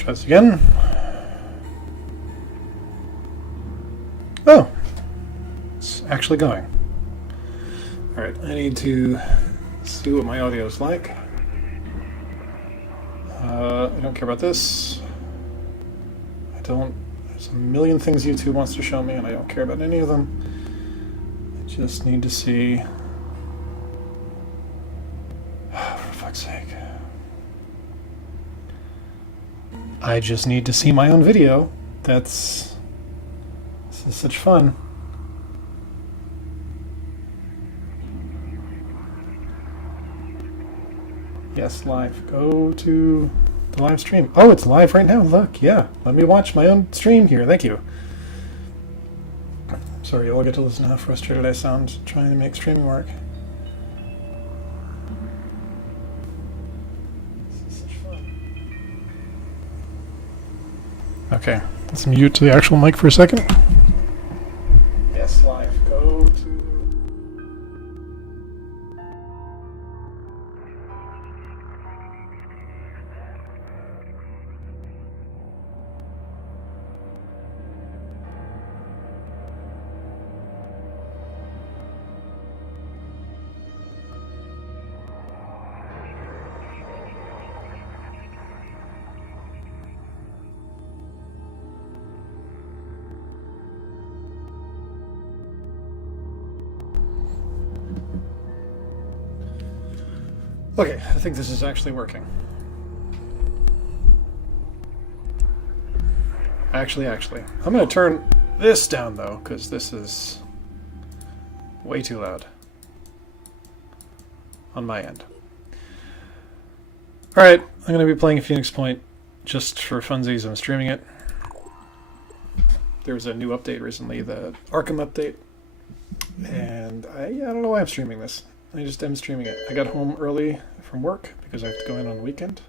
Try this again. Oh! It's actually going. Alright, I need to see what my audio is like. I don't care about this. There's a million things YouTube wants to show me, and I don't care about any of them. I just need to see... For fuck's sake. I just need to see my own video. This is such fun. Yes, live. Go to the live stream. Oh, it's live right now. Look, yeah. Let me watch my own stream here. Thank you. Sorry, you all get to listen to how frustrated I sound trying to make streaming work. This is such fun. Okay, let's mute the actual mic for a second. Yes, live. Go to... Okay, I think this is actually working. Actually. I'm going to turn this down, though, because this is way too loud on my end. Alright, I'm going to be playing Phoenix Point just for funsies. I'm streaming it. There was a new update recently, the Arkham update, and I don't know why I'm streaming this. I just am streaming it. I got home early from work because I have to go in on the weekend.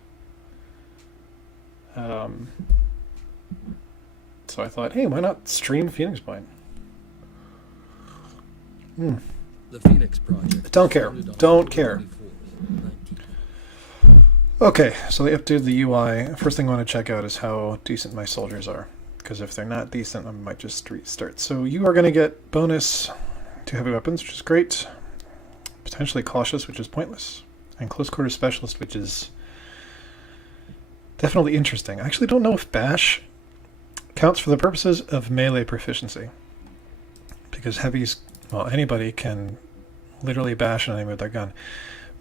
So I thought, hey, why not stream Phoenix Point? The Phoenix Project. Don't care. Okay, so they updated the UI. First thing I want to check out is how decent my soldiers are. Because if they're not decent, I might just restart. So you are going to get bonus to heavy weapons, which is great. Potentially cautious, which is pointless, and close quarters specialist, which is definitely interesting. I actually don't know if bash counts for the purposes of melee proficiency, because heavies, well, anybody can literally bash an enemy with their gun.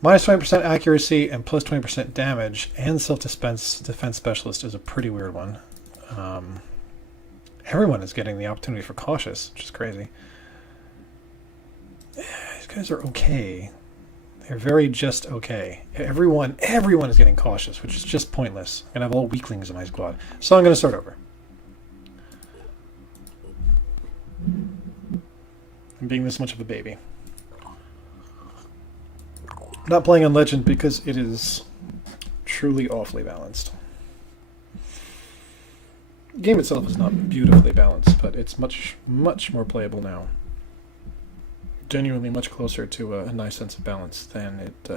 Minus 20% accuracy and plus 20% damage, and self-defense specialist is a pretty weird one. Everyone is getting the opportunity for cautious, which is crazy. These guys are okay. They're very just okay. Everyone is getting cautious, which is just pointless. I'm going to have all weaklings in my squad. So I'm going to start over. I'm being this much of a baby. I'm not playing on Legend because it is truly awfully balanced. The game itself is not beautifully balanced, but it's much more playable now. Genuinely much closer to a nice sense of balance than it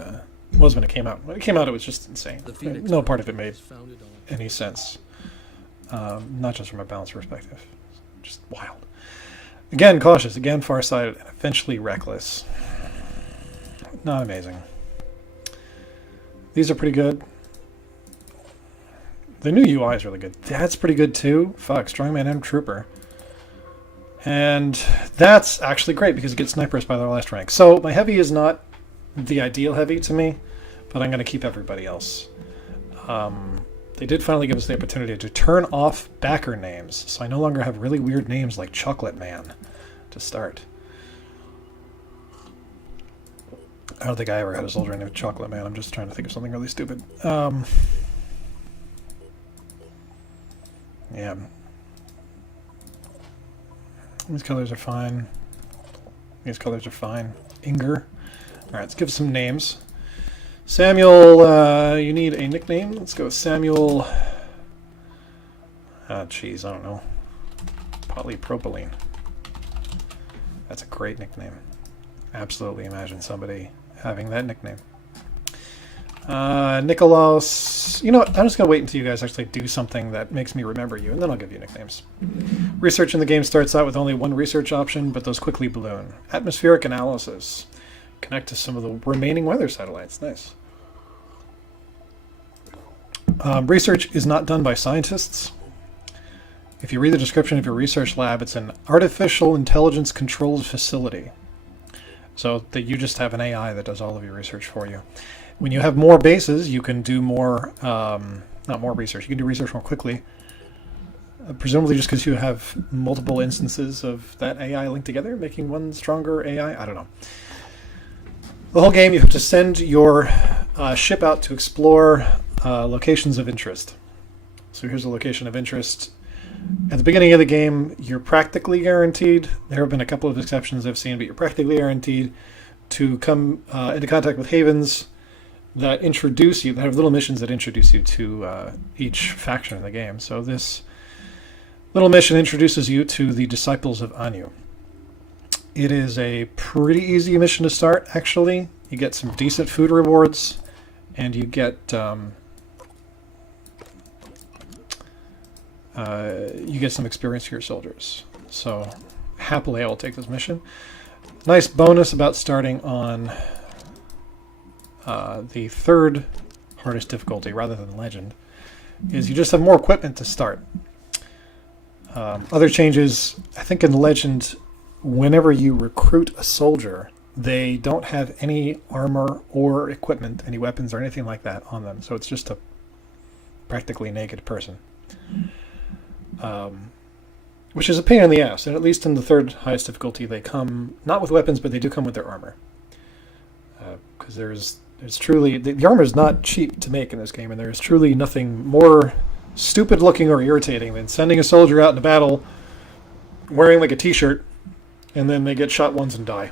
was when it came out. When it came out, it was just insane. No part of it made any sense. Not just from a balance perspective. Just wild. Again, cautious. Again, farsighted. And eventually reckless. Not amazing. These are pretty good. The new UI is really good. That's pretty good too. Fuck, Strongman and Trooper. And that's actually great because it gets snipers by their last rank. So my heavy is not the ideal heavy to me, but I'm going to keep everybody else. They did finally give us the opportunity to turn off backer names, so I no longer have really weird names like Chocolate Man to start. I don't think I ever had a soldier named Chocolate Man. I'm just trying to think of something really stupid. Yeah. These colors are fine. These colors are fine. Inger. Alright, let's give some names. Samuel, you need a nickname. Let's go with Samuel... geez, I don't know. Polypropylene. That's a great nickname. Absolutely imagine somebody having that nickname. Nikolaos. You know what? I'm just going to wait until you guys actually do something that makes me remember you, and then I'll give you nicknames. Research in the game starts out with only one research option, but those quickly balloon. Atmospheric analysis. Connect to some of the remaining weather satellites. Nice. Research is not done by scientists. If you read the description of your research lab, it's an artificial intelligence controlled facility. So that you just have an AI that does all of your research for you. When you have more bases, you can do more, not more research, you can do research more quickly. Presumably just because you have multiple instances of that AI linked together, making one stronger AI. I don't know. The whole game, you have to send your ship out to explore locations of interest. So here's a location of interest. At the beginning of the game, you're practically guaranteed, there have been a couple of exceptions I've seen, but you're practically guaranteed to come into contact with havens that introduce you, that have little missions that introduce you to each faction in the game. So this little mission introduces you to the Disciples of Anu. It is a pretty easy mission to start, actually. You get some decent food rewards, and you get some experience for your soldiers. So happily I will take this mission. Nice bonus about starting on the third hardest difficulty rather than Legend is you just have more equipment to start. Other changes, I think in Legend, whenever you recruit a soldier, they don't have any armor or equipment, any weapons or anything like that on them. So it's just a practically naked person. Which is a pain in the ass. And at least in the third highest difficulty, they come not with weapons, but they do come with their armor. Because there's truly... The armor is not cheap to make in this game, and there is truly nothing more stupid looking or irritating than sending a soldier out into battle wearing like a t-shirt, and then they get shot once and die.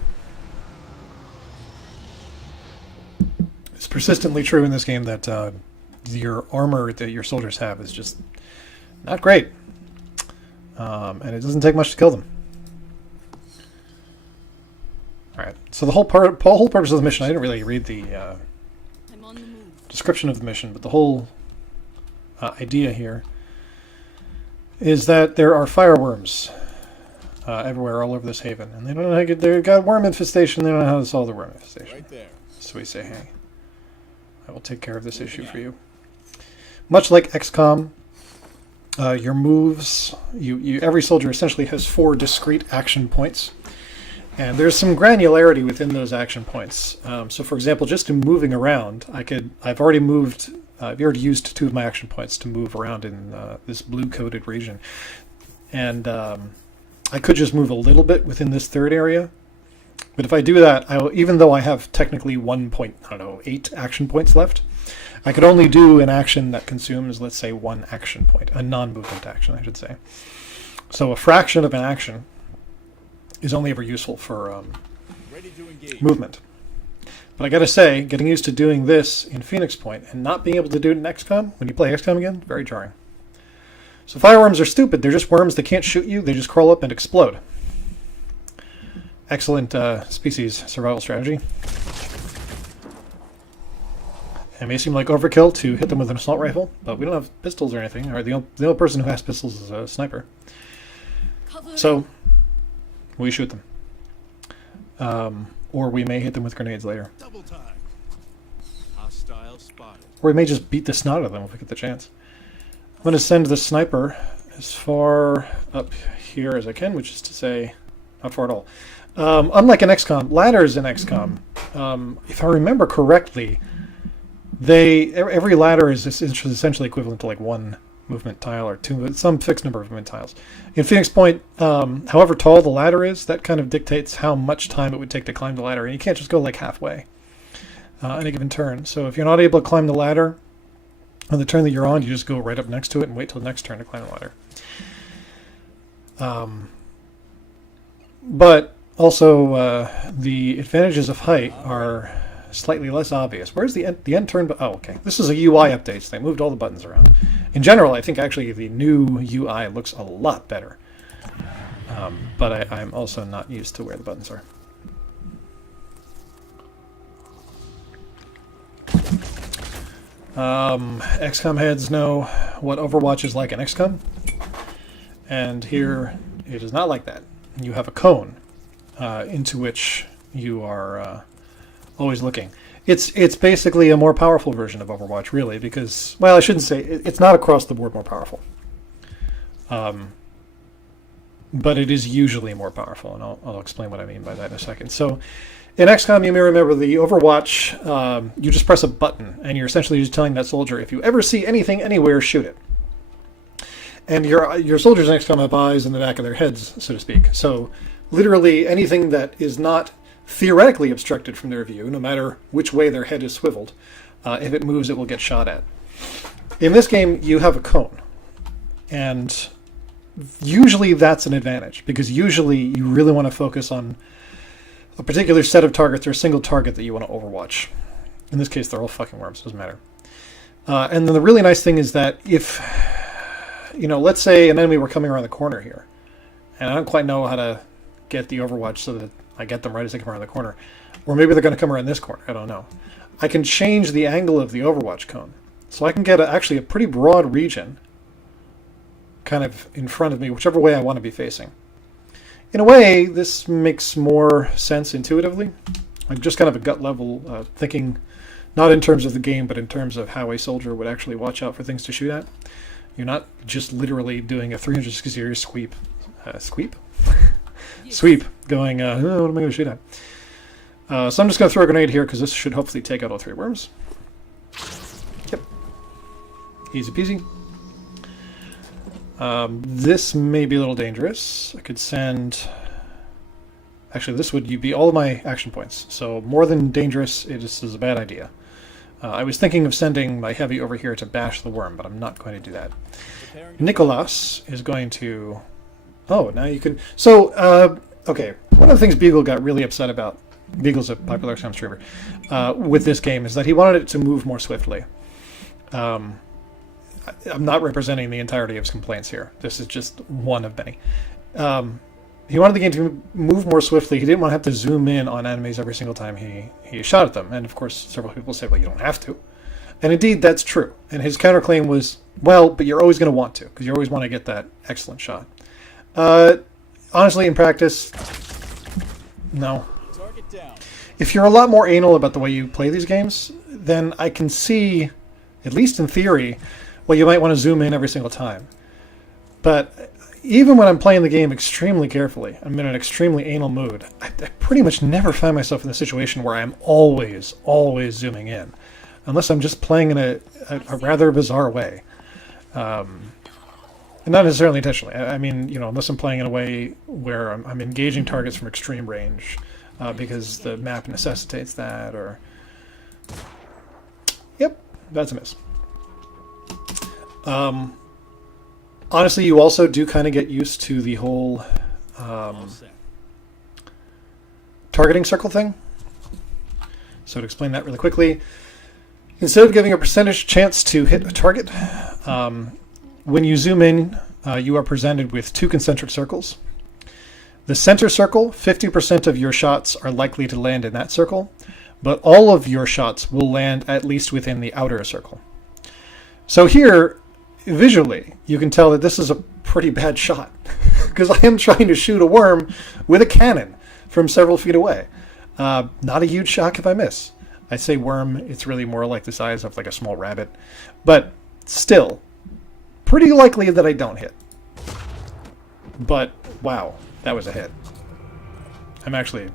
It's persistently true in this game that your armor that your soldiers have is just not great. And it doesn't take much to kill them. Alright, so the whole purpose of the mission, I didn't really read the description of the mission, but the whole idea here is that there are fireworms everywhere, all over this haven, and they don't know how to get there. They've got worm infestation, they don't know how to solve the worm infestation. Right there. So we say, hey, I will take care of this issue for you. Much like XCOM, your moves, every soldier essentially has 4 discrete action points. And there's some granularity within those action points. So for example, just in moving around, I've already used 2 of my action points to move around in this blue-coded region. And I could just move a little bit within this third area. But if I do that, even though I have technically 8 action points left, I could only do an action that consumes, let's say, 1 action point. A non-movement action, I should say. So a fraction of an action is only ever useful for movement. But I gotta say, getting used to doing this in Phoenix Point and not being able to do it in XCOM, when you play XCOM again, very jarring. So fireworms are stupid. They're just worms that can't shoot you. They just crawl up and explode. Excellent species survival strategy. It may seem like overkill to hit them with an assault rifle, but we don't have pistols or anything. Or the only person who has pistols is a sniper. So we shoot them. Or we may hit them with grenades later. Double time. Hostile spotted. Or we may just beat the snot out of them if we get the chance. I'm going to send the sniper as far up here as I can, which is to say, not far at all. Unlike in XCOM, ladders in XCOM, if I remember correctly, every ladder is essentially equivalent to like 1 movement tile or 2, some fixed number of movement tiles. In Phoenix Point, however tall the ladder is, that kind of dictates how much time it would take to climb the ladder, and you can't just go like halfway on a given turn. So if you're not able to climb the ladder on the turn that you're on, you just go right up next to it and wait till the next turn to climb the ladder. But also, the advantages of height are slightly less obvious. Where's the end turn? Oh, okay. This is a UI update, so they moved all the buttons around. In general, I think actually the new UI looks a lot better. But I'm also not used to where the buttons are. XCOM heads know what Overwatch is like in XCOM, and here it is not like that. You have a cone into which you are always looking. It's basically a more powerful version of Overwatch, really, because, well, I shouldn't say it's not across the board more powerful, but it is usually more powerful, and I'll explain what I mean by that in a second. So, in XCOM, you may remember the Overwatch. You just press a button, and you're essentially just telling that soldier, if you ever see anything anywhere, shoot it. And your soldiers in XCOM have eyes in the back of their heads, so to speak. So, literally anything that is not theoretically obstructed from their view, no matter which way their head is swiveled, if it moves, it will get shot at. In this game, you have a cone, and usually that's an advantage, because usually you really want to focus on a particular set of targets or a single target that you want to overwatch. In this case, they're all fucking worms, doesn't matter. And then the really nice thing is that if, let's say an enemy were coming around the corner here, and I don't quite know how to get the overwatch so that I get them right as they come around the corner, or maybe they're going to come around this corner, I don't know. I can change the angle of the overwatch cone, so I can get actually a pretty broad region kind of in front of me, whichever way I want to be facing. In a way, this makes more sense intuitively. Like just kind of a gut level thinking, not in terms of the game, but in terms of how a soldier would actually watch out for things to shoot at. You're not just literally doing a 360-degree sweep. Sweep, going, what am I going to shoot at? So I'm just going to throw a grenade here, because this should hopefully take out all three worms. Yep. Easy peasy. This may be a little dangerous. I could send... Actually, this would be all of my action points. So more than dangerous, it just is a bad idea. I was thinking of sending my heavy over here to bash the worm, but I'm not going to do that. Nicholas is going to... Oh, now you can... So, okay. One of the things Beagle got really upset about, Beagle's a popular XCOM streamer, with this game, is that he wanted it to move more swiftly. I'm not representing the entirety of his complaints here. This is just one of many. He wanted the game to move more swiftly. He didn't want to have to zoom in on enemies every single time he shot at them. And of course, several people say, well, you don't have to. And indeed, that's true. And his counterclaim was, well, but you're always going to want to, because you always want to get that excellent shot. Honestly, in practice, no. If you're a lot more anal about the way you play these games, then I can see, at least in theory, well, you might want to zoom in every single time. But even when I'm playing the game extremely carefully, I'm in an extremely anal mood, I pretty much never find myself in a situation where I'm always zooming in. Unless I'm just playing in a rather bizarre way. And not necessarily intentionally. I mean, unless I'm playing in a way where I'm engaging targets from extreme range because the map necessitates that, or... Yep, that's a miss. Honestly, you also do kind of get used to the whole targeting circle thing. So to explain that really quickly, instead of giving a percentage chance to hit a target, when you zoom in, you are presented with two concentric circles. The center circle, 50% of your shots are likely to land in that circle, but all of your shots will land at least within the outer circle. So here, visually, you can tell that this is a pretty bad shot, because I am trying to shoot a worm with a cannon from several feet away. Not a huge shock if I miss. I say worm, it's really more like the size of like a small rabbit, but still, pretty likely that I don't hit. But, wow, that was a hit. I'm actually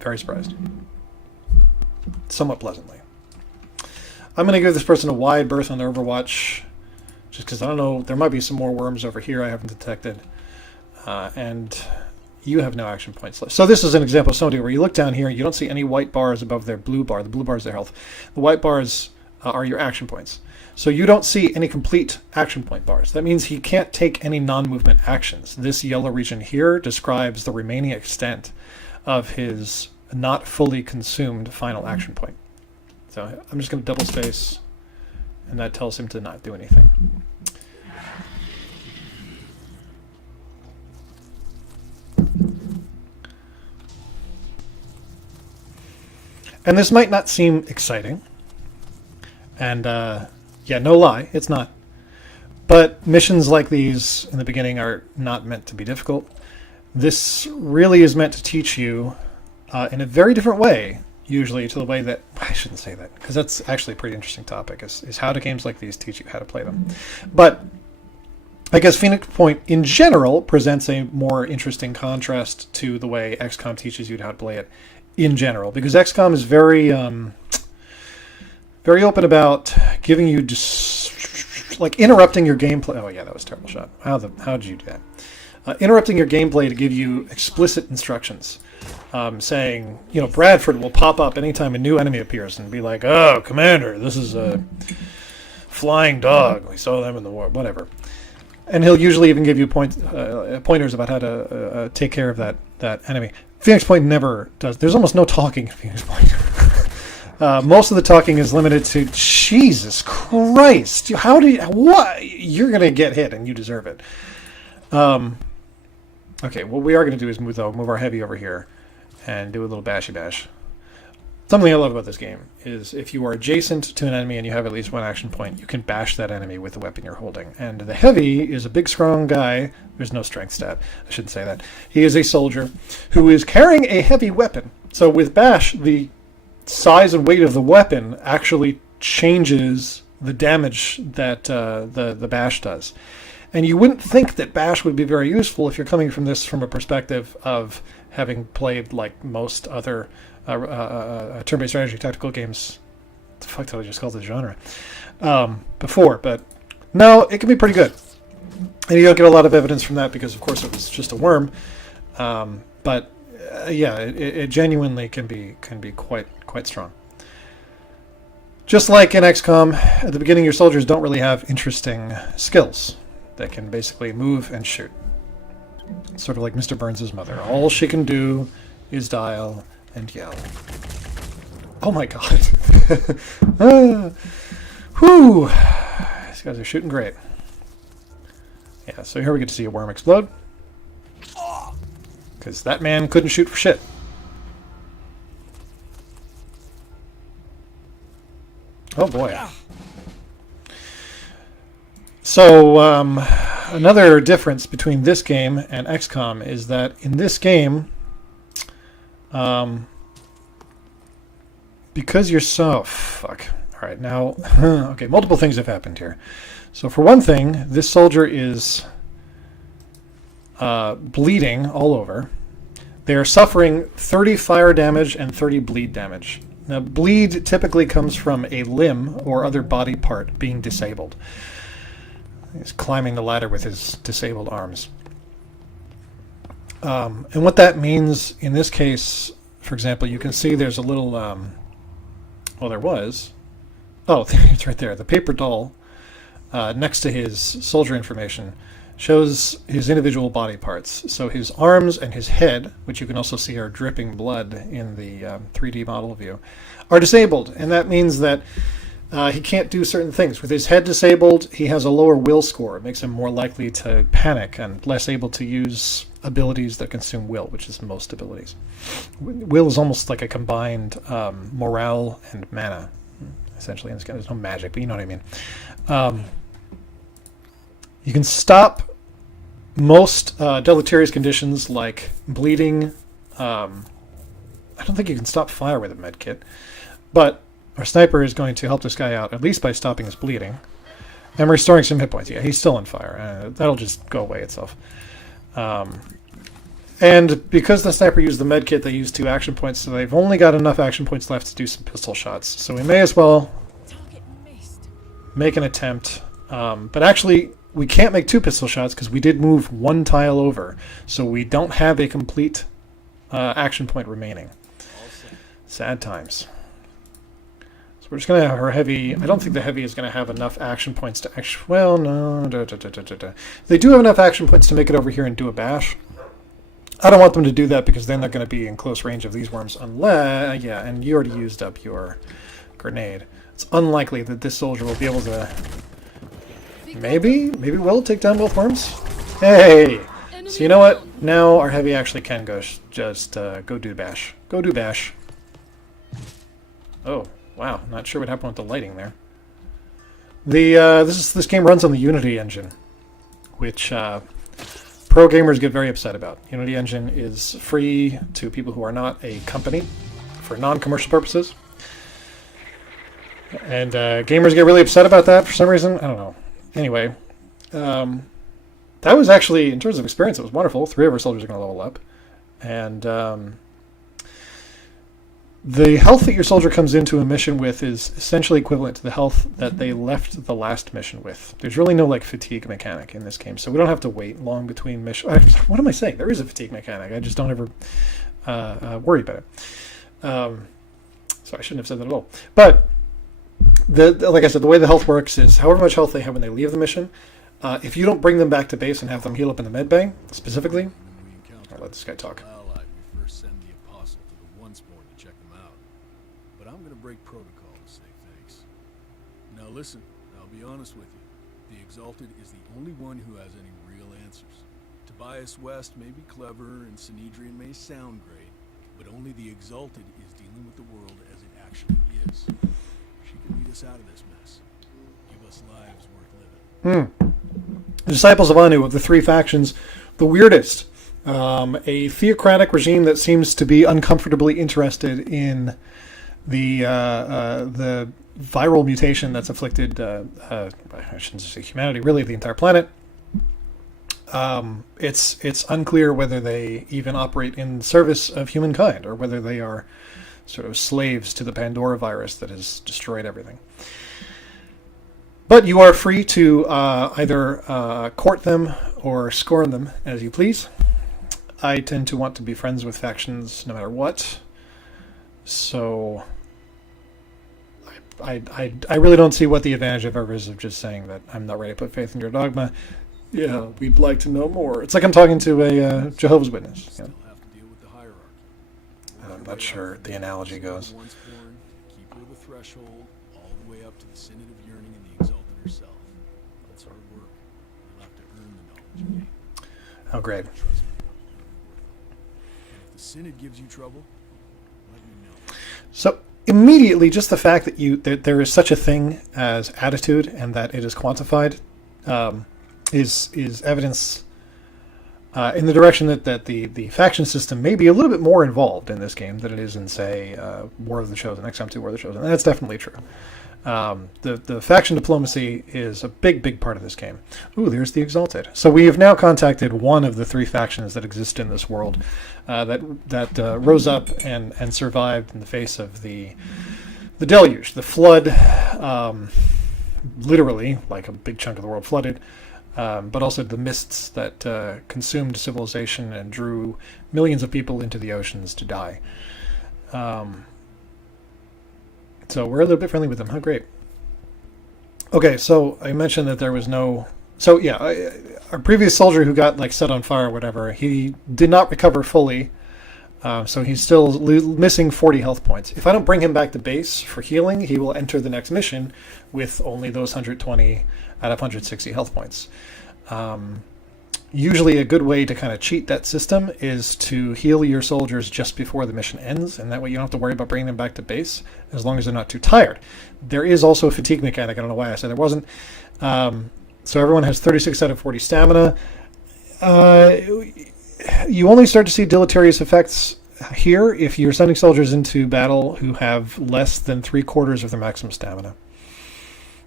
very surprised. Somewhat pleasantly. I'm going to give this person a wide berth on their Overwatch, just because I don't know, there might be some more worms over here I haven't detected. And you have no action points left. So this is an example of somebody where you look down here, you don't see any white bars above their blue bar. The blue bar is their health. The white bars are your action points. So you don't see any complete action point bars. That means he can't take any non-movement actions. This yellow region here describes the remaining extent of his not fully consumed final action point. So I'm just going to double space, and that tells him to not do anything. And this might not seem exciting, And yeah, no lie, it's not. But missions like these in the beginning are not meant to be difficult. This really is meant to teach you in a very different way, usually, to the way that... I shouldn't say that, because that's actually a pretty interesting topic, is how do games like these teach you how to play them. But I guess Phoenix Point, in general, presents a more interesting contrast to the way XCOM teaches you how to play it in general. Because XCOM is very very open about giving you like interrupting your gameplay. Oh yeah, that was a terrible shot. How did you do that? Interrupting your gameplay to give you explicit instructions, saying, you know, Bradford will pop up anytime a new enemy appears and be like, "Oh, Commander, this is a flying dog. We saw them in the war." Whatever. And he'll usually even give you pointers about how to take care of that enemy. Phoenix Point never does. There's almost no talking in Phoenix Point. Most of the talking is limited to, Jesus Christ, how do you, what? You're going to get hit and you deserve it. Okay, what we are going to do is move our heavy over here and do a little bashy bash. Something I love about this game is if you are adjacent to an enemy and you have at least one action point, you can bash that enemy with the weapon you're holding. And the heavy is a big, strong guy. There's no strength stat. I shouldn't say that. He is a soldier who is carrying a heavy weapon. So with bash, the size and weight of the weapon actually changes the damage that the bash does. And you wouldn't think that bash would be very useful if you're coming from this from a perspective of having played like most other turn-based strategy tactical games. What the fuck did I just call this genre? Before, but no, it can be pretty good. And you don't get a lot of evidence from that because, of course, it was just a worm. But yeah, it genuinely can be quite strong. Just like in XCOM, at the beginning, your soldiers don't really have interesting skills. They can basically move and shoot. Sort of like Mr. Burns' mother. All she can do is dial and yell. Oh my god. Whew. These guys are shooting great. Yeah, so here we get to see a worm explode. Because that man couldn't shoot for shit. Oh boy. So, another difference between this game and XCOM is that in this game, because you're so... Fuck. Alright, now... okay, multiple things have happened here. So for one thing, this soldier is bleeding all over. They are suffering 30 fire damage and 30 bleed damage. Now, bleed typically comes from a limb or other body part being disabled. He's climbing the ladder with his disabled arms. And what that means in this case, for example, you can see there's a little... well, there was. Oh, it's right there. The paper doll next to his soldier information shows his individual body parts. So his arms and his head, which you can also see are dripping blood in the 3D model view, are disabled. And that means that he can't do certain things. With his head disabled, he has a lower will score. It makes him more likely to panic and less able to use abilities that consume will, which is most abilities. Will is almost like a combined morale and mana, essentially. In this game, there's no magic, but you know what I mean. You can stop most deleterious conditions like bleeding. I don't think you can stop fire with a medkit, but our sniper is going to help this guy out, at least by stopping his bleeding and restoring some hit points. Yeah, he's still on fire. That'll just go away itself. And because the sniper used the medkit, they used 2 action points, so they've only got enough action points left to do some pistol shots. So we may as well make an attempt. But actually, we can't make 2 pistol shots because we did move 1 tile over. So we don't have a complete action point remaining. Sad times. So we're just going to have our heavy... I don't think the heavy is going to have enough action points to actually... Well, no. They do have enough action points to make it over here and do a bash. I don't want them to do that because then they're going to be in close range of these worms unless... Yeah, and you already used up your grenade. It's unlikely that this soldier will be able to... Maybe we'll take down both worms? Hey! So you know what? Now our heavy actually can go go do bash. Go do bash. Oh, wow. Not sure what happened with the lighting there. This game runs on the Unity engine, which pro gamers get very upset about. Unity engine is free to people who are not a company for non-commercial purposes. And gamers get really upset about that for some reason. I don't know. Anyway, that was actually, in terms of experience, it was wonderful. 3 of our soldiers are going to level up. And the health that your soldier comes into a mission with is essentially equivalent to the health that they left the last mission with. There's really no fatigue mechanic in this game, so we don't have to wait long between missions. What am I saying? There is a fatigue mechanic. I just don't ever worry about it. So I shouldn't have said that at all. But like I said, the way the health works is however much health they have when they leave the mission. If you don't bring them back to base and have them heal up in the med bay, specifically, I'll let this guy talk. We first send the apostle to the Onceborn to check them out. But I'm going to break protocol to say thanks. Now listen, I'll be honest with you. The Exalted is the only one who has any real answers. Tobias West may be clever and Sanhedrin may sound great, but only the Exalted is dealing with the world as it actually is. She can lead us out of this mess. Give us lives worth living. The Disciples of Anu, of the 3 factions, the weirdest. A theocratic regime that seems to be uncomfortably interested in the viral mutation that's afflicted, I shouldn't say humanity, really the entire planet. It's unclear whether they even operate in service of humankind or whether they are sort of slaves to the Pandora virus that has destroyed everything. But you are free to either court them or scorn them as you please. I tend to want to be friends with factions no matter what. So I really don't see what the advantage ever is of just saying that I'm not ready to put faith in your dogma. Yeah, we'd like to know more. It's like I'm talking to a Jehovah's Witness. You know? Still have to deal with the hierarchy. I'm not sure the analogy goes. Onceborn, keeper of the threshold, all the way up to the Synod of Yearning and the Exalted herself. That's hard work. You'll have to earn the knowledge you gain. Oh, great. Trust me, and if the Synod gives you trouble, let me know. So immediately, just the fact that there is such a thing as attitude and that it is quantified is evidence in the direction that the faction system may be a little bit more involved in this game than it is in, say, War of the Chosen, XCOM 2 War of the Chosen. And that's definitely true. The faction diplomacy is a big part of this game. Ooh, there's the Exalted. So we have now contacted one of the 3 factions that exist in this world that rose up and survived in the face of the deluge, the flood, literally, like a big chunk of the world flooded, but also the mists that consumed civilization and drew millions of people into the oceans to die. So we're a little bit friendly with them. How great. Okay, so I mentioned that there was no... So yeah, our previous soldier who got set on fire or whatever, he did not recover fully. So he's still missing 40 health points. If I don't bring him back to base for healing, he will enter the next mission with only those 120 out of 160 health points. Usually a good way to kind of cheat that system is to heal your soldiers just before the mission ends, and that way you don't have to worry about bringing them back to base as long as they're not too tired. There is also a fatigue mechanic. I don't know why I said there wasn't. So everyone has 36 out of 40 stamina. You only start to see deleterious effects here if you're sending soldiers into battle who have less than 3/4 of their maximum stamina.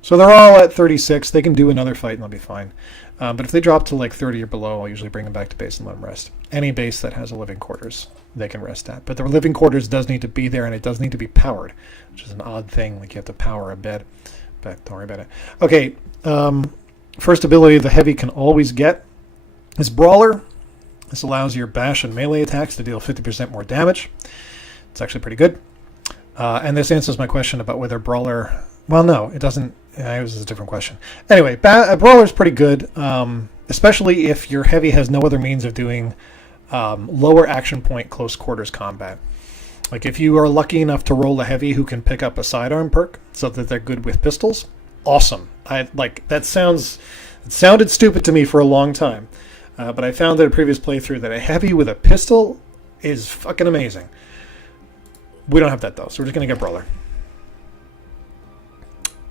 So they're all at 36. They can do another fight and they'll be fine. But if they drop to 30 or below, I'll usually bring them back to base and let them rest. Any base that has a living quarters, they can rest at. But the living quarters does need to be there, and it does need to be powered, which is an odd thing. You have to power a bed. But don't worry about it. Okay, first ability the heavy can always get is Brawler. This allows your bash and melee attacks to deal 50% more damage. It's actually pretty good. And this answers my question about whether Brawler... Well, no, it doesn't. It was a different question. Anyway, Brawler is pretty good, especially if your heavy has no other means of doing lower action point close quarters combat. Like if you are lucky enough to roll a heavy who can pick up a sidearm perk so that they're good with pistols, awesome. It sounded stupid to me for a long time, but I found that a previous playthrough that a heavy with a pistol is fucking amazing. We don't have that though, so we're just gonna get Brawler.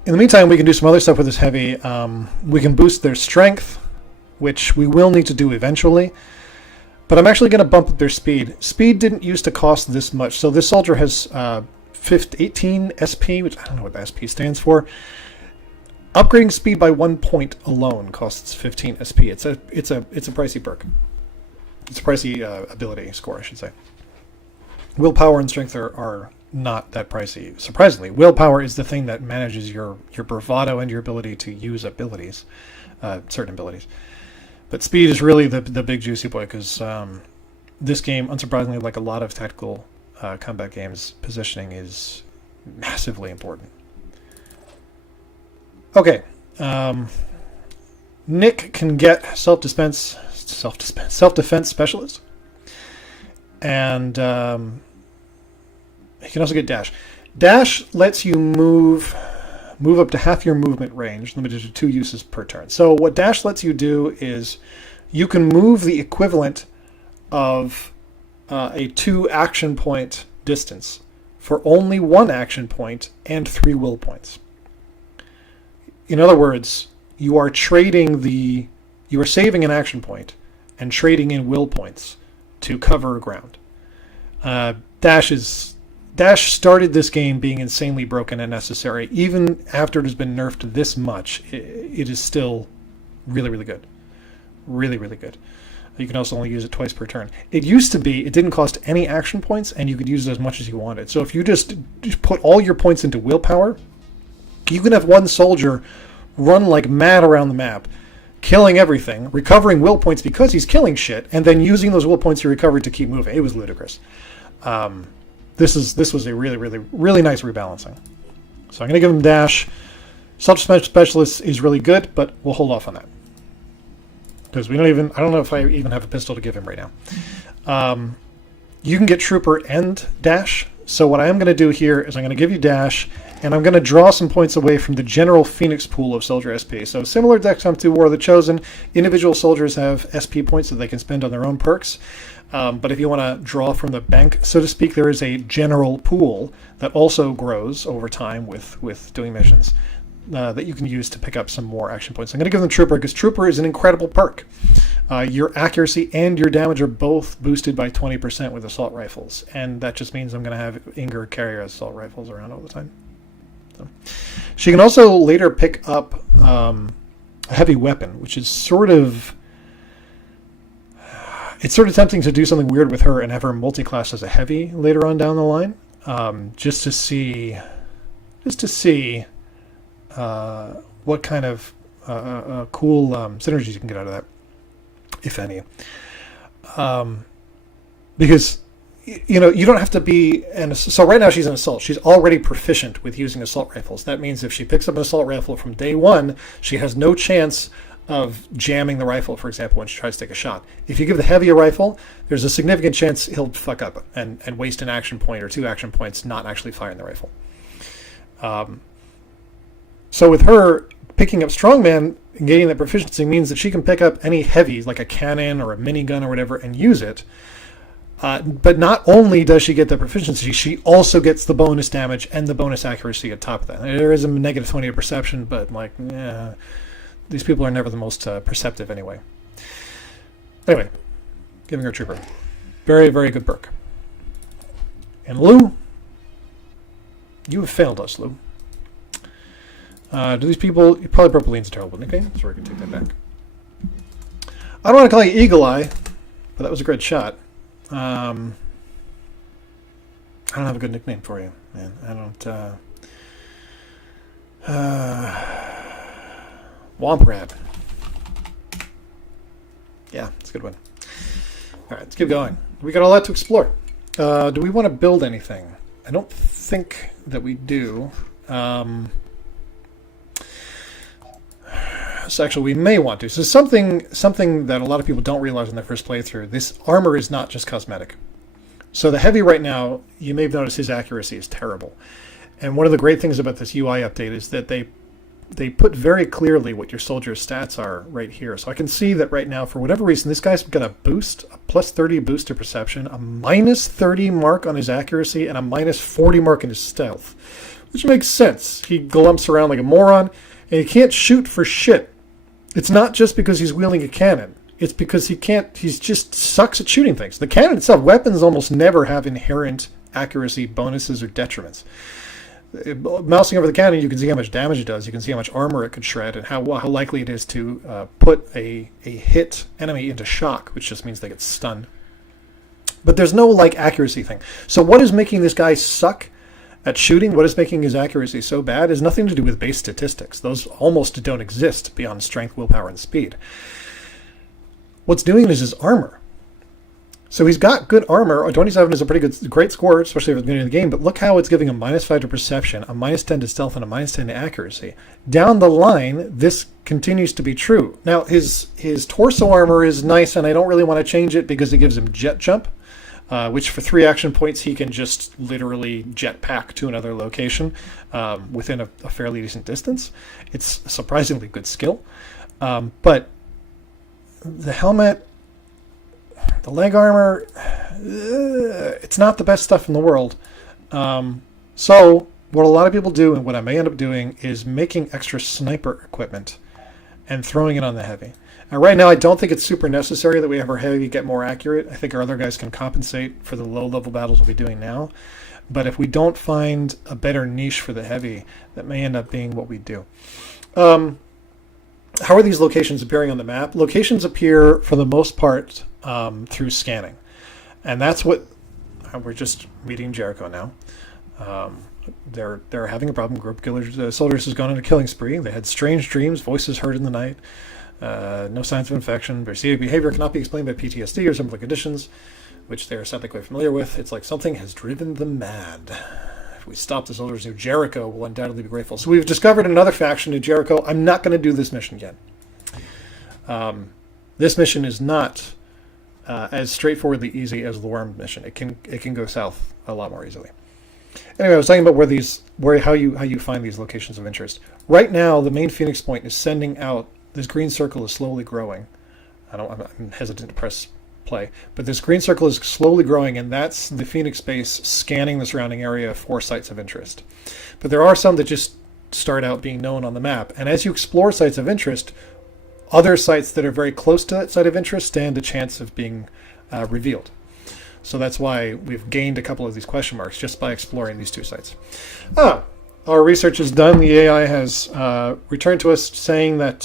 In the meantime, we can do some other stuff with this heavy. We can boost their strength, which we will need to do eventually. But I'm actually going to bump up their speed. Speed didn't used to cost this much. So this soldier has 18 SP, which I don't know what the SP stands for. Upgrading speed by 1 point alone costs 15 SP. It's a pricey perk. It's a pricey ability score, I should say. Willpower and strength are not that pricey. Surprisingly, willpower is the thing that manages your bravado and your ability to use abilities, certain abilities. But speed is really the big juicy boy, because this game, unsurprisingly, like a lot of tactical combat games, positioning is massively important. Okay, Nick can get self-defense specialist, and he can also get dash. Dash lets you move up to half your movement range, limited to 2 uses per turn. So what dash lets you do is you can move the equivalent of a 2 action point distance for only 1 action point and 3 will points. In other words, you are saving an action point and trading in will points to cover ground. Dash started this game being insanely broken and necessary. Even after it has been nerfed this much, it is still really, really good. Really, really good. You can also only use it twice per turn. It used to be, it didn't cost any action points, and you could use it as much as you wanted. So if you just put all your points into willpower, you can have one soldier run like mad around the map, killing everything, recovering will points because he's killing shit, and then using those will points he recovered to keep moving. It was ludicrous. This was a really, really, really nice rebalancing. So I'm going to give him dash. Self-defense specialist is really good, but we'll hold off on that, because I don't know if I even have a pistol to give him right now. You can get trooper and dash. So what I am going to do here is I'm going to give you dash, and I'm going to draw some points away from the general Phoenix pool of soldier SP. So similar to XCOM 2 War of the Chosen, individual soldiers have SP points that they can spend on their own perks. But if you want to draw from the bank, so to speak, there is a general pool that also grows over time with doing missions that you can use to pick up some more action points. I'm going to give them Trooper, because Trooper is an incredible perk. Your accuracy and your damage are both boosted by 20% with assault rifles, and that just means I'm going to have Inger carry her assault rifles around all the time. So. She can also later pick up a heavy weapon, which is sort of... It's sort of tempting to do something weird with her and have her multi-class as a heavy later on down the line, just to see what kind of cool synergies you can get out of that, if any. Because you don't have to be so right now she's an assault. She's already proficient with using assault rifles. That means if she picks up an assault rifle from day one, she has no chance of jamming the rifle, for example, when she tries to take a shot. If you give the heavy a rifle, there's a significant chance he'll fuck up and waste an action point or 2 action points not actually firing the rifle. So with her, picking up Strongman and gaining that proficiency means that she can pick up any heavy, like a cannon or a minigun or whatever, and use it. But not only does she get the proficiency, she also gets the bonus damage and the bonus accuracy at top of that. There is a negative 20 of perception, but these people are never the most perceptive anyway. Anyway, giving her Trooper. Very, very good perk. And Lou, you have failed us, Lou. Do these people... Polypropylene's a terrible nickname, so we're going to take that back. I don't want to call you Eagle Eye, but that was a great shot. I don't have a good nickname for you, man. I don't... Womp-Rat. Yeah, it's a good one. Alright, let's keep going. We got a lot to explore. Do we want to build anything? I don't think that we do. So actually, we may want to. So something that a lot of people don't realize in their first playthrough, this armor is not just cosmetic. So the heavy right now, you may have noticed his accuracy is terrible. And one of the great things about this UI update is that they put very clearly what your soldier's stats are right here. So I can see that right now, for whatever reason, this guy's got a boost, a plus 30 boost to perception, a minus 30 mark on his accuracy, and a minus 40 mark in his stealth, which makes sense. He glumps around like a moron, and he can't shoot for shit. It's not just because he's wielding a cannon. It's because he's just sucks at shooting things. The cannon itself, weapons almost never have inherent accuracy bonuses or detriments. Mousing over the cannon, you can see how much damage it does. You can see how much armor it could shred, and how likely it is to put a hit enemy into shock, which just means they get stunned. But there's no accuracy thing. So what is making this guy suck at shooting? What is making his accuracy so bad is nothing to do with base statistics. Those almost don't exist beyond strength, willpower, and speed. What's doing it is his armor. So he's got good armor. A 27 is a great score, especially at the beginning of the game, but look how it's giving a -5 to perception, a -10 to stealth, and a -10 to accuracy. Down the line, this continues to be true. Now, his torso armor is nice, and I don't really want to change it because it gives him jet jump, which for 3 action points, he can just literally jetpack to another location within a fairly decent distance. It's a surprisingly good skill. But the helmet, the leg armor, it's not the best stuff in the world. So what a lot of people do, and what I may end up doing, is making extra sniper equipment and throwing it on the heavy. And right now, I don't think it's super necessary that we have our heavy get more accurate. I think our other guys can compensate for the low-level battles we'll be doing now. But if we don't find a better niche for the heavy, that may end up being what we do. How are these locations appearing on the map? Locations appear, for the most part, through scanning. And that's what... We're just meeting Jericho now. They're having a problem. Group killers, soldiers has gone on a killing spree. They had strange dreams, voices heard in the night. No signs of infection. Their behavior cannot be explained by PTSD or similar conditions, which they are sadly quite familiar with. It's like something has driven them mad. If we stop the soldiers, New Jericho will undoubtedly be grateful. So we've discovered another faction, New Jericho. I'm not going to do this mission yet. This mission is not as straightforwardly easy as the Worm mission. It can go south a lot more easily. Anyway, I was talking about how you find these locations of interest. Right now, the main Phoenix Point is sending out. This green circle is slowly growing. I'm hesitant to press play, but this green circle is slowly growing, and that's the Phoenix base scanning the surrounding area for sites of interest. But there are some that just start out being known on the map, and as you explore sites of interest, other sites that are very close to that site of interest stand a chance of being revealed. So that's why we've gained a couple of these question marks just by exploring these 2 sites. Our research is done. The AI has returned to us saying that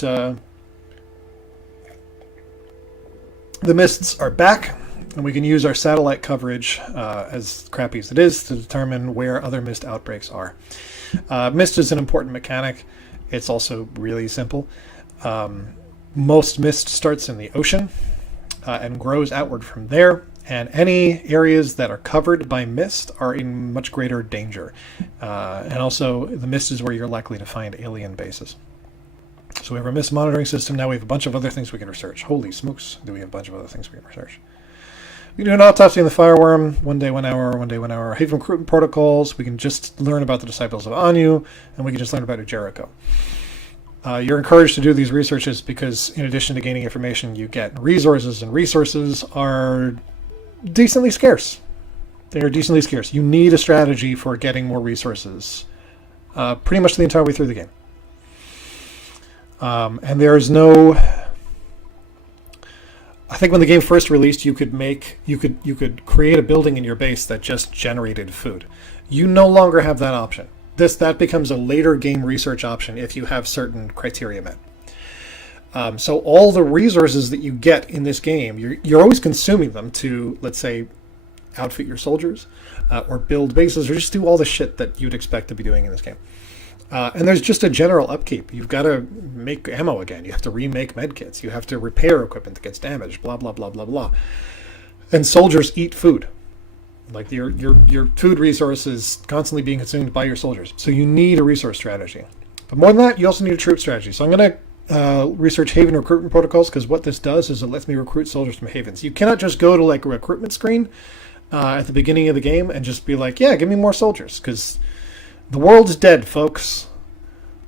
the mists are back, and we can use our satellite coverage, as crappy as it is, to determine where other mist outbreaks are. Mist is an important mechanic. It's also really simple. Most mist starts in the ocean and grows outward from there, and any areas that are covered by mist are in much greater danger. And also, the mist is where you're likely to find alien bases. So we have our mist monitoring system. Now we have a bunch of other things we can research. Holy smokes, do we have a bunch of other things we can research. We can do an autopsy on the fireworm, 1 day, 1 hour, 1 day, 1 hour. Haven recruitment protocols. We can just learn about the disciples of Anu, and we can just learn about Jericho. You're encouraged to do these researches because in addition to gaining information, you get resources, and resources are decently scarce. They are decently scarce. You need a strategy for getting more resources pretty much the entire way through the game. And there is no... I think when the game first released, you could create a building in your base that just generated food. You no longer have that option. That becomes a later game research option if you have certain criteria met. So all the resources that you get in this game, you're always consuming them to, let's say, outfit your soldiers, or build bases, or just do all the shit that you'd expect to be doing in this game. And there's just a general upkeep. You've got to make ammo again. You have to remake medkits. You have to repair equipment that gets damaged. Blah blah blah blah blah. And soldiers eat food. Like your food resource is constantly being consumed by your soldiers. So you need a resource strategy. But more than that, you also need a troop strategy. So I'm going to research Haven recruitment protocols, because what this does is it lets me recruit soldiers from Havens. You cannot just go to like a recruitment screen at the beginning of the game and just be like, yeah, give me more soldiers, because the world's dead, folks.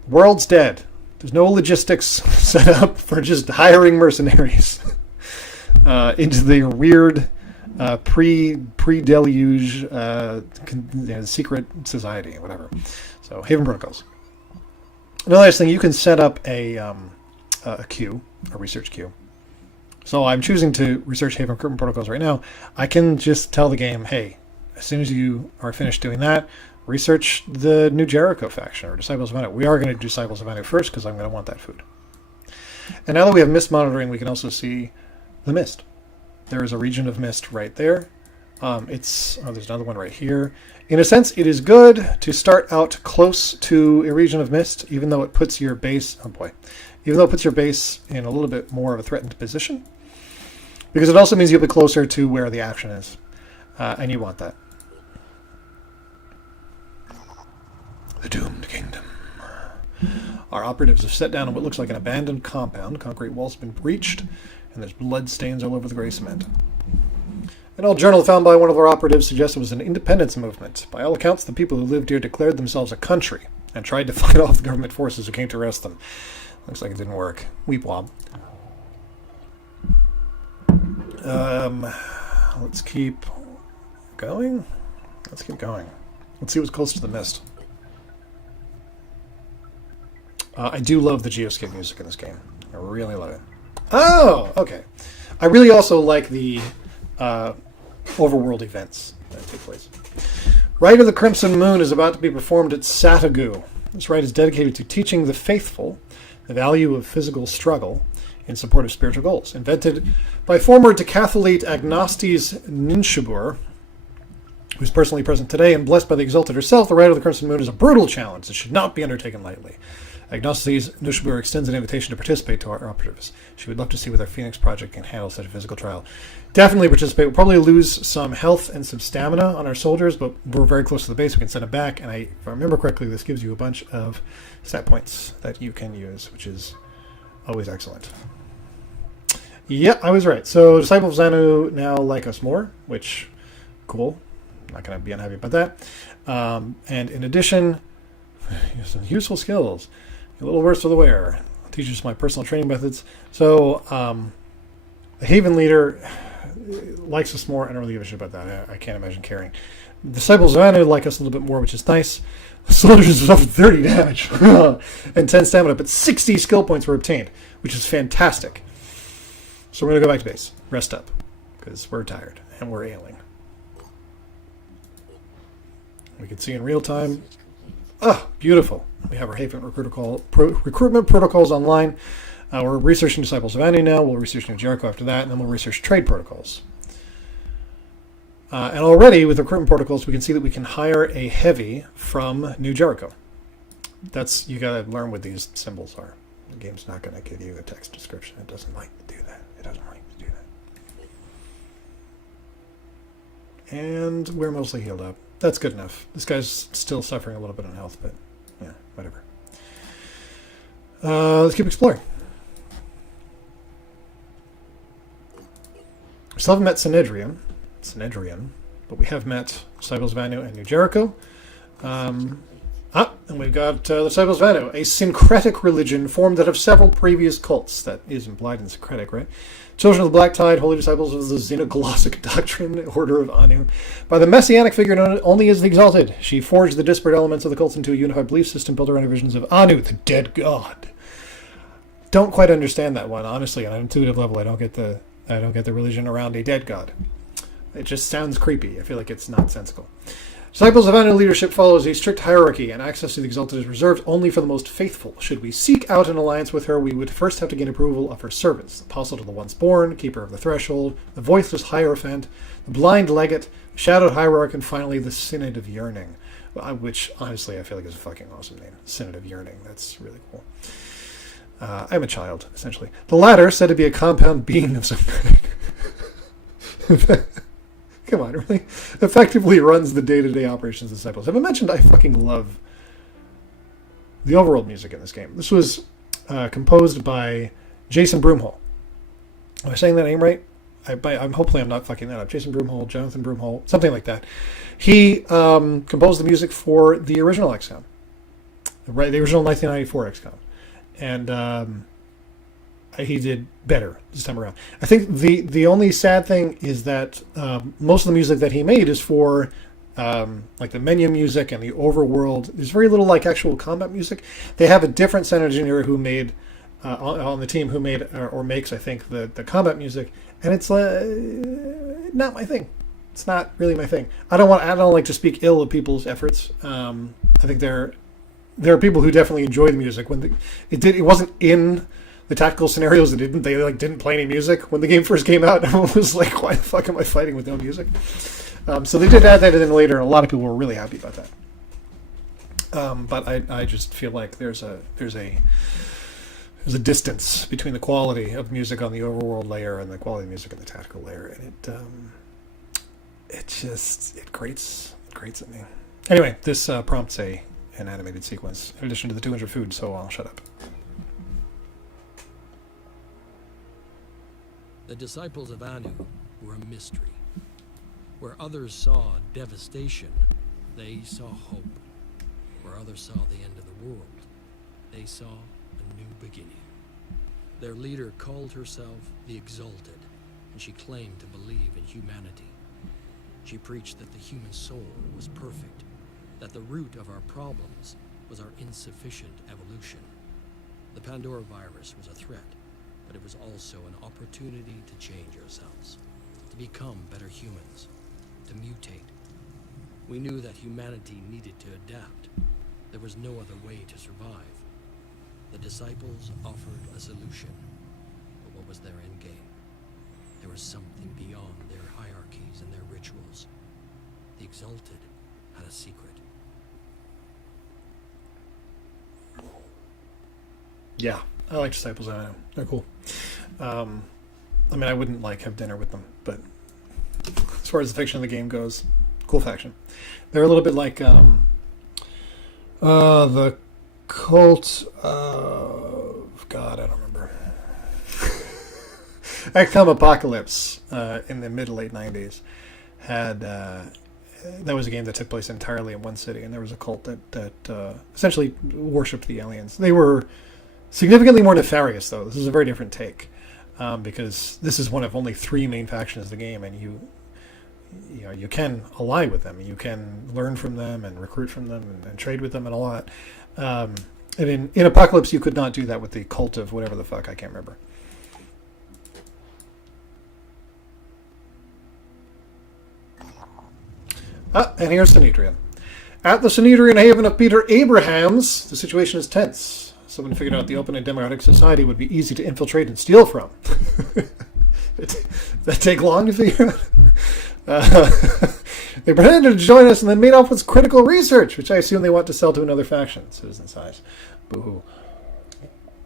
The world's dead. There's no logistics set up for just hiring mercenaries into the weird pre-deluge secret society, whatever. So Haven Protocols. Another nice thing, you can set up a queue, a research queue. So I'm choosing to research Haven Recruitment Protocols right now. I can just tell the game, hey, as soon as you are finished doing that, research the New Jericho faction or Disciples of Anu. We are going to do Disciples of Anu first because I'm going to want that food. And now that we have mist monitoring, we can also see the mist. There is a region of mist right there. There's another one right here. In a sense, it is good to start out close to a region of mist, even though it puts your base, even though it puts your base in a little bit more of a threatened position, because it also means you'll be closer to where the action is, and you want that. The Doomed Kingdom. Our operatives have set down on what looks like an abandoned compound. Concrete walls have been breached, and there's blood stains all over the gray cement. An old journal found by one of our operatives suggests it was an independence movement. By all accounts, the people who lived here declared themselves a country and tried to fight off the government forces who came to arrest them. Looks like it didn't work. Weep wob. Let's keep going. Let's see what's close to the mist. I do love the geoscape music in this game. I really love it. Oh, okay. I really also like the overworld events that take place. Rite of the Crimson Moon is about to be performed at Satagu. This rite is dedicated to teaching the faithful the value of physical struggle in support of spiritual goals. Invented by former decathlete Agnostes Ninshubur, who's personally present today and blessed by the Exalted herself, the Rite of the Crimson Moon is a brutal challenge that should not be undertaken lightly. Agnostes Ninshubur extends an invitation to participate to our operatives. She would love to see whether Phoenix Project can handle such a physical trial. Definitely participate. We'll probably lose some health and some stamina on our soldiers, but we're very close to the base. We can send them back, and if I remember correctly, this gives you a bunch of stat points that you can use, which is always excellent. Yeah, I was right. So Disciples of Xanu now like us more, which, cool. I'm not going to be unhappy about that. And in addition, some useful skills. A little worse for the wear. Teaches my personal training methods. So the Haven leader likes us more. I don't really give a shit about that. I can't imagine caring. The Disciples of Anu like us a little bit more, which is nice. The soldiers suffered 30 damage and 10 stamina, but 60 skill points were obtained, which is fantastic. So we're going to go back to base. Rest up, because we're tired and we're ailing. We can see in real time. Oh, beautiful. We have our Haven recruitment protocols online. We're researching Disciples of Anu now. We'll research New Jericho after that, and then we'll research trade protocols. And already with recruitment protocols, we can see that we can hire a heavy from New Jericho. You got to learn what these symbols are. The game's not going to give you a text description. It doesn't like to do that. And we're mostly healed up. That's good enough. This guy's still suffering a little bit on health, but yeah, whatever. Let's keep exploring. We still haven't met Synedrian, but we have met Disciples of Anu and New Jericho. And we've got the Disciples of Anu, a syncretic religion formed out of several previous cults. That is implied in syncretic, right? Children of the Black Tide, holy disciples of the Xenoglossic doctrine, Order of Anu. By the messianic figure known only as the Exalted, she forged the disparate elements of the cults into a unified belief system built around visions of Anu, the dead god. Don't quite understand that one, honestly. On an intuitive level, I don't get the religion around a dead god. It just sounds creepy. I feel like it's nonsensical. Disciples of Anu leadership follows a strict hierarchy, and access to the Exalted is reserved only for the most faithful. Should we seek out an alliance with her, we would first have to gain approval of her servants: the apostle to the once born, keeper of the threshold, the voiceless hierophant, the blind legate, the shadowed hierarch, and finally the synod of yearning, which honestly I feel like is a fucking awesome name. Synod of yearning. That's really cool. I'm a child, essentially. The latter, said to be a compound being of some kind. Come on, really? Effectively runs the day-to-day operations of Disciples. Have I mentioned I fucking love the overworld music in this game? This was composed by Jason Broomhall. Am I saying that name right? Hopefully I'm not fucking that up. Jason Broomhall, Jonathan Broomhall, something like that. He composed the music for the original XCOM. Right, the original 1994 XCOM. And he did better this time around. I think the only sad thing is that most of the music that he made is for like the menu music and the overworld. There's very little like actual combat music. They have a different sound engineer who made on the team who made or makes, I think, the combat music, and it's not my thing. It's not really my thing. I don't like to speak ill of people's efforts. I think there are people who definitely enjoy the music. When it wasn't in the tactical scenarios. They didn't play any music when the game first came out. Everyone was like, "Why the fuck am I fighting with no music?" So they did add that in later, and a lot of people were really happy about that. But I just feel like there's a distance between the quality of music on the overworld layer and the quality of music on the tactical layer, and it grates at me. Anyway, this prompts an animated sequence in addition to the 200 food, so I'll shut up. The disciples of Anu were a mystery. Where others saw devastation, they saw hope. Where others saw the end of the world, they saw a new beginning. Their leader called herself the Exalted, and she claimed to believe in humanity. She preached that the human soul was perfect, that the root of our problems was our insufficient evolution. The Pandora virus was a threat, but it was also an opportunity to change ourselves, to become better humans, to mutate. We knew that humanity needed to adapt. There was no other way to survive. The disciples offered a solution, but what was their end game? There was something beyond their hierarchies and their rituals. The Exalted had a secret. Yeah, I like Disciples. I know they're cool. I mean, I wouldn't have dinner with them, but as far as the fiction of the game goes, cool faction. They're a little bit like the cult of God. I don't remember. Arkham Apocalypse in the mid to late 90s had that was a game that took place entirely in one city, and there was a cult that essentially worshipped the aliens. They were significantly more nefarious, though. This is a very different take, because this is one of only 3 main factions of the game, and you can ally with them, you can learn from them and recruit from them and trade with them and a lot. And in Apocalypse, you could not do that with the cult of whatever the fuck, I can't remember. And here's Sanhedrin. At the Sanhedrin haven of Peter Abrahams, the situation is tense. Someone figured out the open and democratic society would be easy to infiltrate and steal from. Did that take long to figure out? They pretended to join us and then made off with critical research, which I assume they want to sell to another faction. Citizen size. Boo-hoo.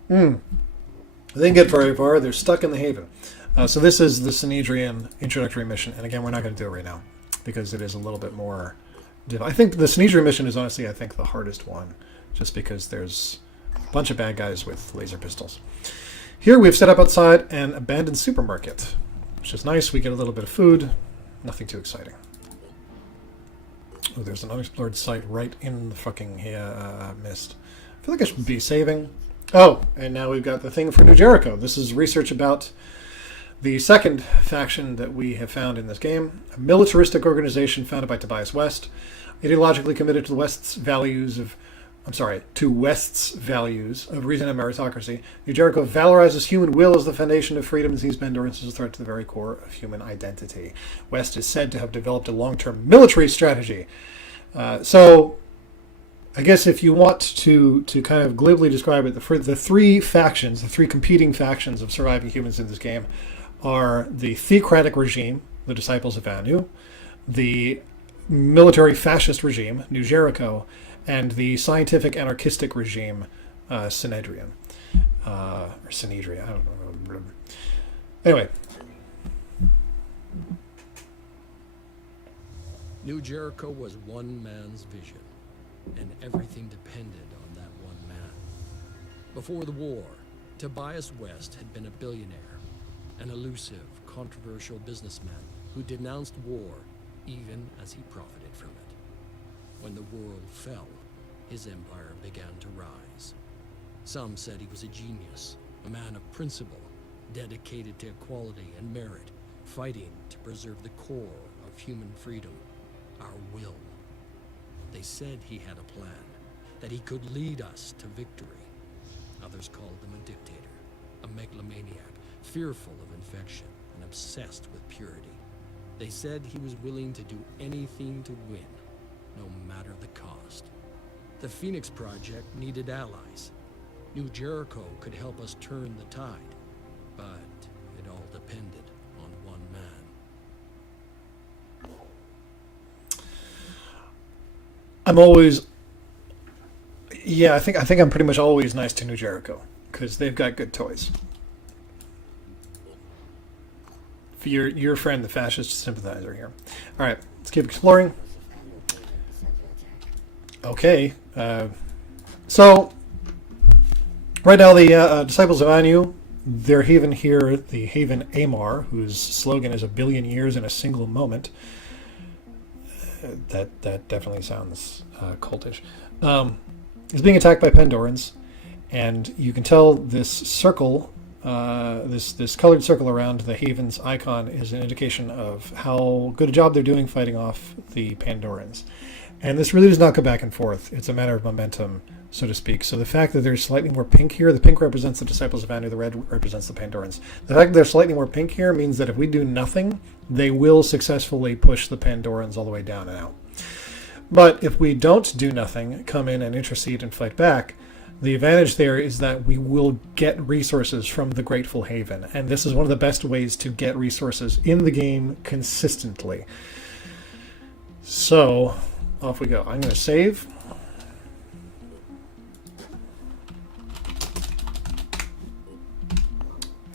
They didn't get very far. They're stuck in the haven. So this is the Sanhedrin introductory mission. And again, we're not going to do it right now because it is a little bit more... I think the Sanhedrin mission is honestly, I think, the hardest one, just because there's a bunch of bad guys with laser pistols. Here we've set up outside an abandoned supermarket, which is nice. We get a little bit of food. Nothing too exciting. Oh, there's an unexplored site right in the fucking mist. I feel like I should be saving. Oh, and now we've got the thing for New Jericho. This is research about the second faction that we have found in this game. A militaristic organization founded by Tobias West, ideologically committed to West's values of reason and meritocracy. New Jericho valorizes human will as the foundation of freedom and sees endurance as a threat to the very core of human identity. West is said to have developed a long-term military strategy. So, I guess if you want to kind of glibly describe it, the 3 factions, the 3 competing factions of surviving humans in this game are the theocratic regime, the Disciples of Anu, the military fascist regime, New Jericho, and the scientific anarchistic regime, Sanhedrin. Or Sanhedrin, I don't know. Anyway. New Jericho was one man's vision, and everything depended on that one man. Before the war, Tobias West had been a billionaire, an elusive, controversial businessman who denounced war even as he profited from it. When the world fell, his empire began to rise. Some said he was a genius, a man of principle, dedicated to equality and merit, fighting to preserve the core of human freedom. our will. They said he had a plan, that he could lead us to victory. Others called him a dictator, a megalomaniac, fearful of infection and obsessed with purity. They said he was willing to do anything to win, no matter the cost. The Phoenix Project needed allies. New Jericho could help us turn the tide, but it all depended on one man. I'm always, yeah, I think I'm pretty much always nice to New Jericho because they've got good toys. For your friend, the fascist sympathizer here. All right, let's keep exploring. Okay, so right now the Disciples of Anu, their haven here, the Haven Amar, whose slogan is "a billion years in a single moment." That definitely sounds cultish. Is being attacked by Pandorans, and you can tell this circle, this colored circle around the Haven's icon, is an indication of how good a job they're doing fighting off the Pandorans. And this really does not go back and forth. It's a matter of momentum, so to speak. So the fact that there's slightly more pink here, the pink represents the Disciples of Anu, the red represents the Pandorans. The fact that there's slightly more pink here means that if we do nothing, they will successfully push the Pandorans all the way down and out. But if we don't do nothing, come in and intercede and fight back, the advantage there is that we will get resources from the Grateful Haven. And this is one of the best ways to get resources in the game consistently. So off we go. I'm going to save.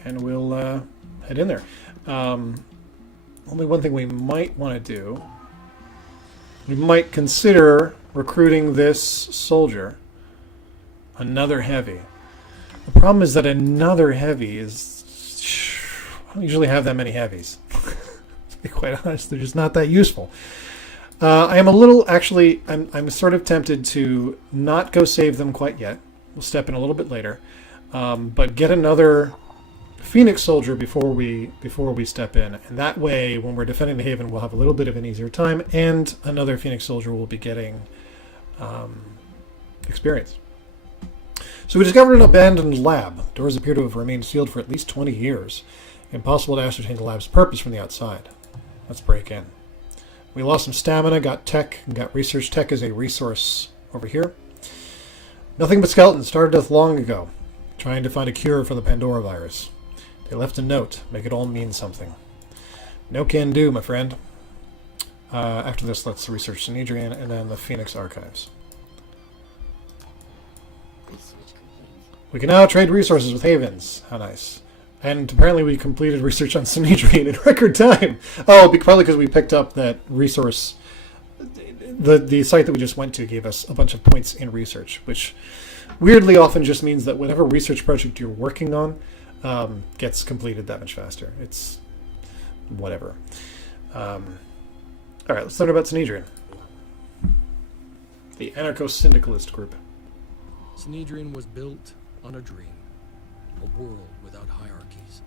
And we'll head in there. Only one thing we might want to do. We might consider recruiting this soldier. Another heavy. The problem is that another heavy is... I don't usually have that many heavies. To be quite honest, they're just not that useful. I am a little... Actually, I'm sort of tempted to not go save them quite yet. We'll step in a little bit later. But get another Phoenix soldier before we step in. And that way, when we're defending the Haven, we'll have a little bit of an easier time. And another Phoenix soldier will be getting experience. So we discovered an abandoned lab. Doors appear to have remained sealed for at least 20 years. Impossible to ascertain the lab's purpose from the outside. Let's break in. We lost some stamina, got tech, and got research. Tech is a resource over here. Nothing but skeletons. Started death long ago, trying to find a cure for the Pandora virus. They left a note. Make it all mean something. No can do, my friend. After this, let's research Sanhedrin and then the Phoenix Archives. We can now trade resources with Havens. How nice. And apparently we completed research on Sanhedrin in record time. Oh, probably because we picked up that resource. The site that we just went to gave us a bunch of points in research, which weirdly often just means that whatever research project you're working on gets completed that much faster. It's whatever. All right, let's learn about Sanhedrin. The anarcho-syndicalist group. Sanhedrin was built on a dream. A world without hierarchies,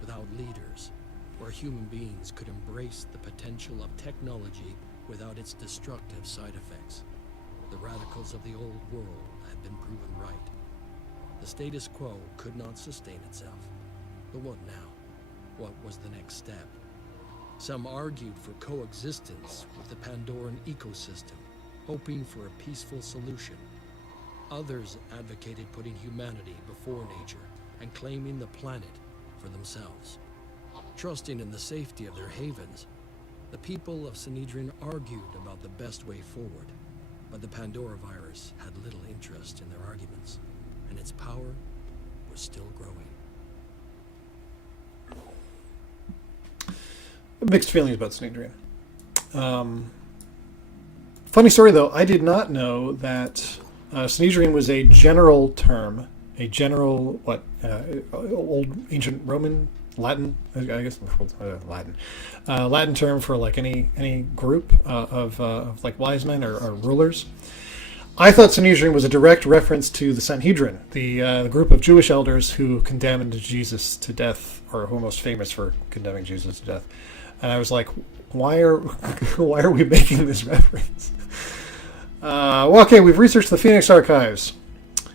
without leaders, where human beings could embrace the potential of technology without its destructive side effects. The radicals of the old world had been proven right. The status quo could not sustain itself. But what now? What was the next step? Some argued for coexistence with the Pandoran ecosystem, hoping for a peaceful solution. Others advocated putting humanity before nature and claiming the planet for themselves. Trusting in the safety of their havens, the people of Sanhedrin argued about the best way forward, but the Pandora virus had little interest in their arguments, and its power was still growing. Mixed feelings about Sanhedrin. Funny story, though, I did not know that Sanhedrin was a general term, a general, old ancient Roman, Latin, I guess, Latin term for like any group of like wise men or rulers. I thought Sanhedrin was a direct reference to the Sanhedrin, the group of Jewish elders who condemned Jesus to death, or who are most famous for condemning Jesus to death, And I was like, why are why are we making this reference? Well, okay, we've researched the Phoenix archives.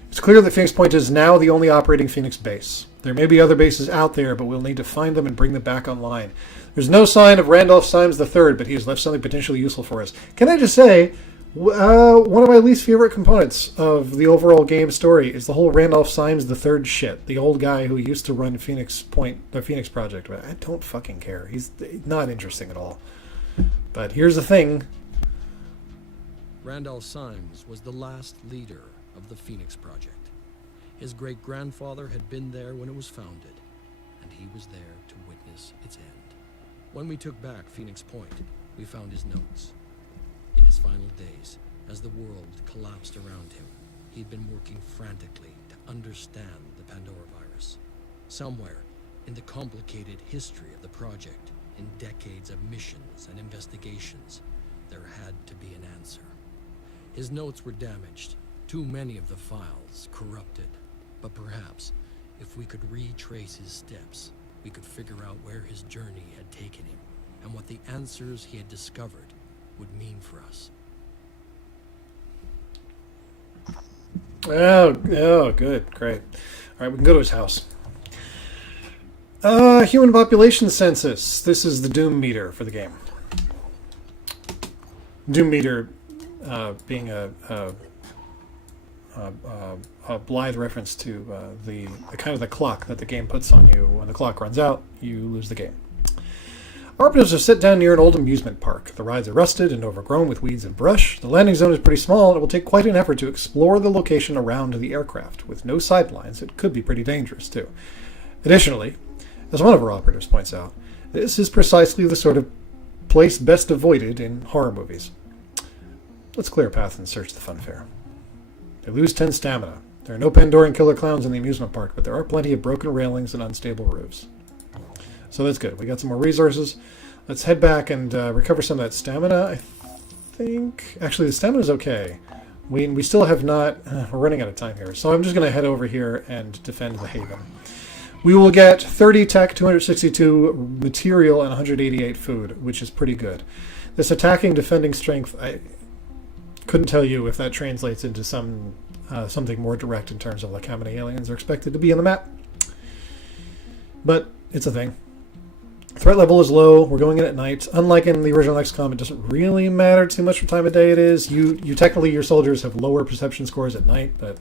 It's clear that Phoenix Point is now the only operating Phoenix base. There may be other bases out there, but we'll need to find them and bring them back online. There's no sign of Randolph Symes III, but he has left something potentially useful for us. Can I just say, one of my least favorite components of the overall game story is the whole Randolph Symes III shit. The old guy who used to run Phoenix Point, the Phoenix Project. I don't fucking care. He's not interesting at all. But here's the thing. Randolph Symes was the last leader of the Phoenix Project. His great-grandfather had been there when it was founded, and he was there to witness its end. When we took back Phoenix Point, we found his notes. In his final days, as the world collapsed around him, he'd been working frantically to understand the Pandora virus. Somewhere in the complicated history of the project, in decades of missions and investigations, there had to be an answer. His notes were damaged, too many of the files corrupted. But perhaps, if we could retrace his steps, we could figure out where his journey had taken him, and what the answers he had discovered would mean for us. Oh, good, great. All right, we can go to his house. Human population census. This is the Doom meter for the game. Doom meter being a blithe reference to the kind of the clock that the game puts on you. When the clock runs out, you lose the game. Our operatives are set down near an old amusement park. The rides are rusted and overgrown with weeds and brush. The landing zone is pretty small, and it will take quite an effort to explore the location around the aircraft. With no sidelines, it could be pretty dangerous, too. Additionally, as one of our operatives points out, this is precisely the sort of place best avoided in horror movies. Let's clear a path and search the funfair. They lose 10 stamina. There are no Pandoran killer clowns in the amusement park, but there are plenty of broken railings and unstable roofs. So that's good. We got some more resources. Let's head back and recover some of that stamina, I think. Actually, the stamina's okay. We still have not... we're running out of time here. So I'm just going to head over here and defend the Haven. We will get 30 tech, 262 material, and 188 food, which is pretty good. This attacking, defending strength... I couldn't tell you if that translates into something more direct in terms of like how many aliens are expected to be on the map. But it's a thing. Threat level is low. We're going in at night. Unlike in the original XCOM, it doesn't really matter too much what time of day it is. You technically, your soldiers have lower perception scores at night, but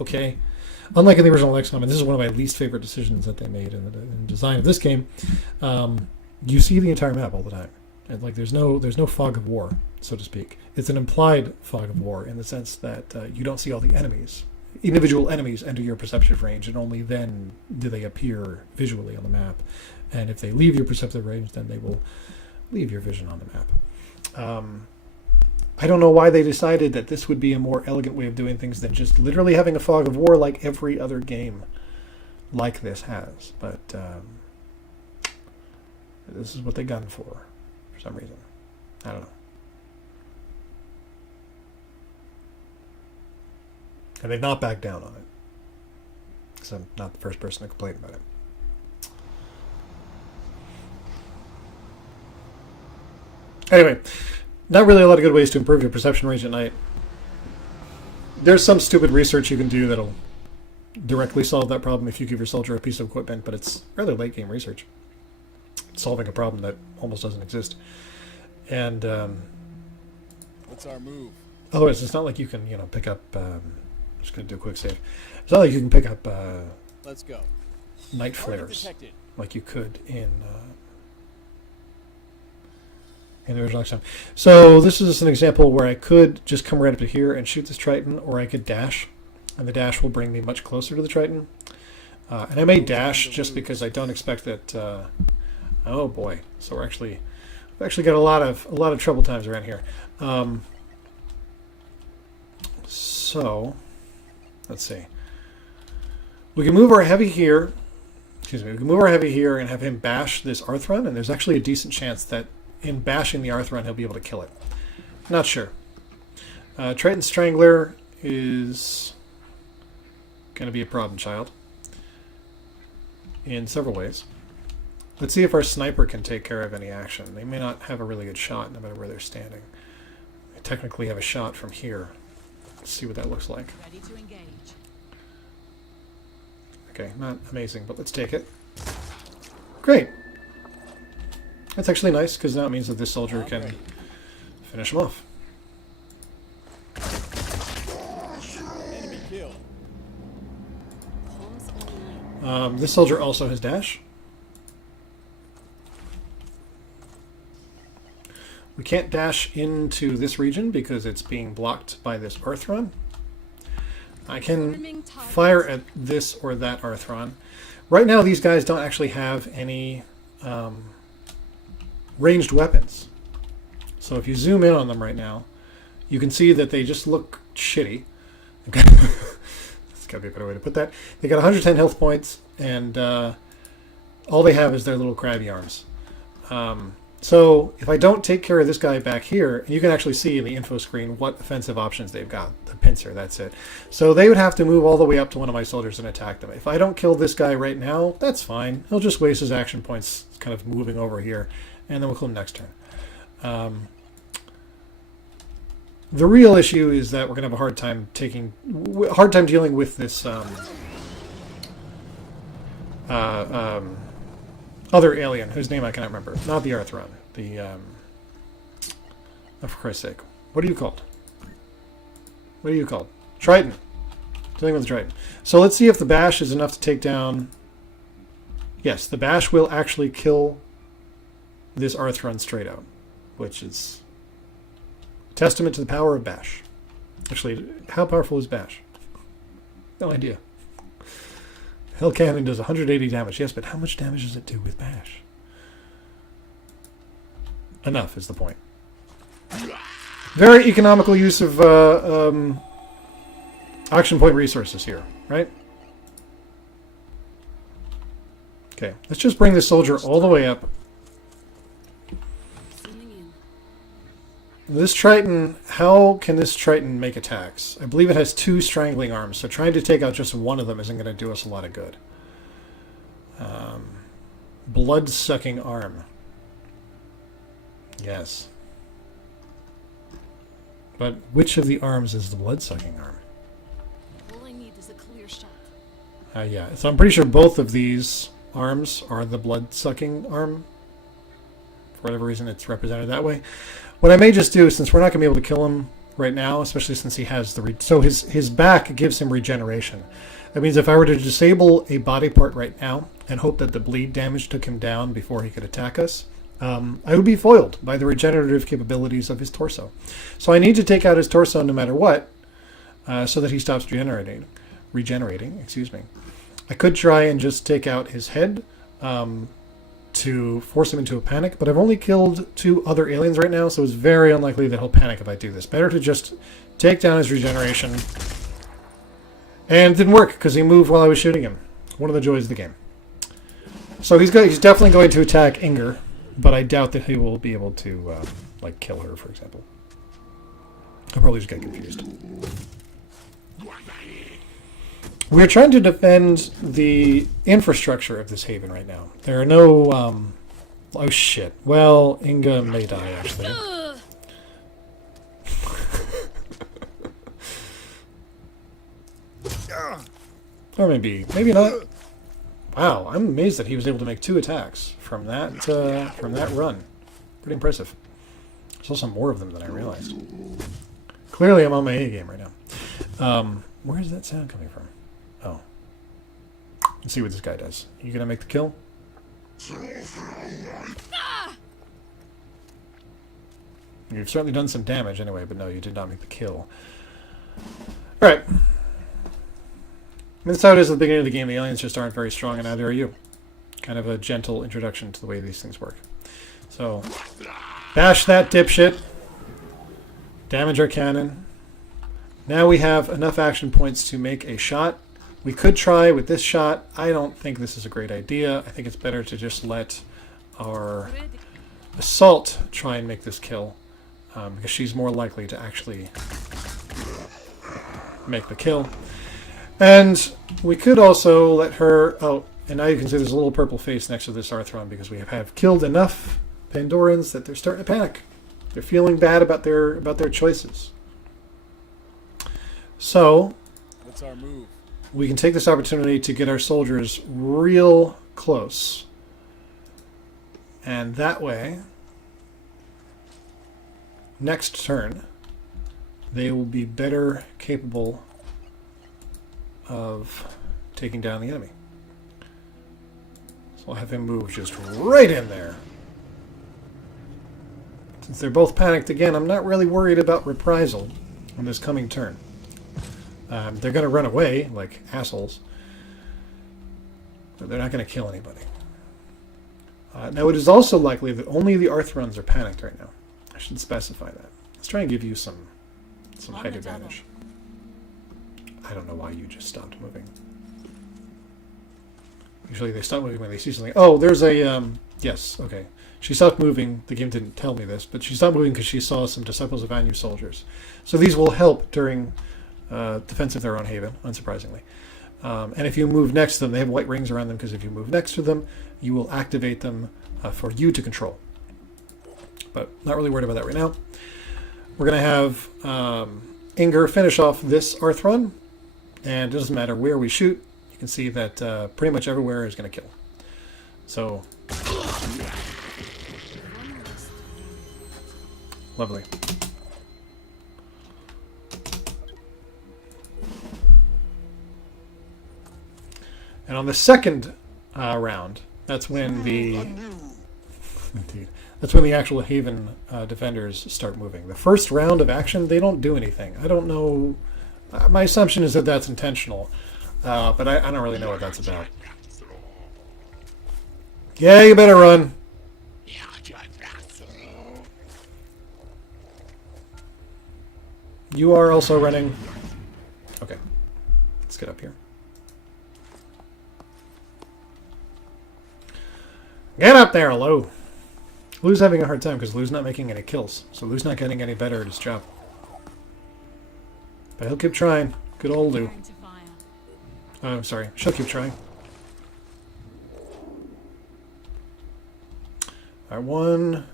okay. Unlike in the original XCOM, and this is one of my least favorite decisions that they made in the design of this game, you see the entire map all the time. And like there's no fog of war, so to speak. It's an implied fog of war in the sense that you don't see all the enemies. Individual enemies enter your perceptive range, and only then do they appear visually on the map. And if they leave your perceptive range, then they will leave your vision on the map. I don't know why they decided that this would be a more elegant way of doing things than just literally having a fog of war like every other game like this has. But this is what they gun for some reason. I don't know. And they've not backed down on it. Because I'm not the first person to complain about it. Anyway, not really a lot of good ways to improve your perception range at night. There's some stupid research you can do that'll directly solve that problem if you give your soldier a piece of equipment, but it's rather late game research. It's solving a problem that almost doesn't exist. And What's our move? otherwise, it's not like you can, pick up... just going to do a quick save. It's not like you can pick up Let's go. night Target flares detected. like you could in the original XCOM. So this is an example where I could just come right up to here and shoot this Triton, or I could dash, and the dash will bring me much closer to the Triton. And I may dash just because I don't expect that. Oh boy! So we've actually got a lot of trouble times around here. So let's see. We can move our heavy here. Excuse me. We can move our heavy here and have him bash this Arthron, and there's actually a decent chance that in bashing the Arthron, he'll be able to kill it. Not sure. Triton Strangler is going to be a problem child in several ways. Let's see if our sniper can take care of any action. They may not have a really good shot no matter where they're standing. They technically have a shot from here. Let's see what that looks like. Ready to engage. Okay, not amazing, but let's take it. Great. That's actually nice, because now it means that this soldier can finish him off. Enemy kill. Comms online. This soldier also has dash. We can't dash into this region because it's being blocked by this Arthron. I can Confirming target. fire at this or that Arthron. Right now, these guys don't actually have any ranged weapons. So if you zoom in on them right now, you can see that they just look shitty. There's got to be a better way to put that. They got 110 health points, and all they have is their little crabby arms. So if I don't take care of this guy back here, and you can actually see in the info screen what offensive options they've got. The pincer, that's it. So they would have to move all the way up to one of my soldiers and attack them. If I don't kill this guy right now, that's fine. He'll just waste his action points kind of moving over here, and then we'll kill him next turn. The real issue is that we're going to have a hard time dealing with this other alien, whose name I cannot remember. Not the Arthron. The, oh, for Christ's sake. What are you called? What are you called? Triton. Dealing with the Triton. So let's see if the bash is enough to take down... Yes, the bash will actually kill this Arthron straight out, which is a testament to the power of bash. Actually, how powerful is bash? No idea. Hell Cannon does 180 damage. Yes, but how much damage does it do with bash? Enough is the point. Very economical use of action point resources here, right? Okay, let's just bring this soldier all the way up. Zooming in. This Triton, how can this Triton make attacks? I believe it has 2 strangling arms, so trying to take out just one of them isn't going to do us a lot of good. Blood-sucking arm. Yes. But which of the arms is the blood-sucking arm? All I need is a clear shot. Yeah, so I'm pretty sure both of these arms are the blood-sucking arm. For whatever reason, it's represented that way. What I may just do, since we're not going to be able to kill him right now, especially since he has the... So his back gives him regeneration. That means if I were to disable a body part right now and hope that the bleed damage took him down before he could attack us, I would be foiled by the regenerative capabilities of his torso. So I need to take out his torso no matter what, so that he stops regenerating. Excuse me. I could try and just take out his head to force him into a panic, but I've only killed 2 other aliens right now, so it's very unlikely that he'll panic if I do this. Better to just take down his regeneration. And it didn't work, because he moved while I was shooting him. One of the joys of the game. So he's definitely going to attack Inger, but I doubt that he will be able to, like, kill her, for example. I'll probably just get confused. We're trying to defend the infrastructure of this haven right now. There are no, oh shit. Well, Inga may die, actually. Or maybe not. Wow, I'm amazed that he was able to make 2 attacks from that run. Pretty impressive. There's also more of them than I realized. Clearly, I'm on my A game right now. Where is that sound coming from? Oh. Let's see what this guy does. You gonna make the kill? You've certainly done some damage anyway, but no, you did not make the kill. Alright. That's how it is at the beginning of the game. The aliens just aren't very strong, and neither are you. Kind of a gentle introduction to the way these things work. So, bash that dipshit. Damage our cannon. Now we have enough action points to make a shot. We could try with this shot. I don't think this is a great idea. I think it's better to just let our assault try and make this kill. Because she's more likely to actually make the kill. And we could also let her... Oh, And now you can see there's a little purple face next to this Arthron because we have killed enough Pandorans that they're starting to panic. They're feeling bad about their choices. So What's our move? we can take this opportunity to get our soldiers real close. And that way, next turn, they will be better capable of taking down the enemy. So I'll have him move just right in there. Since they're both panicked again, I'm not really worried about reprisal on this coming turn. They're going to run away like assholes, but they're not going to kill anybody. Now, it is also likely that only the Arthrons are panicked right now. I should specify that. Let's try and give you some height advantage. I don't know why you just stopped moving. Usually they stop moving when they see something. Oh, there's a... yes, okay. She stopped moving. The game didn't tell me this, but she stopped moving because she saw some Disciples of Anu soldiers. So these will help during defense of their own haven, unsurprisingly. And if you move next to them, they have white rings around them because if you move next to them, you will activate them for you to control. But not really worried about that right now. We're going to have Inger finish off this Arthron, and it doesn't matter where we shoot. You can see that pretty much everywhere is going to kill. So, lovely. And on the second round, that's when the that's when the actual Haven defenders start moving. The first round of action, they don't do anything. I don't know. My assumption is that that's intentional, but I don't really know what that's about. Yeah, you better run. You are also running. Okay, let's get up here. Get up there, Lou. Lou's having a hard time because Lou's not making any kills. So Lou's not getting any better at his job. But he'll keep trying. Good old Lou. Preparing to fire. Oh, I'm sorry. She'll keep trying. Alright, 1,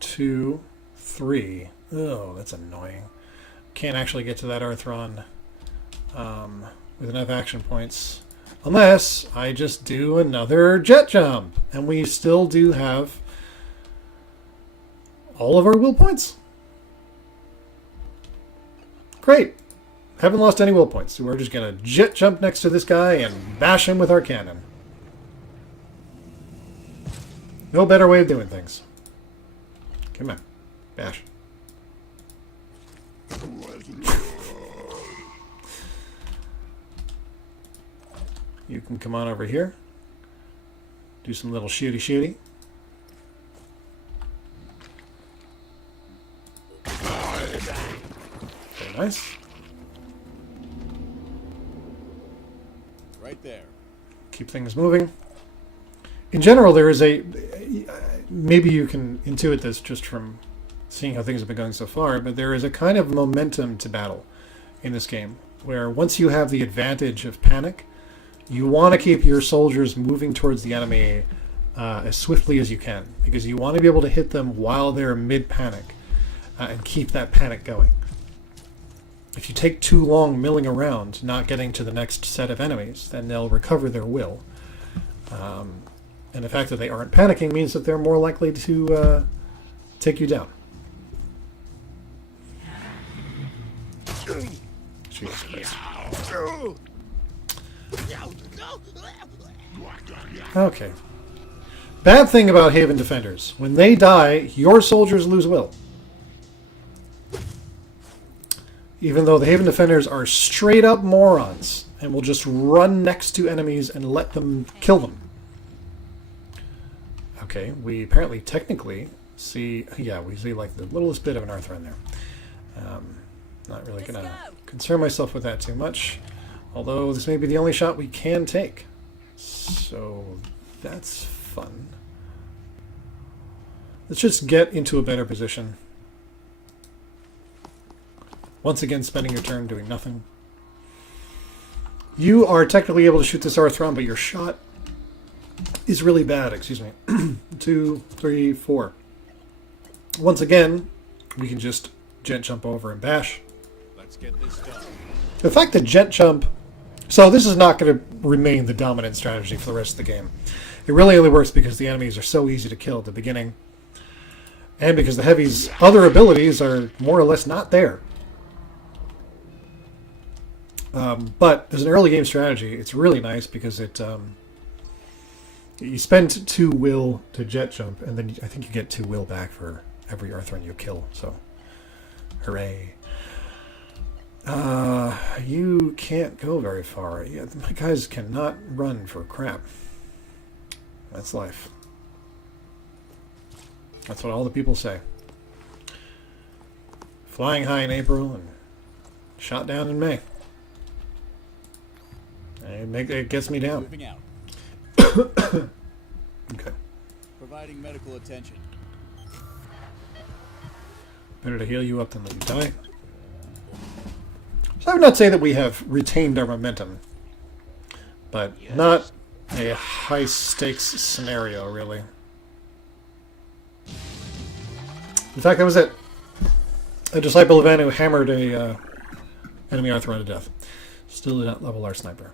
2, 3. Oh, that's annoying. Can't actually get to that Arthron with enough action points. Unless I just do another jet jump. And we still do have all of our will points. Great. Haven't lost any will points. So we're just going to jet jump next to this guy and bash him with our cannon. No better way of doing things. Come on. Bash. You can come on over here. Do some little shooty. Very nice. Right there. Keep things moving. In general, there is a... Maybe you can intuit this just from seeing how things have been going so far, but there is a kind of momentum to battle in this game, where once you have the advantage of panic, you want to keep your soldiers moving towards the enemy as swiftly as you can, because you want to be able to hit them while they're mid-panic and keep that panic going. If you take too long milling around, not getting to the next set of enemies, then they'll recover their will. And the fact that they aren't panicking means that they're more likely to take you down. Jesus Christ. Okay. Bad thing about Haven Defenders. When they die, your soldiers lose will. Even though the Haven Defenders are straight up morons and will just run next to enemies and let them kill them. Okay, we apparently technically see... Yeah, we see like the littlest bit of an Arthur in there. Not really going to concern myself with that too much. Although this may be the only shot we can take. So that's fun. Let's just get into a better position. Once again, spending your turn doing nothing. You are technically able to shoot this Arthron, but your shot is really bad. Excuse me. 2, 3, 4. Once again, we can just jet jump over and bash. Let's get this done. The fact that jet jump... So this is not going to remain the dominant strategy for the rest of the game. It really only works because the enemies are so easy to kill at the beginning. And because the heavy's other abilities are more or less not there. But as an early game strategy, it's really nice because it... you spend 2 will to jet jump, and then I think you get 2 will back for every Arthurian you kill. So, hooray. You can't go very far. Yeah, my guys cannot run for crap. That's life. That's what all the people say. Flying high in April and shot down in May. It gets me down. Moving out. Okay. Providing medical attention. Better to heal you up than let you die. So I would not say that we have retained our momentum, but not a high-stakes scenario, really. In fact, that was it. A disciple of Anu hammered a enemy Arthur to death. Still did not level our sniper.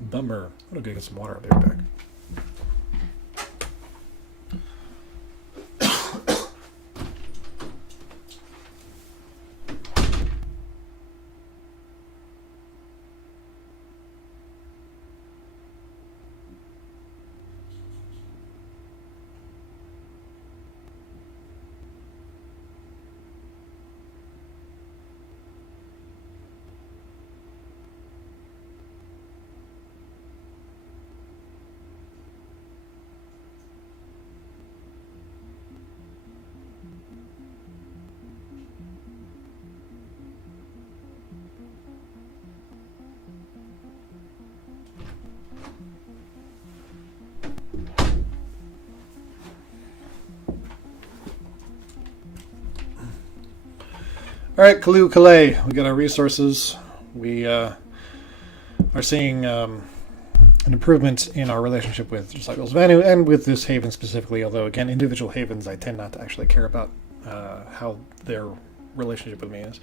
Bummer. I'm gonna go get some water. I'll be right back. Alright, Kalu Kalay, we got our resources. We are seeing an improvement in our relationship with Disciples of Anu and with this haven specifically, although, again, individual havens I tend not to actually care about how their relationship with me is.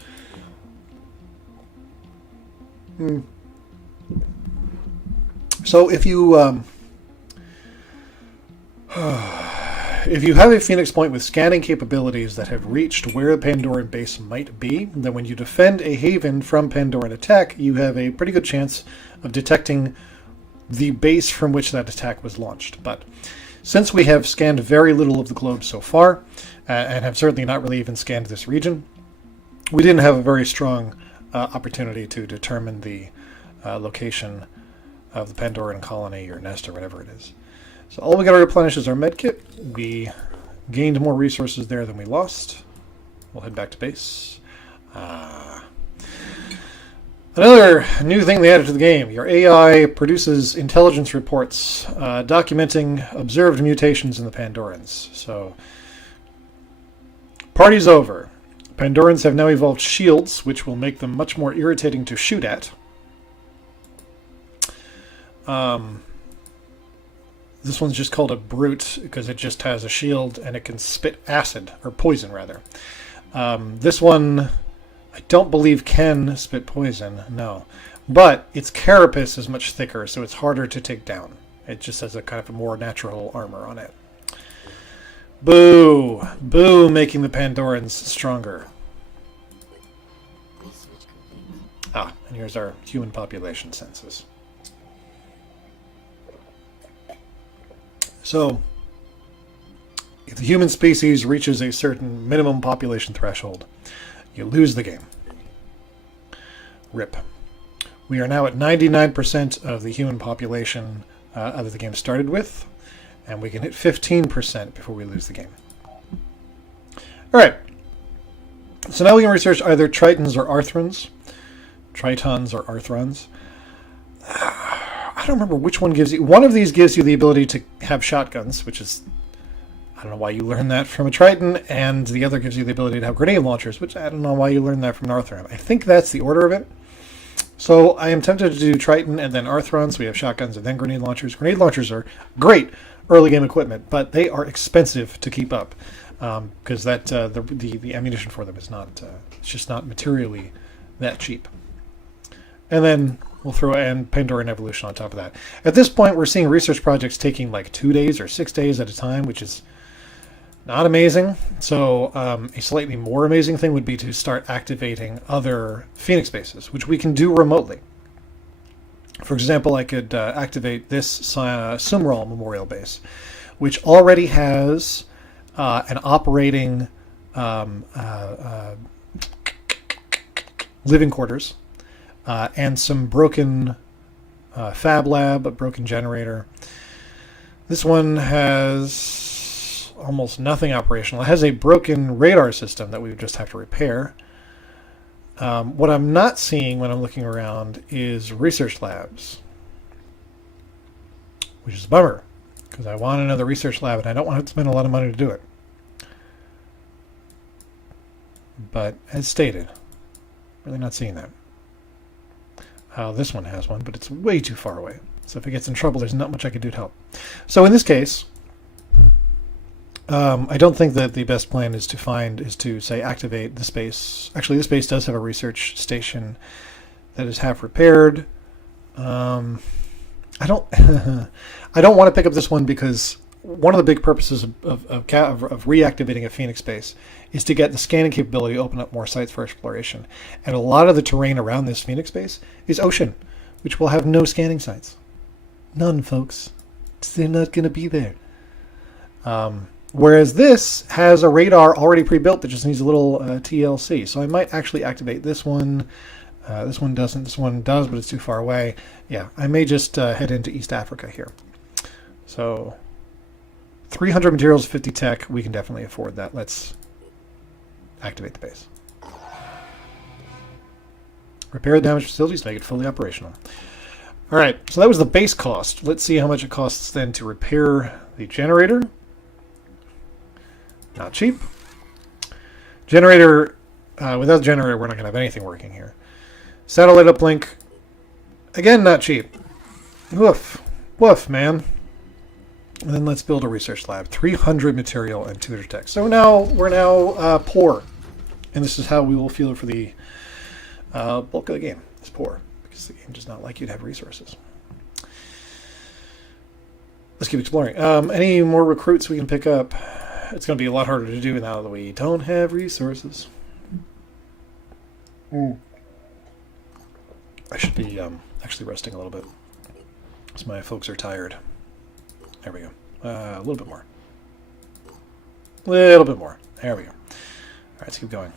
So if you... if you have a Phoenix Point with scanning capabilities that have reached where the Pandoran base might be, then when you defend a haven from Pandoran attack, you have a pretty good chance of detecting the base from which that attack was launched. But since we have scanned very little of the globe so far, and have certainly not really even scanned this region, we didn't have a very strong opportunity to determine the location of the Pandoran colony or nest or whatever it is. So all we got to replenish is our medkit. We gained more resources there than we lost. We'll head back to base. Another new thing they added to the game. Your AI produces intelligence reports documenting observed mutations in the Pandorans. So, party's over. Pandorans have now evolved shields, which will make them much more irritating to shoot at. This one's just called a brute because it just has a shield and it can spit acid, or poison rather. This one, I don't believe can spit poison, no. But its carapace is much thicker, so it's harder to take down. It just has a kind of a more natural armor on it. Boo! Boo, making the Pandorans stronger. Ah, and here's our human population census. So, if the human species reaches a certain minimum population threshold, you lose the game. RIP. We are now at 99% of the human population that the game started with, and we can hit 15% before we lose the game. Alright. So now we can research either Tritons or Arthrons. Tritons or Arthrons. I don't remember which one gives you... One of these gives you the ability to have shotguns, which is... I don't know why you learned that from a Triton, and the other gives you the ability to have grenade launchers, which I don't know why you learned that from an Arthur. I think that's the order of it. So I am tempted to do Triton and then Arthron, so we have shotguns and then grenade launchers. Grenade launchers are great early game equipment, but they are expensive to keep up because the ammunition for them is not it's just not materially that cheap. And then we'll throw in Pandoran Evolution on top of that. At this point, we're seeing research projects taking like 2 days or 6 days at a time, which is not amazing. So a slightly more amazing thing would be to start activating other Phoenix bases, which we can do remotely. For example, I could activate this Sumral Memorial Base, which already has an operating living quarters and some broken fab lab, a broken generator. This one has almost nothing operational. It has a broken radar system that we would just have to repair. What I'm not seeing when I'm looking around is research labs, which is a bummer because I want another research lab and I don't want to spend a lot of money to do it. But as stated, really not seeing that. This one has one, but it's way too far away. So if it gets in trouble, there's not much I can do to help. So in this case, I don't think that the best plan is to say activate the space. Actually, this base does have a research station that is half repaired. I don't I don't want to pick up this one because one of the big purposes of reactivating a Phoenix base is to get the scanning capability to open up more sites for exploration. And a lot of the terrain around this Phoenix base is ocean, which will have no scanning sites. None, folks. They're not going to be there. Whereas this has a radar already pre-built that just needs a little TLC. So I might actually activate this one. This one doesn't. This one does, but it's too far away. Yeah, I may just head into East Africa here. So 300 materials, 50 tech. We can definitely afford that. Let's activate the base. Repair the damaged facilities, make it fully operational. All right, so that was the base cost. Let's see how much it costs then to repair the generator. Not cheap. Generator, without the generator, we're not going to have anything working here. Satellite uplink, again, not cheap. Woof. Woof, man. And then let's build a research lab. 300 material and 200 tech. So now we're now poor. And this is how we will feel for the bulk of the game. It's poor. Because the game does not like you to have resources. Let's keep exploring. Any more recruits we can pick up? It's going to be a lot harder to do now that we don't have resources. I should be actually resting a little bit. Because my folks are tired. There we go. A little bit more. Little bit more. There we go. All right, let's keep going.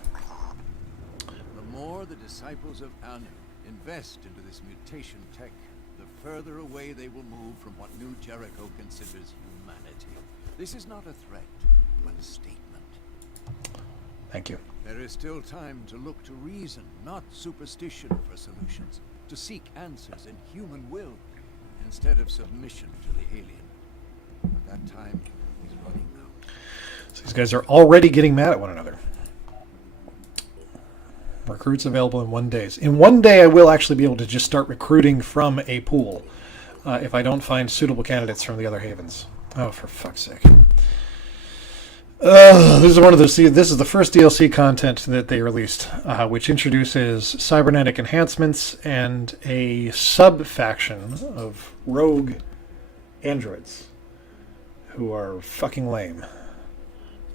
The more the disciples of Anu invest into this mutation tech, the further away they will move from what New Jericho considers humanity. This is not a threat, but a statement. Thank you. There is still time to look to reason, not superstition, for solutions. To seek answers in human will, instead of submission to the alien. But that time is running out. So these guys are already getting mad at one another. Recruits available in 1 day. In 1 day, I will actually be able to just start recruiting from a pool if I don't find suitable candidates from the other havens. Oh, for fuck's sake. This is one of those. This is the first DLC content that they released, which introduces cybernetic enhancements and a sub-faction of rogue androids who are fucking lame.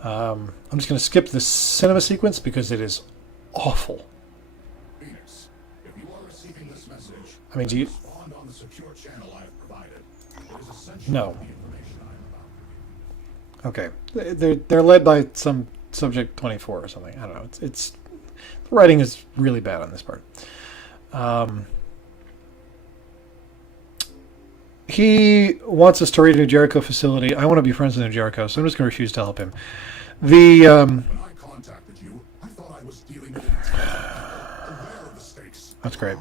I'm just going to skip the cinema sequence because it is awful. Phoenix, if you are receiving this message, I mean, do you? respond on the secure channel I have provided. It is essential No. to the information I am about to give you. Okay, they're led by some subject 24 or something. I don't know. It's the writing is really bad on this part. He wants us to raid a New Jericho facility. I want to be friends with New Jericho, so I'm just going to refuse to help him. The When I contacted you, I thought I was dealing with aware of the stakes. that's great.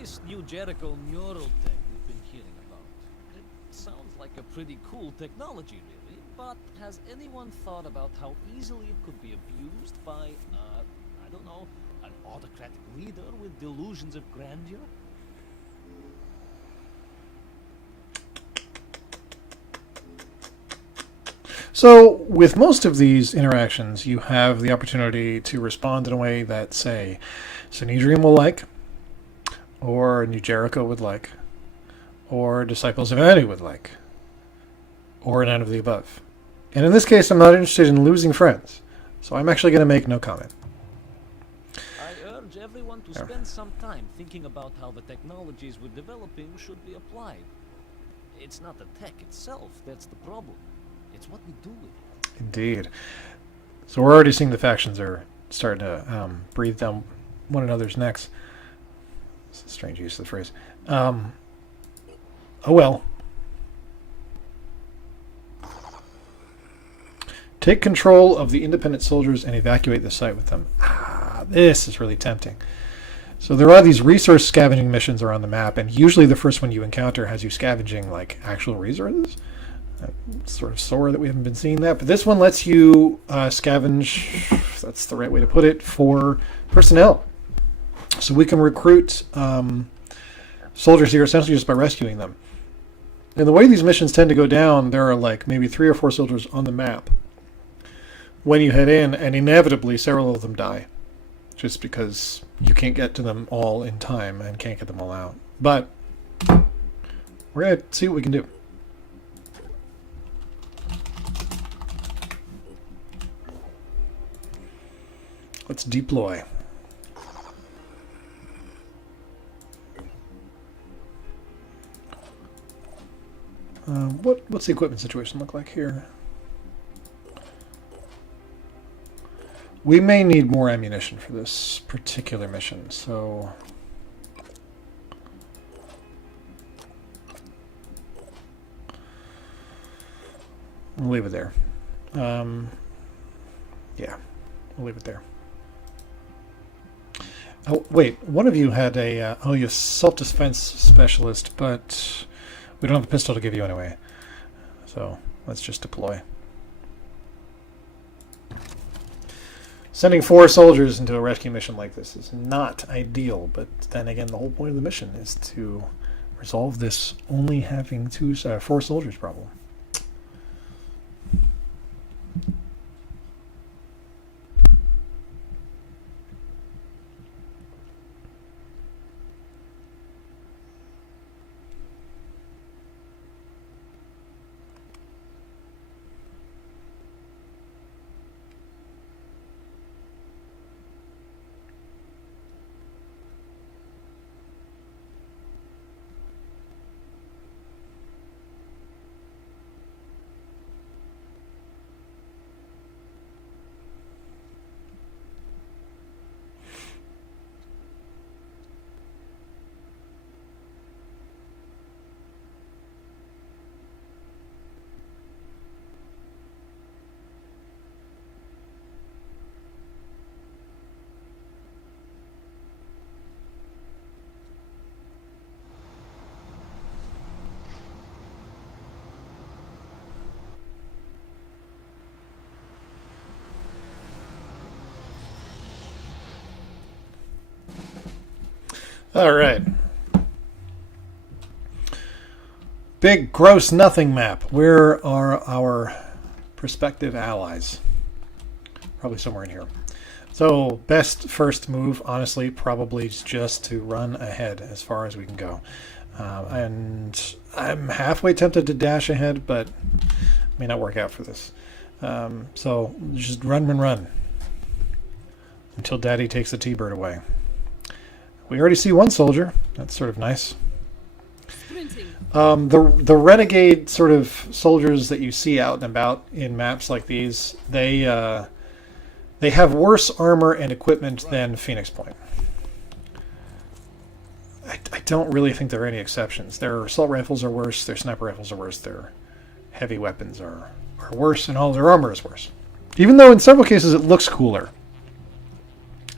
This New Jericho neural tech we've been hearing about. It sounds like a pretty cool technology, really, but has anyone thought about how easily it could be abused by, I don't know, an autocratic leader with delusions of grandeur? So, with most of these interactions, you have the opportunity to respond in a way that, say, Sanhedrin will like, or New Jericho would like, or Disciples of Anu would like, or none of the above. And in this case, I'm not interested in losing friends, so I'm actually going to make no comment. I urge everyone to spend some time thinking about how the technologies we're developing should be applied. It's not the tech itself that's the problem. It's what we do with it. Indeed. So we're already seeing the factions are starting to breathe down one another's necks. It's a strange use of the phrase. Oh well. Take control of the independent soldiers and evacuate the site with them. This is really tempting. So there are these resource scavenging missions around the map, and usually the first one you encounter has you scavenging like actual resources. It's sort of sore that we haven't been seeing that, but this one lets you scavenge, if that's the right way to put it, for personnel. So we can recruit soldiers here essentially just by rescuing them. And the way these missions tend to go down, there are like maybe 3 or 4 soldiers on the map when you head in, and inevitably several of them die. Just because you can't get to them all in time and can't get them all out. But we're going to see what we can do. Let's deploy. What's the equipment situation look like here? We may need more ammunition for this particular mission, so we'll leave it there. Yeah, we'll leave it there. Oh, wait, one of you had a, you're self-defense specialist, but we don't have a pistol to give you anyway. So, let's just deploy. Sending 4 soldiers into a rescue mission like this is not ideal, but then again, the whole point of the mission is to resolve this only having 4 soldiers problem. All right. Big gross nothing map. Where are our prospective allies? Probably somewhere in here. So best first move, honestly, probably just to run ahead as far as we can go. And I'm halfway tempted to dash ahead, but it may not work out for this. So just run until Daddy takes the T-Bird away. We already see one soldier. That's sort of nice. The renegade sort of soldiers that you see out and about in maps like these, they have worse armor and equipment than Phoenix Point. I don't really think there are any exceptions. Their assault rifles are worse, their sniper rifles are worse, their heavy weapons are worse, and all their armor is worse. Even though in several cases it looks cooler,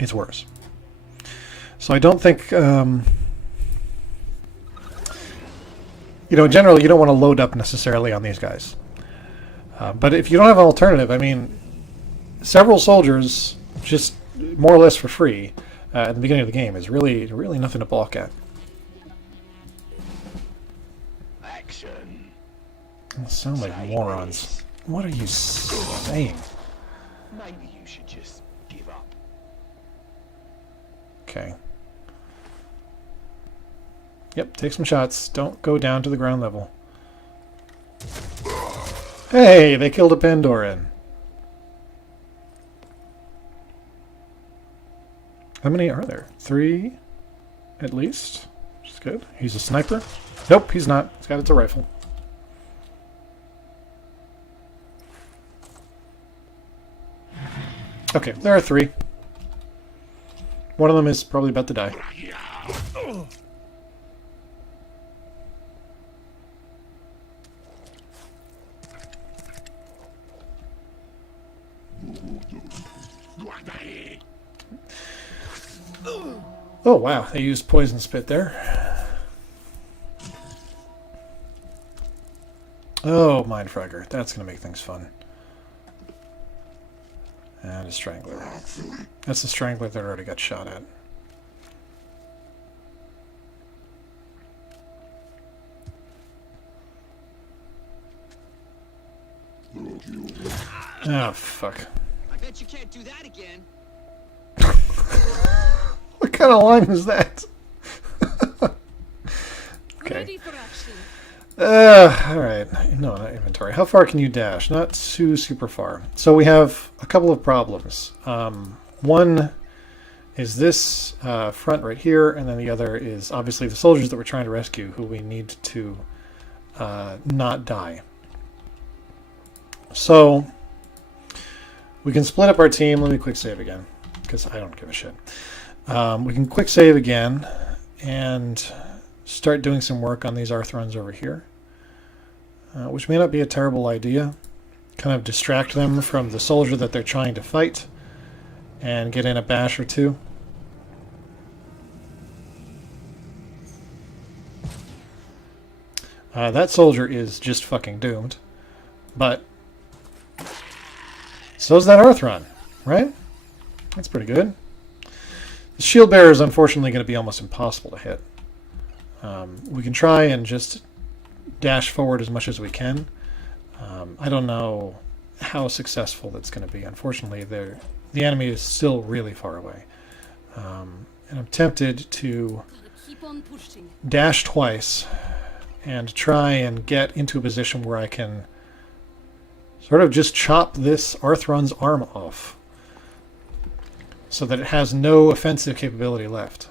it's worse. So I don't think, generally you don't want to load up necessarily on these guys. But if you don't have an alternative, I mean, several soldiers, just more or less for free, at the beginning of the game is really nothing to balk at. Action. They sound like morons. What are you saying? Maybe you should just give up. Okay. Yep, take some shots. Don't go down to the ground level. Hey, they killed a Pandoran. How many are there? 3, at least. Which is good. He's a sniper. Nope, he's not. He's got a rifle. Okay, there are 3. One of them is probably about to die. Oh wow, they used poison spit there. Oh, Mindfragger. That's going to make things fun. And a Strangler. That's the Strangler that already got shot at. Oh, fuck. I bet you can't do that again. What kind of line was that? Okay. Ready for action. Alright. No, not inventory. How far can you dash? Not super far. So we have a couple of problems. One is this front right here, and then the other is obviously the soldiers that we're trying to rescue, who we need to not die. So we can split up our team. Let me quick save again, because I don't give a shit. We can quick save again and start doing some work on these Arthrons over here, which may not be a terrible idea. Kind of distract them from the soldier that they're trying to fight and get in a bash or two. That soldier is just fucking doomed, but so's that Arthron, right? That's pretty good. The shield bearer is unfortunately going to be almost impossible to hit. We can try and just dash forward as much as we can. I don't know how successful that's going to be. Unfortunately, the enemy is still really far away. And I'm tempted to Gotta keep on pushing. dash twice and try and get into a position where I can sort of just chop this Arthron's arm off so that it has no offensive capability left.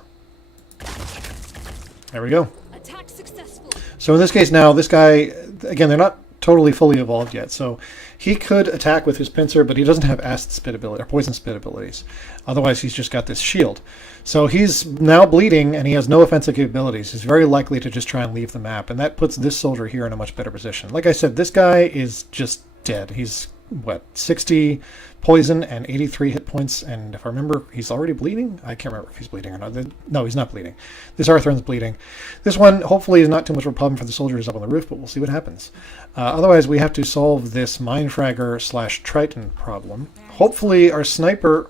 There we go. Attack successful. So in this case now, this guy, again, they're not totally fully evolved yet, so he could attack with his pincer, but he doesn't have acid spit ability or poison spit abilities. Otherwise, he's just got this shield. So he's now bleeding, and he has no offensive capabilities. He's very likely to just try and leave the map, and that puts this soldier here in a much better position. Like I said, this guy is just dead. He's, what, 60 poison and 83 hit points, and if I remember, he's already bleeding? I can't remember if he's bleeding or not. No, he's not bleeding. This Arthron's bleeding. This one, hopefully, is not too much of a problem for the soldiers up on the roof, but we'll see what happens. Otherwise, we have to solve this Mindfragger / Triton problem. Hopefully, our sniper...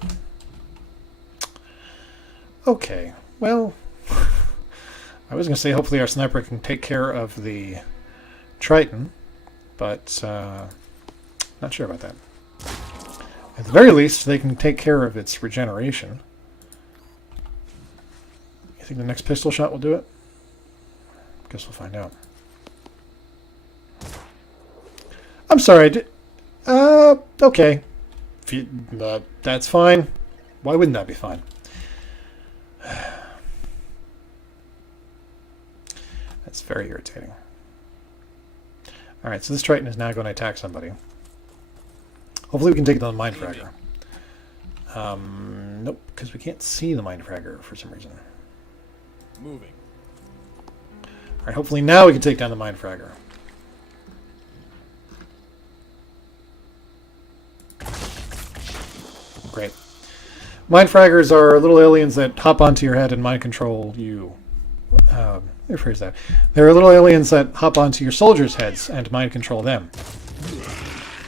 Okay, well... I was going to say hopefully our sniper can take care of the Triton, but not sure about that. At the very least, they can take care of its regeneration. You think the next pistol shot will do it? Guess we'll find out. I'm sorry, okay. That's fine. Why wouldn't that be fine? That's very irritating. Alright, so this Triton is now going to attack somebody. Hopefully we can take it on the Mindfragger. Nope, because we can't see the Mindfragger for some reason. Moving. Alright, hopefully now we can take down the Mindfragger. Great. Mindfraggers are little aliens that hop onto your head and mind control you. Let me rephrase that. They're little aliens that hop onto your soldiers' heads and mind control them.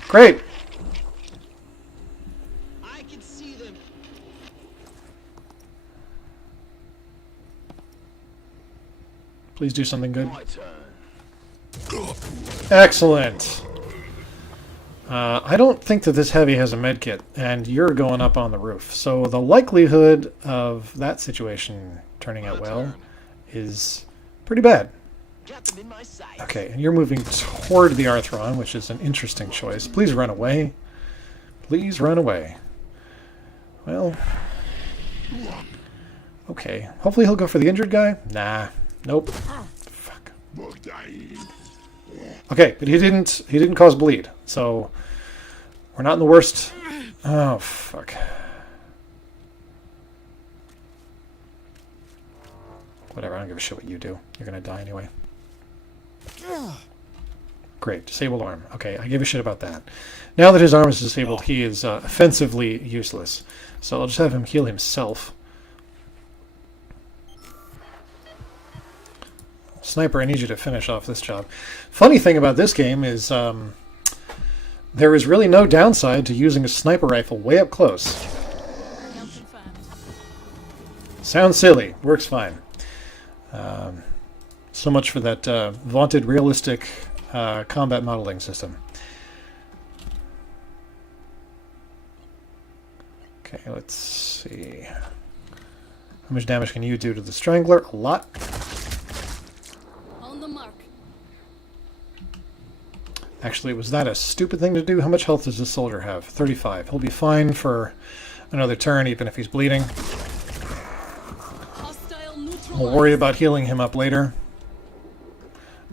Great! I can see them. Please do something good. My turn. Excellent. I don't think that this heavy has a med kit, and you're going up on the roof. So the likelihood of that situation turning out well is pretty bad. Okay, and you're moving toward the Arthron, which is an interesting choice. Please run away. Please run away. Well, okay. Hopefully he'll go for the injured guy. Nah. Nope. Fuck. Okay, but he didn't cause bleed, so we're not in the worst. Oh fuck. Whatever, I don't give a shit what you do. You're gonna die anyway. Great, disabled arm. Okay, I give a shit about that. Now that his arm is disabled, he is offensively useless. So I'll just have him heal himself. Sniper, I need you to finish off this job. Funny thing about this game is there is really no downside to using a sniper rifle way up close. Sounds silly. Works fine. So much for that vaunted realistic combat modeling system. Okay, let's see. How much damage can you do to the Strangler? A lot. On the mark. Actually, was that a stupid thing to do? How much health does this soldier have? 35. He'll be fine for another turn, even if he's bleeding. Hostile We'll neutralized. worry about healing him up later.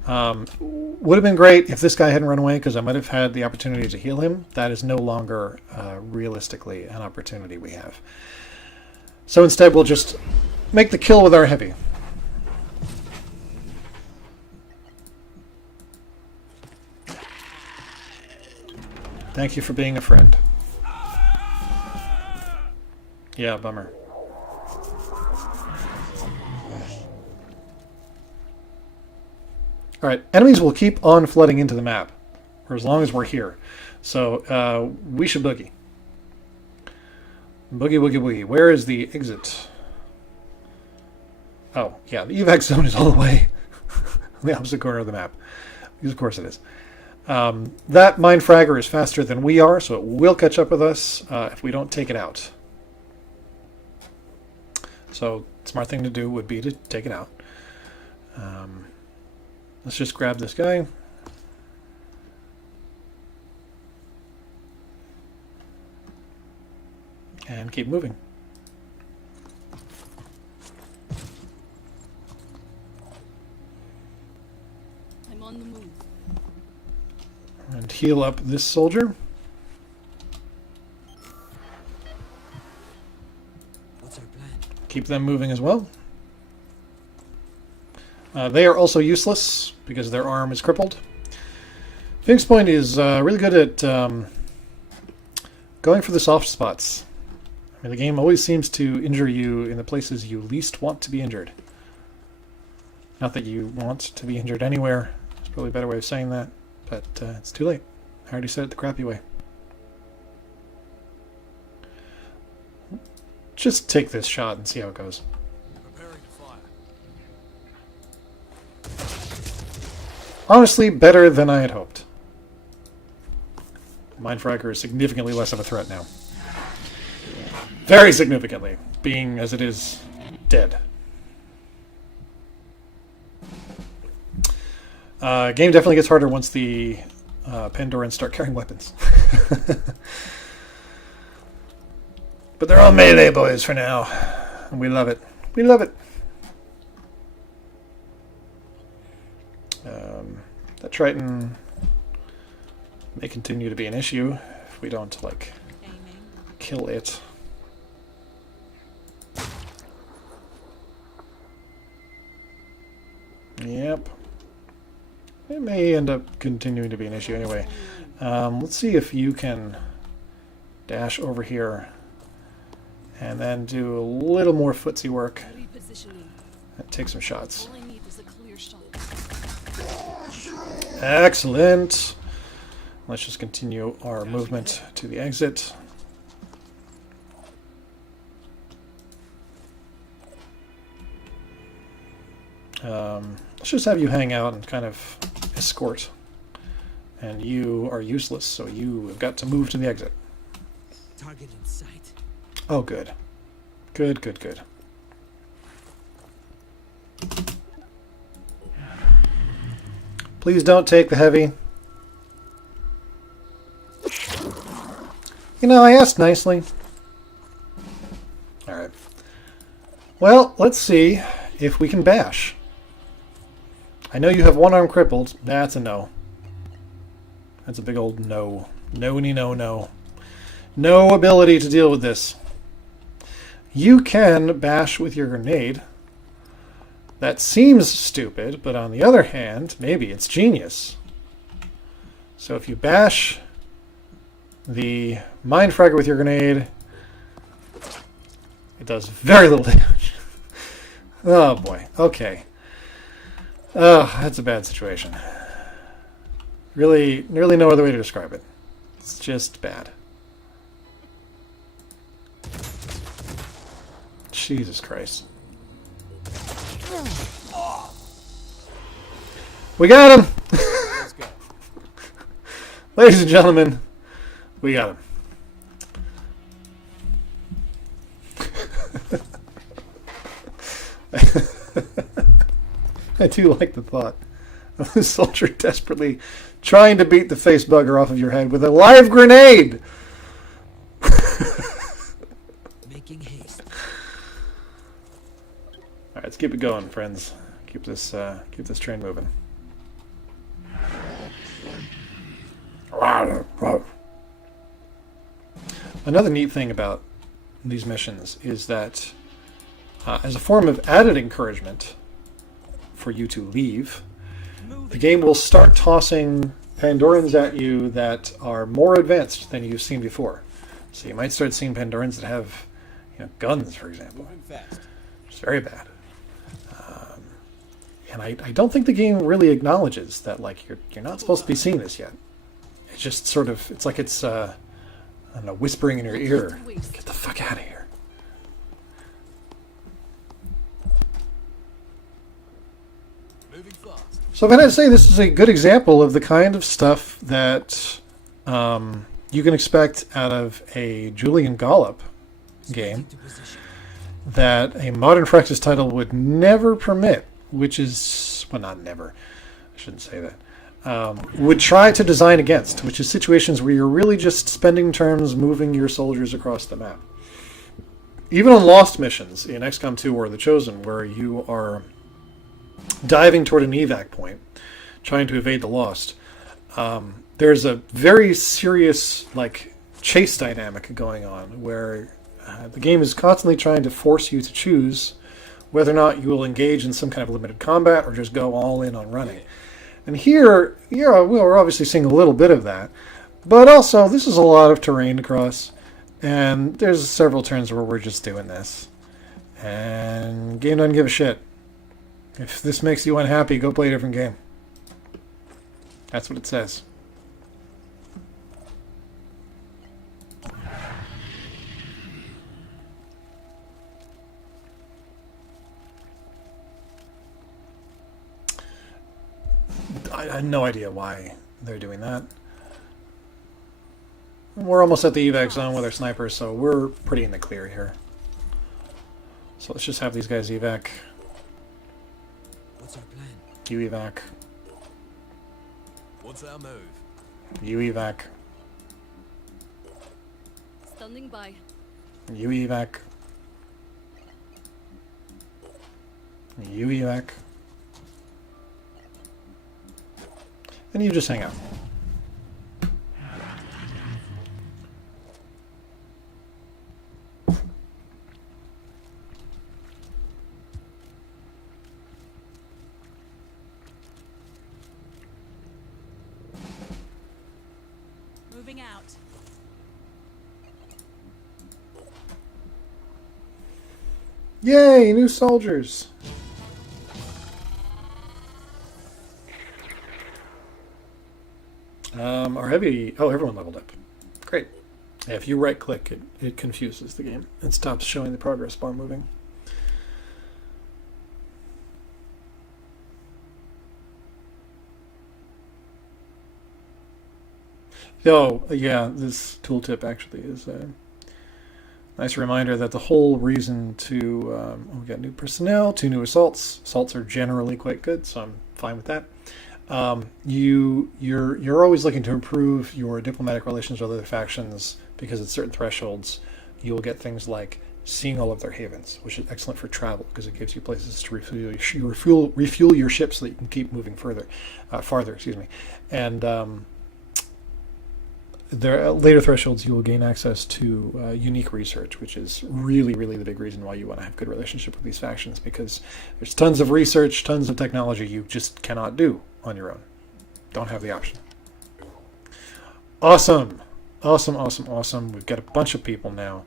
Would have been great if this guy hadn't run away, because I might have had the opportunity to heal him. That is no longer realistically an opportunity we have. So instead, we'll just make the kill with our heavy. Thank you for being a friend. Yeah, bummer. Alright, enemies will keep on flooding into the map for as long as we're here. So, we should boogie. Boogie, boogie, boogie. Where is the exit? Oh, yeah, the evac zone is all the way on the opposite corner of the map. Because of course it is. That mine fragger is faster than we are, so it will catch up with us if we don't take it out. So, smart thing to do would be to take it out. Let's just grab this guy. And keep moving. I'm on the move. And heal up this soldier. What's our plan? Keep them moving as well. They are also useless because their arm is crippled. Phoenix Point is really good at going for the soft spots. I mean, the game always seems to injure you in the places you least want to be injured. Not that you want to be injured anywhere. There's probably a better way of saying that, but it's too late. I already said it the crappy way. Just take this shot and see how it goes. Preparing to fire. Honestly, better than I had hoped. Mindfragger is significantly less of a threat now. Very significantly, being as it is dead. Game definitely gets harder once the Pandorans start carrying weapons. But they're all melee boys for now, and we love it. We love it. That Triton may continue to be an issue if we don't, like, kill it. Yep. It may end up continuing to be an issue anyway. Let's see if you can dash over here and then do a little more footsie work Repositioning. and take some shots. All I need is a clear shot. Excellent. Let's just continue our movement to the exit. Let's just have you hang out and kind of escort. And you are useless, so you have got to move to the exit. Target in sight. Oh, good. Good, good, good. Please don't take the heavy. You know, I asked nicely. Alright. Well, let's see if we can bash. I know you have one arm crippled. That's a no. That's a big old no. No. No ability to deal with this. You can bash with your grenade. That seems stupid, but on the other hand, maybe it's genius. So if you bash the Mind Fragger with your grenade, it does very little damage. Oh boy, okay. Oh, that's a bad situation. Really no other way to describe it. It's just bad. Jesus Christ. We got him! Let's go. Ladies and gentlemen, we got him. I do like the thought of the soldier desperately trying to beat the face bugger off of your head with a live grenade! Making haste. Alright, let's keep it going, friends. Keep this train moving. Another neat thing about these missions is that as a form of added encouragement for you to leave, the game will start tossing Pandorans at you that are more advanced than you've seen before. So you might start seeing Pandorans that have, guns, for example. Moving fast. It's very bad. And I don't think the game really acknowledges that, like, you're not supposed to be seeing this yet. It's just sort of, it's like it's, I don't know, whispering in your ear. Get the fuck out of here. Moving fast. So if I had to say, this is a good example of the kind of stuff that you can expect out of a Julian Gollop game To position. that a modern Phyrexis title would never permit, which is, well, not never, I shouldn't say that, would try to design against, which is situations where you're really just spending turns moving your soldiers across the map. Even on Lost missions in XCOM 2 or The Chosen, where you are diving toward an evac point, trying to evade the Lost, there's a very serious, like, chase dynamic going on, where the game is constantly trying to force you to choose whether or not you will engage in some kind of limited combat or just go all in on running. And here, we're obviously seeing a little bit of that, but also this is a lot of terrain to cross, and there's several turns where we're just doing this. And game doesn't give a shit. If this makes you unhappy, go play a different game. That's what it says. I have no idea why they're doing that. We're almost at the evac zone with our snipers, so we're pretty in the clear here. So let's just have these guys evac. What's our plan? You evac. What's our move? You evac. Standing by. You evac. You evac. And you just hang out. Moving out. Yay, new soldiers. Our heavy... Oh, everyone leveled up. Great. Yeah, if you right-click, it confuses the game. It stops showing the progress bar moving. Oh, yeah, this tooltip actually is a nice reminder that the whole reason to... we got new personnel, 2 new assaults. Assaults are generally quite good, so I'm fine with that. You're always looking to improve your diplomatic relations with other factions because at certain thresholds you will get things like seeing all of their havens, which is excellent for travel because it gives you places to refuel your ship so that you can keep moving farther. Excuse me, and there later thresholds you will gain access to unique research, which is really the big reason why you want to have good relationship with these factions because there's tons of research, tons of technology you just cannot do on your own. Don't have the option. Awesome. We've got a bunch of people now.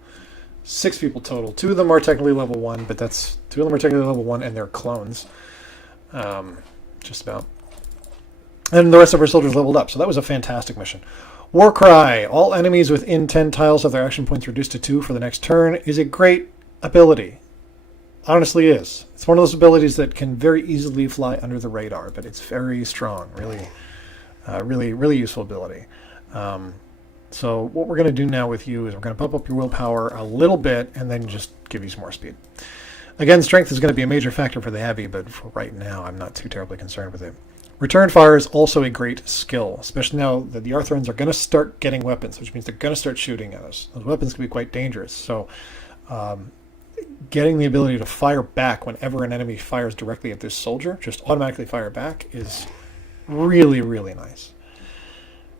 6 people total. 2 of them are technically level 1, but 2 of them are technically level 1 and they're clones. Just about. And the rest of our soldiers leveled up, so that was a fantastic mission. Warcry. All enemies within 10 tiles have their action points reduced to 2 for the next turn is a great ability. Honestly is. It's one of those abilities that can very easily fly under the radar, but it's very strong. Really useful ability. So what we're going to do now with you is we're going to bump up your willpower a little bit and then just give you some more speed. Again, strength is going to be a major factor for the heavy, but for right now I'm not too terribly concerned with it. Return fire is also a great skill, especially now that the Arthurans are going to start getting weapons, which means they're going to start shooting at us. Those weapons can be quite dangerous, so getting the ability to fire back whenever an enemy fires directly at this soldier, just automatically fire back, is really nice.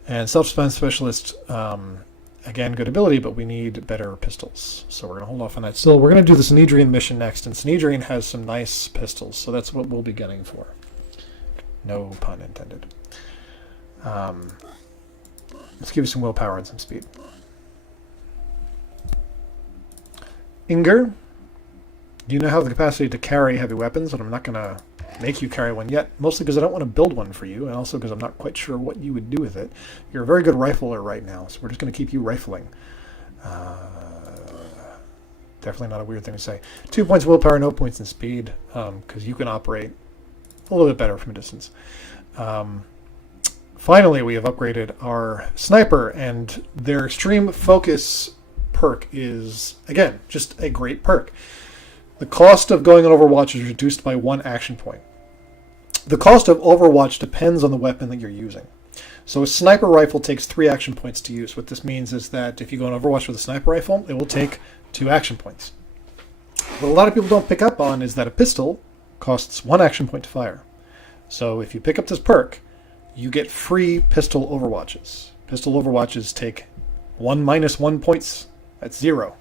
And self-defense specialist, again, good ability, but we need better pistols. So we're going to hold off on that. Still, we're going to do the Sanhedrin mission next, and Sanhedrin has some nice pistols, so that's what we'll be getting for. No pun intended. Let's give you some willpower and some speed. Inger, you now have the capacity to carry heavy weapons, but I'm not going to make you carry one yet, mostly because I don't want to build one for you, and also because I'm not quite sure what you would do with it. You're a very good rifler right now, so we're just going to keep you rifling. Definitely not a weird thing to say. 2 points willpower, no points in speed, because you can operate a little bit better from a distance. Finally, we have upgraded our sniper, and their extreme focus perk is, again, just a great perk. The cost of going on Overwatch is reduced by 1 action point. The cost of Overwatch depends on the weapon that you're using. So a sniper rifle takes 3 action points to use. What this means is that if you go on Overwatch with a sniper rifle, it will take 2 action points. What a lot of people don't pick up on is that a pistol costs 1 action point to fire. So if you pick up this perk, you get free pistol Overwatches. Pistol Overwatches take 1 minus 1 points. That's 0.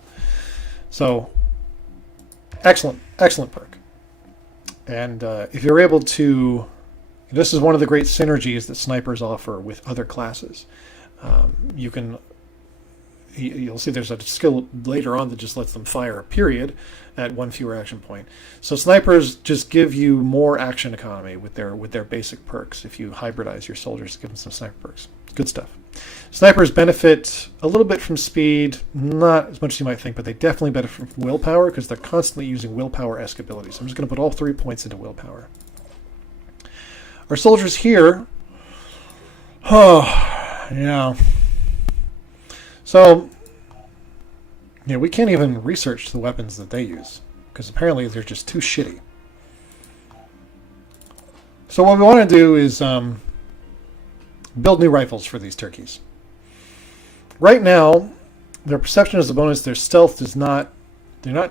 So excellent perk. And if you're able to... This is one of the great synergies that snipers offer with other classes. You'll see there's a skill later on that just lets them fire, period, at 1 fewer action point. So snipers just give you more action economy with their basic perks. If you hybridize your soldiers, give them some sniper perks. Good stuff. Snipers benefit a little bit from speed, not as much as you might think, but they definitely benefit from willpower because they're constantly using willpower-esque abilities. I'm just going to put all 3 points into willpower. Our soldiers here... Oh, yeah. So, yeah, we can't even research the weapons that they use because apparently they're just too shitty. So what we want to do is build new rifles for these turkeys. Right now, their perception is a bonus. Their stealth is not... I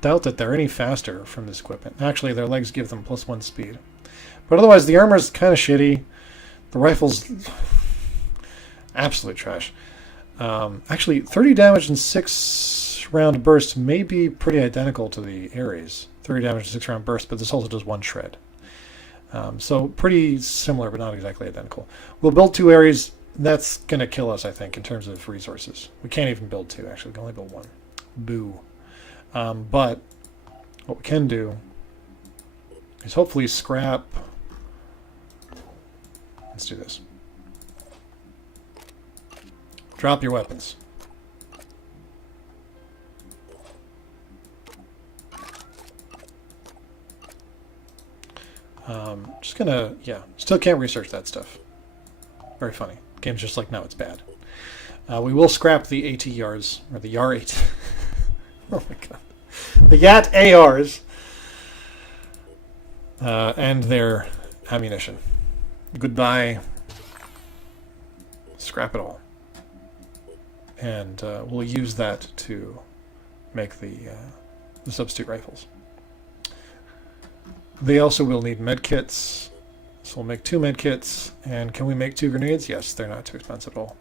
doubt that they're any faster from this equipment. Actually, their legs give them +1 speed. But otherwise, the armor's kind of shitty. The rifle's absolute trash. Actually, 30 damage and 6-round burst may be pretty identical to the Ares. 30 damage and 6-round burst, but this also does 1 shred. So pretty similar, but not exactly identical. We'll build 2 Ares. That's going to kill us, I think, in terms of resources. We can't even build 2, actually. We can only build 1. Boo. But what we can do is hopefully scrap... Let's do this. Drop your weapons. Just gonna, yeah, still can't research that stuff. Very funny. Game's just like, no, it's bad. We will scrap the AT YARs, or the YAR 8. Oh my god. The YAT ARs. And their ammunition. Goodbye. Scrap it all. And we'll use that to make the substitute rifles. They also will need med kits. So we'll make 2 med kits. And can we make 2 grenades? Yes, they're not too expensive at all.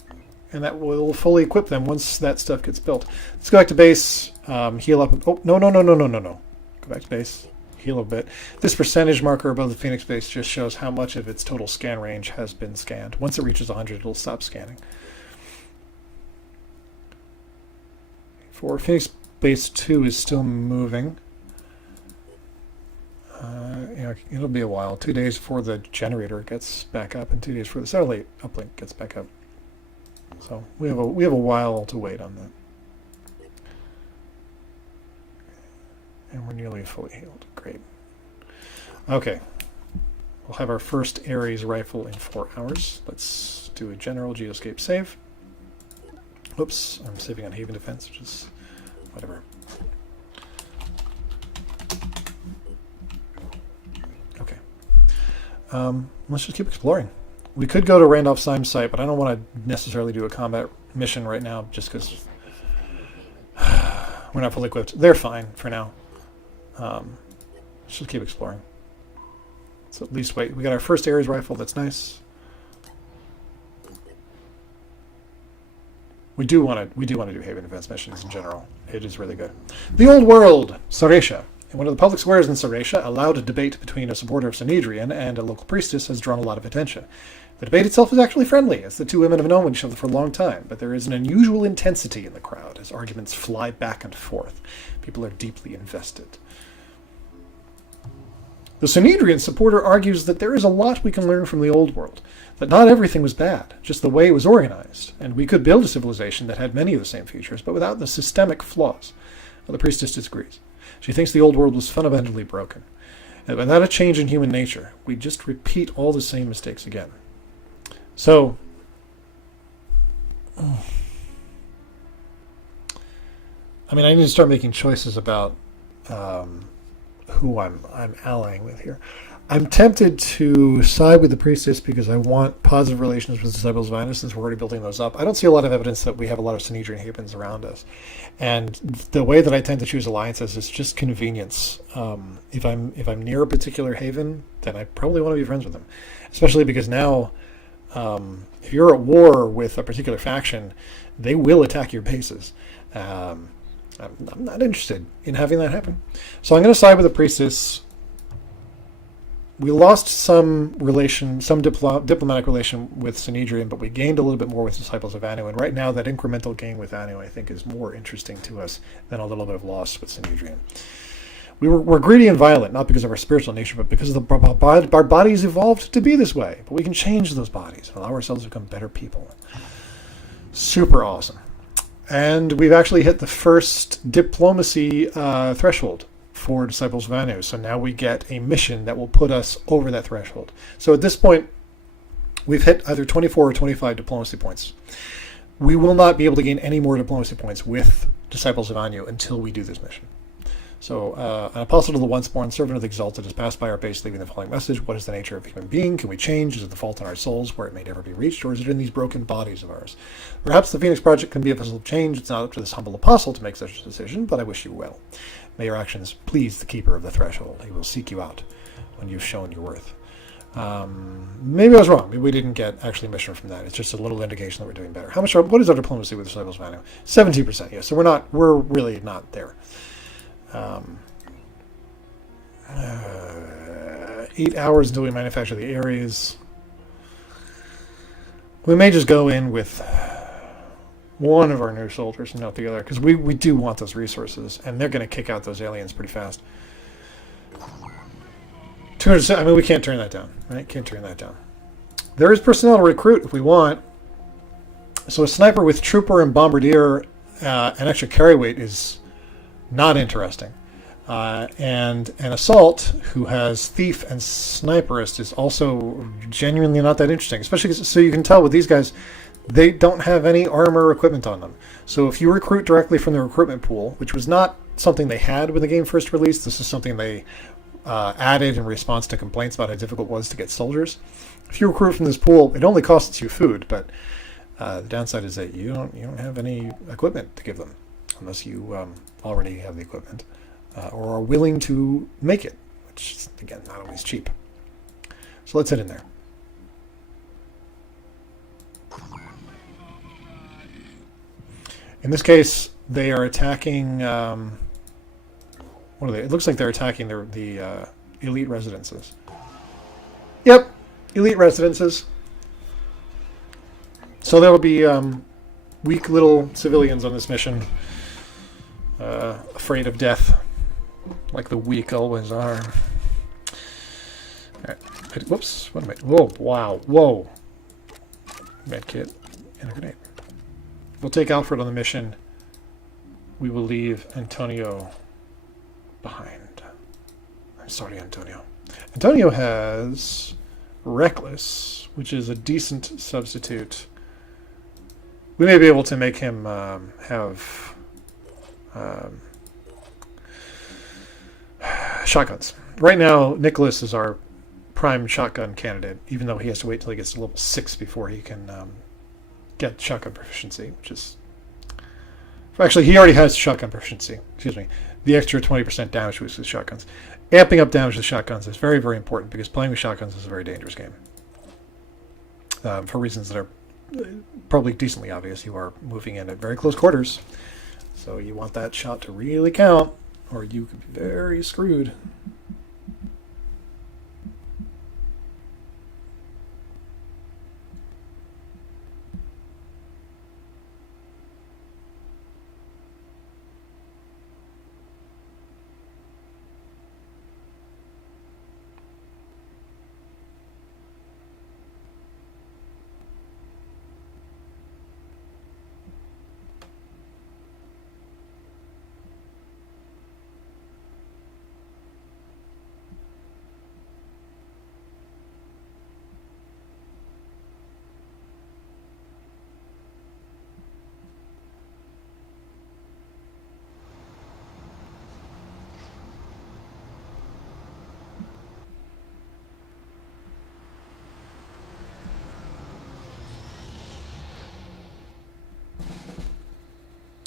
And that will fully equip them once that stuff gets built. Let's go back to base. Heal up. Oh, no. Go back to base. Heal a bit. This percentage marker above the Phoenix base just shows how much of its total scan range has been scanned. Once it reaches 100, it'll stop scanning. For Phoenix base 2 is still moving. It'll be a while. 2 days before the generator gets back up, and 2 days before the satellite uplink gets back up. So we have a while to wait on that. And we're nearly fully healed. Great. Okay. We'll have our first Ares rifle in 4 hours. Let's do a general geoscape save. Oops, I'm saving on Haven Defense, which is whatever. Okay. Let's just keep exploring. We could go to Randolph Syme's site, but I don't want to necessarily do a combat mission right now, just because we're not fully equipped. They're fine for now. Let's just keep exploring. So at least wait. We got our first Ares rifle. That's nice. We do want to do Haven Defense missions in general. It is really good. The Old World, Saresha. In one of the public squares in Saresha, a loud debate between a supporter of Sanhedrin and a local priestess has drawn a lot of attention. The debate itself is actually friendly, as the two women have known each other for a long time, but there is an unusual intensity in the crowd as arguments fly back and forth. People are deeply invested. The Sanhedrin supporter argues that there is a lot we can learn from the Old World, that not everything was bad, just the way it was organized, and we could build a civilization that had many of the same features, but without the systemic flaws. The priestess disagrees. She thinks the Old World was fundamentally broken, and without a change in human nature, we just repeat all the same mistakes again. So, I mean, I need to start making choices about who I'm allying with here. I'm tempted to side with the priestess because I want positive relations with the Disciples of Anus since we're already building those up. I don't see a lot of evidence that we have a lot of Sanhedrin havens around us. And the way that I tend to choose alliances is just convenience. If I'm near a particular haven, then I probably want to be friends with them. Especially because now, if you're at war with a particular faction, they will attack your bases. I'm not interested in having that happen. So I'm going to side with the priestess. We lost some diplomatic relation with Sanhedrin, but we gained a little bit more with Disciples of Anu. And right now, that incremental gain with Anu, I think, is more interesting to us than a little bit of loss with Sanhedrin. We're greedy and violent, not because of our spiritual nature, but because of our bodies evolved to be this way. But we can change those bodies and allow ourselves to become better people. Super awesome. And we've actually hit the first diplomacy threshold for Disciples of Anu. So now we get a mission that will put us over that threshold. So at this point, we've hit either 24 or 25 diplomacy points. We will not be able to gain any more diplomacy points with Disciples of Anu until we do this mission. So, an apostle to the once-born, servant of the exalted, has passed by our base, leaving the following message. What is the nature of a human being? Can we change? Is it the fault in our souls, where it may never be reached, or is it in these broken bodies of ours? Perhaps the Phoenix Project can be a vessel of change. It's not up to this humble apostle to make such a decision, but I wish you well. May your actions please the keeper of the threshold. He will seek you out when you've shown your worth. Maybe I was wrong. Maybe we didn't get actually a mission from that. It's just a little indication that we're doing better. What is our diplomacy with Disciples of Anu? 17%, yes. So we're really not there. 8 hours until we manufacture the areas. We may just go in with one of our new soldiers and not the other, because we do want those resources, and they're going to kick out those aliens pretty fast. 200. I mean, we can't turn that down, right? Can't turn that down. There is personnel to recruit if we want. So a sniper with trooper and bombardier, an extra carry weight is not interesting. And an assault who has thief and sniperist is also genuinely not that interesting, especially so you can tell with these guys, they don't have any armor or equipment on them. So if you recruit directly from the recruitment pool, which was not something they had when the game first released, this is something they added in response to complaints about how difficult it was to get soldiers. If you recruit from this pool, it only costs you food, but the downside is that you don't have any equipment to give them unless you already have the equipment. Or are willing to make it, which is, again, not always cheap. So let's head in there. In this case, they are attacking... what are they? It looks like they're attacking the elite residences. Yep, elite residences. So there will be weak little civilians on this mission, afraid of death. Like the weak always are. Alright. Whoops. What am I? Whoa. Wow. Whoa. Medkit and a grenade. We'll take Alfred on the mission. We will leave Antonio behind. I'm sorry, Antonio. Antonio has Reckless, which is a decent substitute. We may be able to make him have... shotguns. Right now, Nicholas is our prime shotgun candidate, even though he has to wait till he gets to level 6 before he can get shotgun proficiency, which is... Actually, he already has shotgun proficiency. Excuse me. The extra 20% damage boost with shotguns. Amping up damage with shotguns is very, very important because playing with shotguns is a very dangerous game. For reasons that are probably decently obvious. You are moving in at very close quarters, so you want that shot to really count, or you could be very screwed.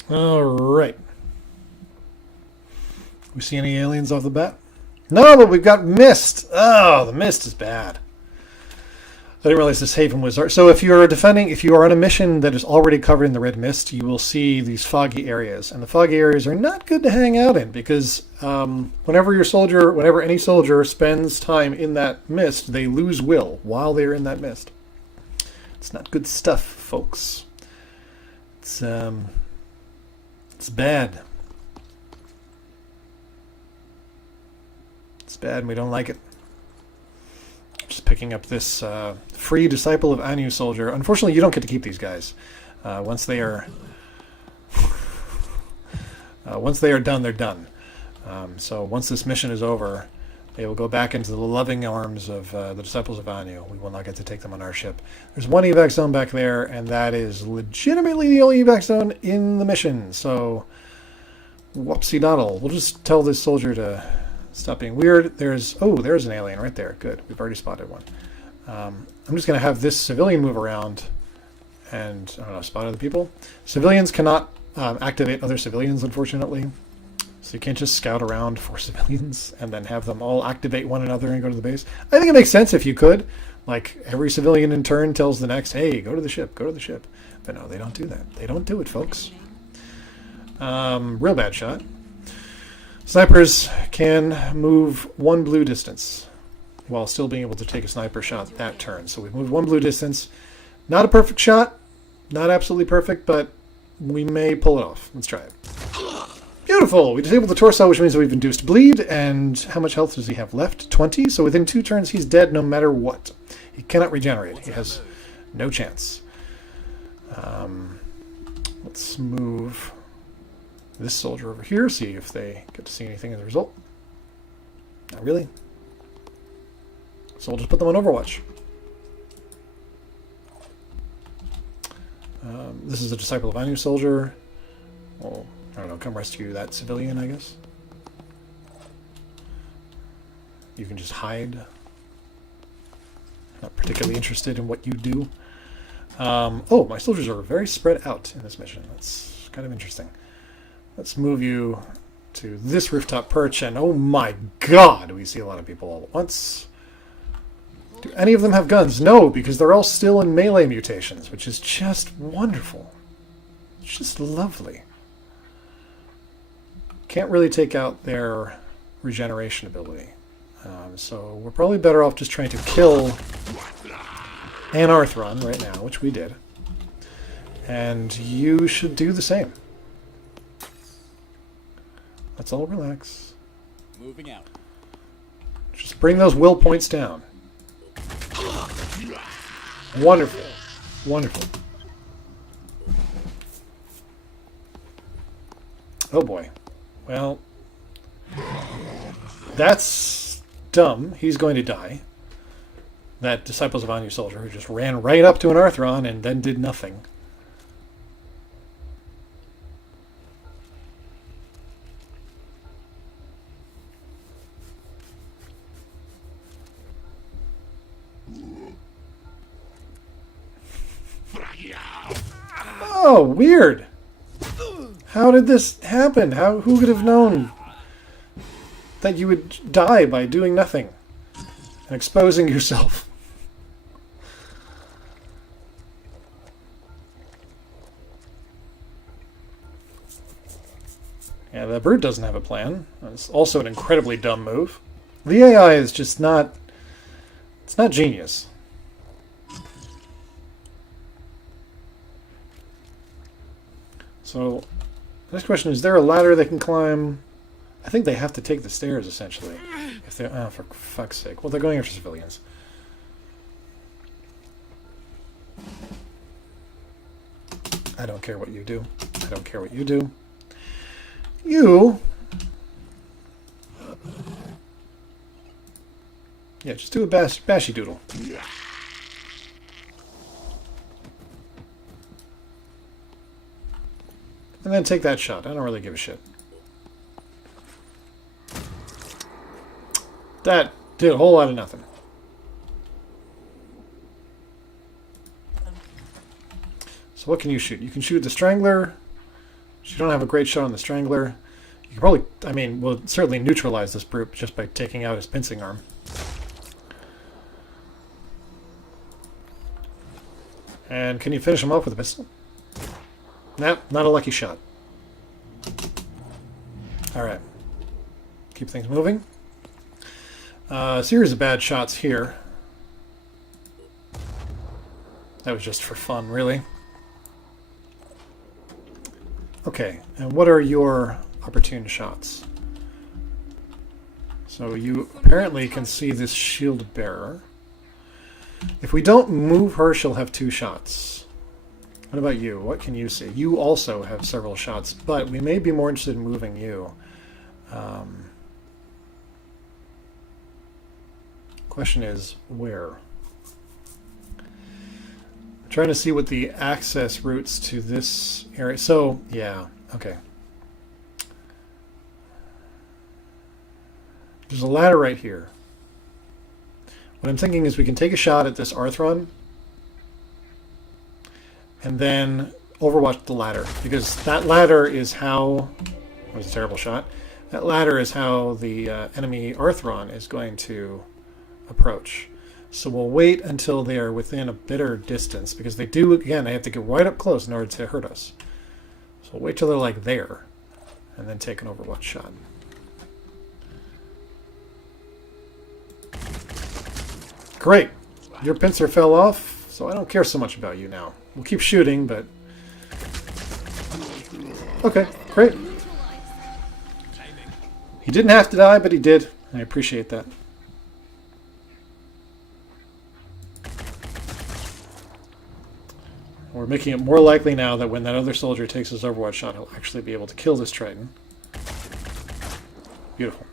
All right. We see any aliens off the bat? No, but we've got mist. Oh, the mist is bad. I didn't realize this haven was... So if you're defending, if you are on a mission that is already covered in the red mist, you will see these foggy areas. And the foggy areas are not good to hang out in because whenever any soldier spends time in that mist, they lose will while they're in that mist. It's not good stuff, folks. It's bad. It's bad and we don't like it. Just picking up this free Disciple of Anu soldier. Unfortunately, you don't get to keep these guys. Once they are done, they're done. So once this mission is over, they will go back into the loving arms of the Disciples of Anu. We will not get to take them on our ship. There's one evac zone back there, and that is legitimately the only evac zone in the mission. So, whoopsie doddle. We'll just tell this soldier to stop being weird. There's an alien right there. Good. We've already spotted one. I'm just going to have this civilian move around and, I don't know, spot other people. Civilians cannot activate other civilians, unfortunately. So you can't just scout around for civilians and then have them all activate one another and go to the base. I think it makes sense if you could. Like, every civilian in turn tells the next, hey, go to the ship, go to the ship. But no, they don't do that. They don't do it, folks. Real bad shot. Snipers can move one blue distance while still being able to take a sniper shot that turn. So we've moved one blue distance. Not a perfect shot. Not absolutely perfect, but we may pull it off. Let's try it. Beautiful! We disabled the torso, which means we've induced bleed, and how much health does he have left? 20, so within 2 turns he's dead no matter what. He cannot regenerate. He has no chance. Let's move this soldier over here, see if they get to see anything as a result. Not really. So we'll just put them on Overwatch. This is a Disciple of Anu soldier. Well, I don't know, come rescue that civilian, I guess. You can just hide. Not particularly interested in what you do. Oh, my soldiers are very spread out in this mission. That's kind of interesting. Let's move you to this rooftop perch, and oh my god, we see a lot of people all at once. Do any of them have guns? No, because they're all still in melee mutations, which is just wonderful. It's just lovely. Can't really take out their regeneration ability. So we're probably better off just trying to kill an Arthron right now, which we did. And you should do the same. Let's all relax. Moving out. Just bring those will points down. Wonderful. Wonderful. Oh boy. Well, that's dumb. He's going to die. That Disciples of Anu soldier who just ran right up to an Arthron and then did nothing. Oh, weird. How did this happen? Who could have known that you would die by doing nothing and exposing yourself? Yeah, the brute doesn't have a plan. It's also an incredibly dumb move. The AI is just not... It's not genius. So, next question, is there a ladder they can climb? I think they have to take the stairs, essentially. If they're, oh, for fuck's sake. Well, they're going after civilians. I don't care what you do. I don't care what you do. You... Yeah, just do a bashy doodle. And then take that shot. I don't really give a shit. That did a whole lot of nothing. So what can you shoot? You can shoot the Strangler. You don't have a great shot on the Strangler. You can probably, I mean, we'll certainly neutralize this brute just by taking out his pincing arm. And can you finish him off with a pistol? Nope, not a lucky shot. Alright. Keep things moving. A series of bad shots here. That was just for fun, really. Okay, and what are your opportune shots? So you apparently can see this shield bearer. If we don't move her, she'll have 2 shots. What about you? What can you see? You also have several shots, but we may be more interested in moving you. Question is, where? I'm trying to see what the access routes to this area... So, yeah, okay. There's a ladder right here. What I'm thinking is we can take a shot at this Arthron and then overwatch the ladder, because that ladder is how... That was a terrible shot. That ladder is how the enemy Arthron is going to approach. So we'll wait until they are within a bitter distance, because they do, again, they have to get right up close in order to hurt us. So we'll wait till they're like there, and then take an overwatch shot. Great! Your pincer fell off, so I don't care so much about you now. We'll keep shooting, but... Okay, great. He didn't have to die, but he did. I appreciate that. We're making it more likely now that when that other soldier takes his Overwatch shot, he'll actually be able to kill this Triton. Beautiful.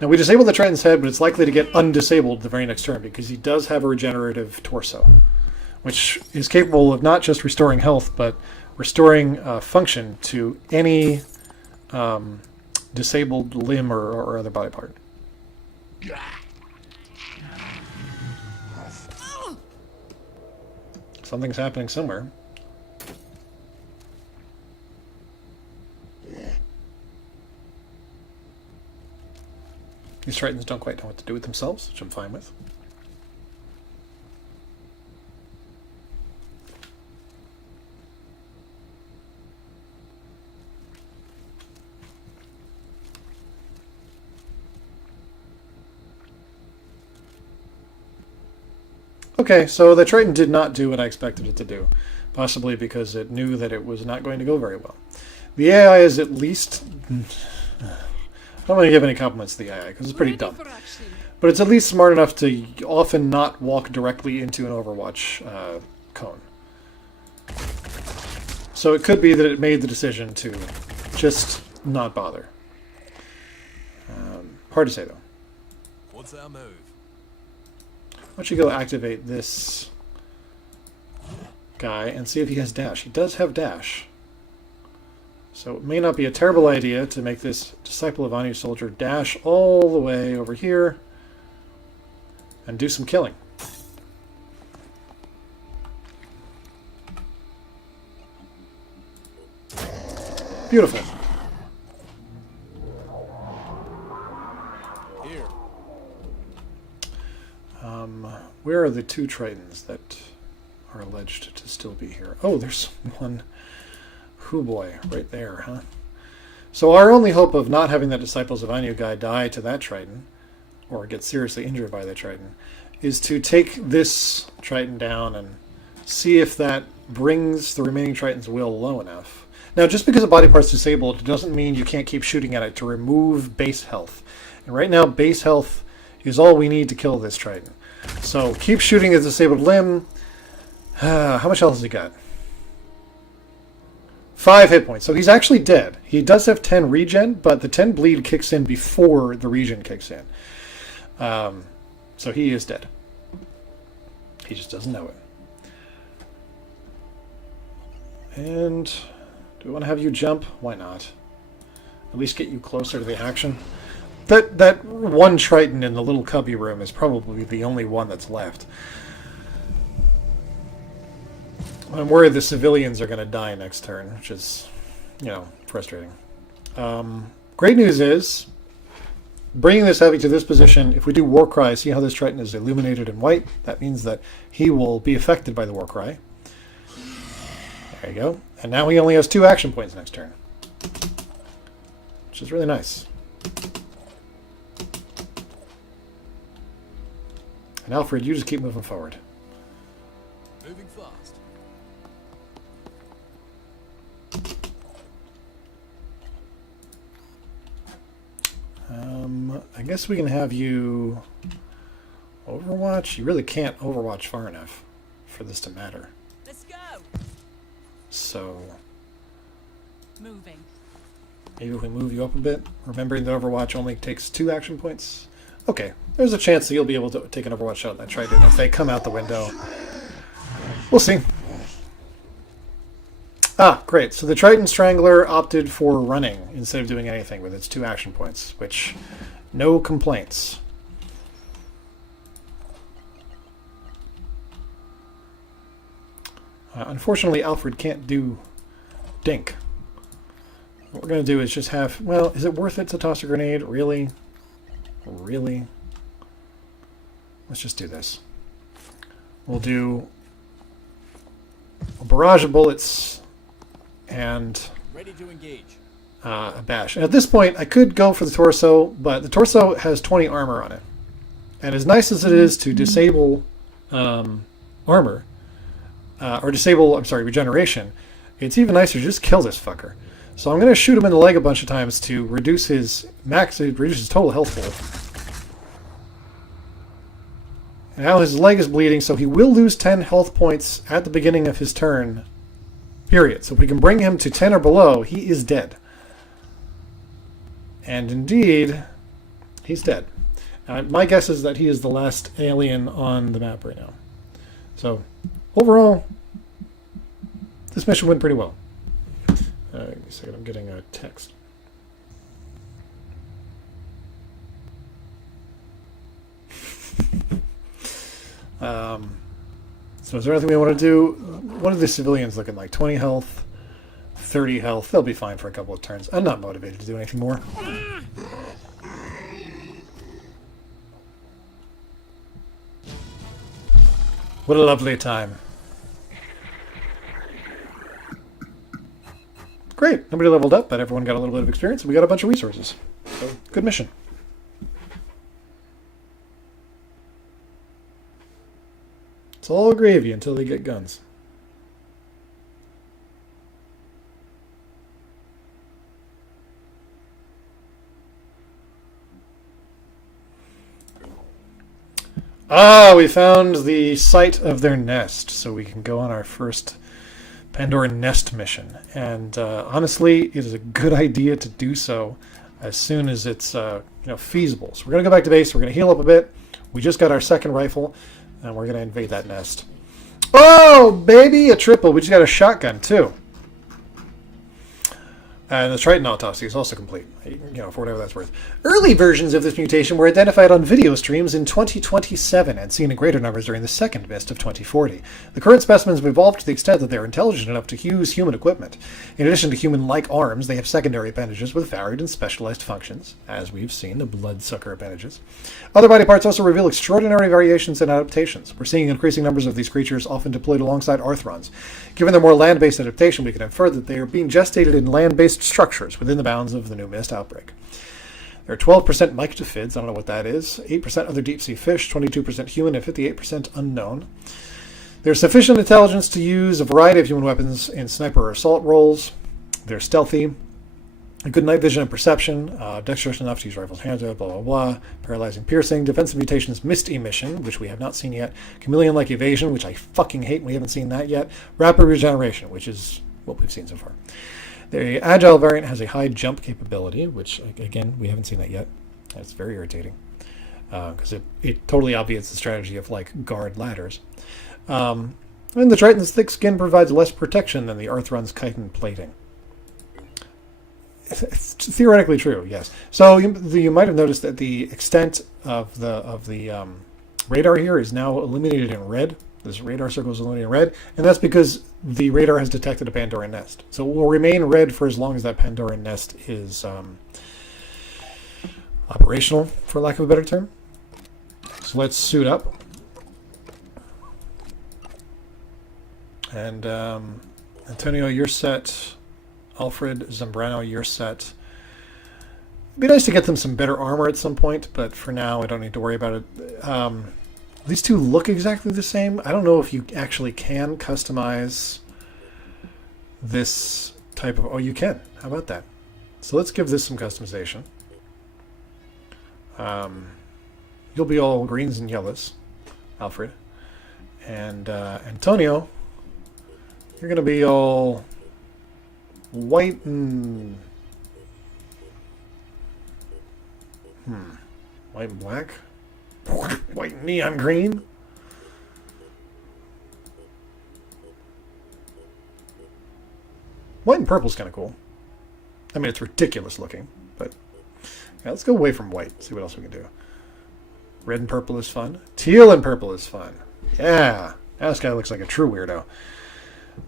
Now, we disabled the Triton's head, but it's likely to get undisabled the very next turn because he does have a regenerative torso, which is capable of not just restoring health, but restoring function to any disabled limb or other body part. Something's happening somewhere. These Tritons don't quite know what to do with themselves, which I'm fine with. Okay, so the Triton did not do what I expected it to do, possibly because it knew that it was not going to go very well. The AI is at least... I don't want to give any compliments to the AI, because it's pretty dumb. But it's at least smart enough to often not walk directly into an Overwatch cone. So it could be that it made the decision to just not bother. Hard to say, though. What's our move? Why don't you go activate this guy and see if he has dash. He does have dash. So it may not be a terrible idea to make this Disciple of Anu soldier dash all the way over here and do some killing. Beautiful. Here. Where are the two Tritons that are alleged to still be here? Oh, there's one. Hoo boy, right there, huh? So our only hope of not having that Disciples of Anu guy die to that Triton, or get seriously injured by the Triton, is to take this Triton down and see if that brings the remaining Triton's will low enough. Now, just because a body part's disabled doesn't mean you can't keep shooting at it to remove base health. And right now, base health is all we need to kill this Triton. So keep shooting at the disabled limb. How much health has he got? 5 hit points. So he's actually dead. He does have 10 regen, but the 10 bleed kicks in before the regen kicks in. So he is dead. He just doesn't know it. And do we want to have you jump? Why not? At least get you closer to the action. That one Triton in the little cubby room is probably the only one that's left. I'm worried the civilians are going to die next turn, which is, frustrating. Great news is, bringing this heavy to this position, if we do War Cry, see how this Triton is illuminated in white? That means that he will be affected by the War Cry. There you go. And now he only has 2 action points next turn, which is really nice. And Alfred, you just keep moving forward. Moving fast. I guess we can have you Overwatch. You really can't Overwatch far enough for this to matter. Let's go. So Moving. maybe if we move you up a bit, remembering that Overwatch only takes 2 action points. Okay, there's a chance that you'll be able to take an Overwatch shot in that Triton if they come out the window. We'll see. Ah, great. So the Triton Strangler opted for running instead of doing anything with its 2 action points, which, no complaints. Unfortunately, Alfred can't do Dink. What we're going to do is just have... Well, is it worth it to toss a grenade? Really? Really? Let's just do this. We'll do a barrage of bullets and Ready to engage. a bash. And at this point, I could go for the torso, but the torso has 20 armor on it. And as nice as it is to disable armor, or disable, I'm sorry, regeneration, it's even nicer to just kill this fucker. So I'm going to shoot him in the leg a bunch of times to reduce his total health pool. Now his leg is bleeding, so he will lose 10 health points at the beginning of his turn. Period. So if we can bring him to 10 or below, he is dead. And indeed, he's dead. My guess is that he is the last alien on the map right now. So, overall, this mission went pretty well. Give me a second, I'm getting a text. So is there anything we want to do? What are the civilians looking like? 20 health, 30 health. They'll be fine for a couple of turns. I'm not motivated to do anything more. What a lovely time. Great. Nobody leveled up, but everyone got a little bit of experience, and we got a bunch of resources. So, good mission. It's all gravy until they get guns. Ah, we found the site of their nest, so we can go on our first Pandoran nest mission. And honestly, it is a good idea to do so as soon as it's feasible. So we're going to go back to base. We're going to heal up a bit. We just got our second rifle, and we're going to invade that nest. Oh, baby, a triple. We just got a shotgun, too. And the Triton autopsy is also complete, for whatever that's worth. Early versions of this mutation were identified on video streams in 2027 and seen in greater numbers during the second mist of 2040. The current specimens have evolved to the extent that they are intelligent enough to use human equipment. In addition to human-like arms, they have secondary appendages with varied and specialized functions, as we've seen, the bloodsucker appendages. Other body parts also reveal extraordinary variations and adaptations. We're seeing increasing numbers of these creatures, often deployed alongside Arthrons. Given their more land-based adaptation, we can infer that they are being gestated in land-based structures within the bounds of the new mist outbreak. There are 12% myctophids, I don't know what that is, 8% other deep-sea fish, 22% human, and 58% unknown. There's sufficient intelligence to use a variety of human weapons in sniper or assault roles. They're stealthy, good night vision and perception, dexterous enough to use rifles, hands, blah, blah, blah, paralyzing, piercing, defensive mutations, mist emission, which we have not seen yet, chameleon-like evasion, which I fucking hate, we haven't seen that yet, rapid regeneration, which is what we've seen so far. The agile variant has a high jump capability, which, again, we haven't seen that yet. That's very irritating, because it totally obviates the strategy of, guard ladders. And the Triton's thick skin provides less protection than the Arthron's chitin plating. It's theoretically true, yes. So you might have noticed that the extent of the radar here is now illuminated in red. This radar circle is illuminated in red, and that's because the radar has detected a Pandoran nest. So it will remain red for as long as that Pandoran nest is operational, for lack of a better term. So let's suit up. And Antonio, you're set. Alfred, Zambrano, you're set. It'd be nice to get them some better armor at some point, but for now I don't need to worry about it. These two look exactly the same. I don't know if you actually can customize this type of... Oh, you can. How about that? So let's give this some customization. You'll be all greens and yellows, Alfred. And Antonio, you're going to be all white and... White and black? White and neon green? White and purple's kind of cool. I mean, it's ridiculous looking, but yeah, let's go away from white. See what else we can do. Red and purple is fun. Teal and purple is fun. Yeah, now this guy looks like a true weirdo.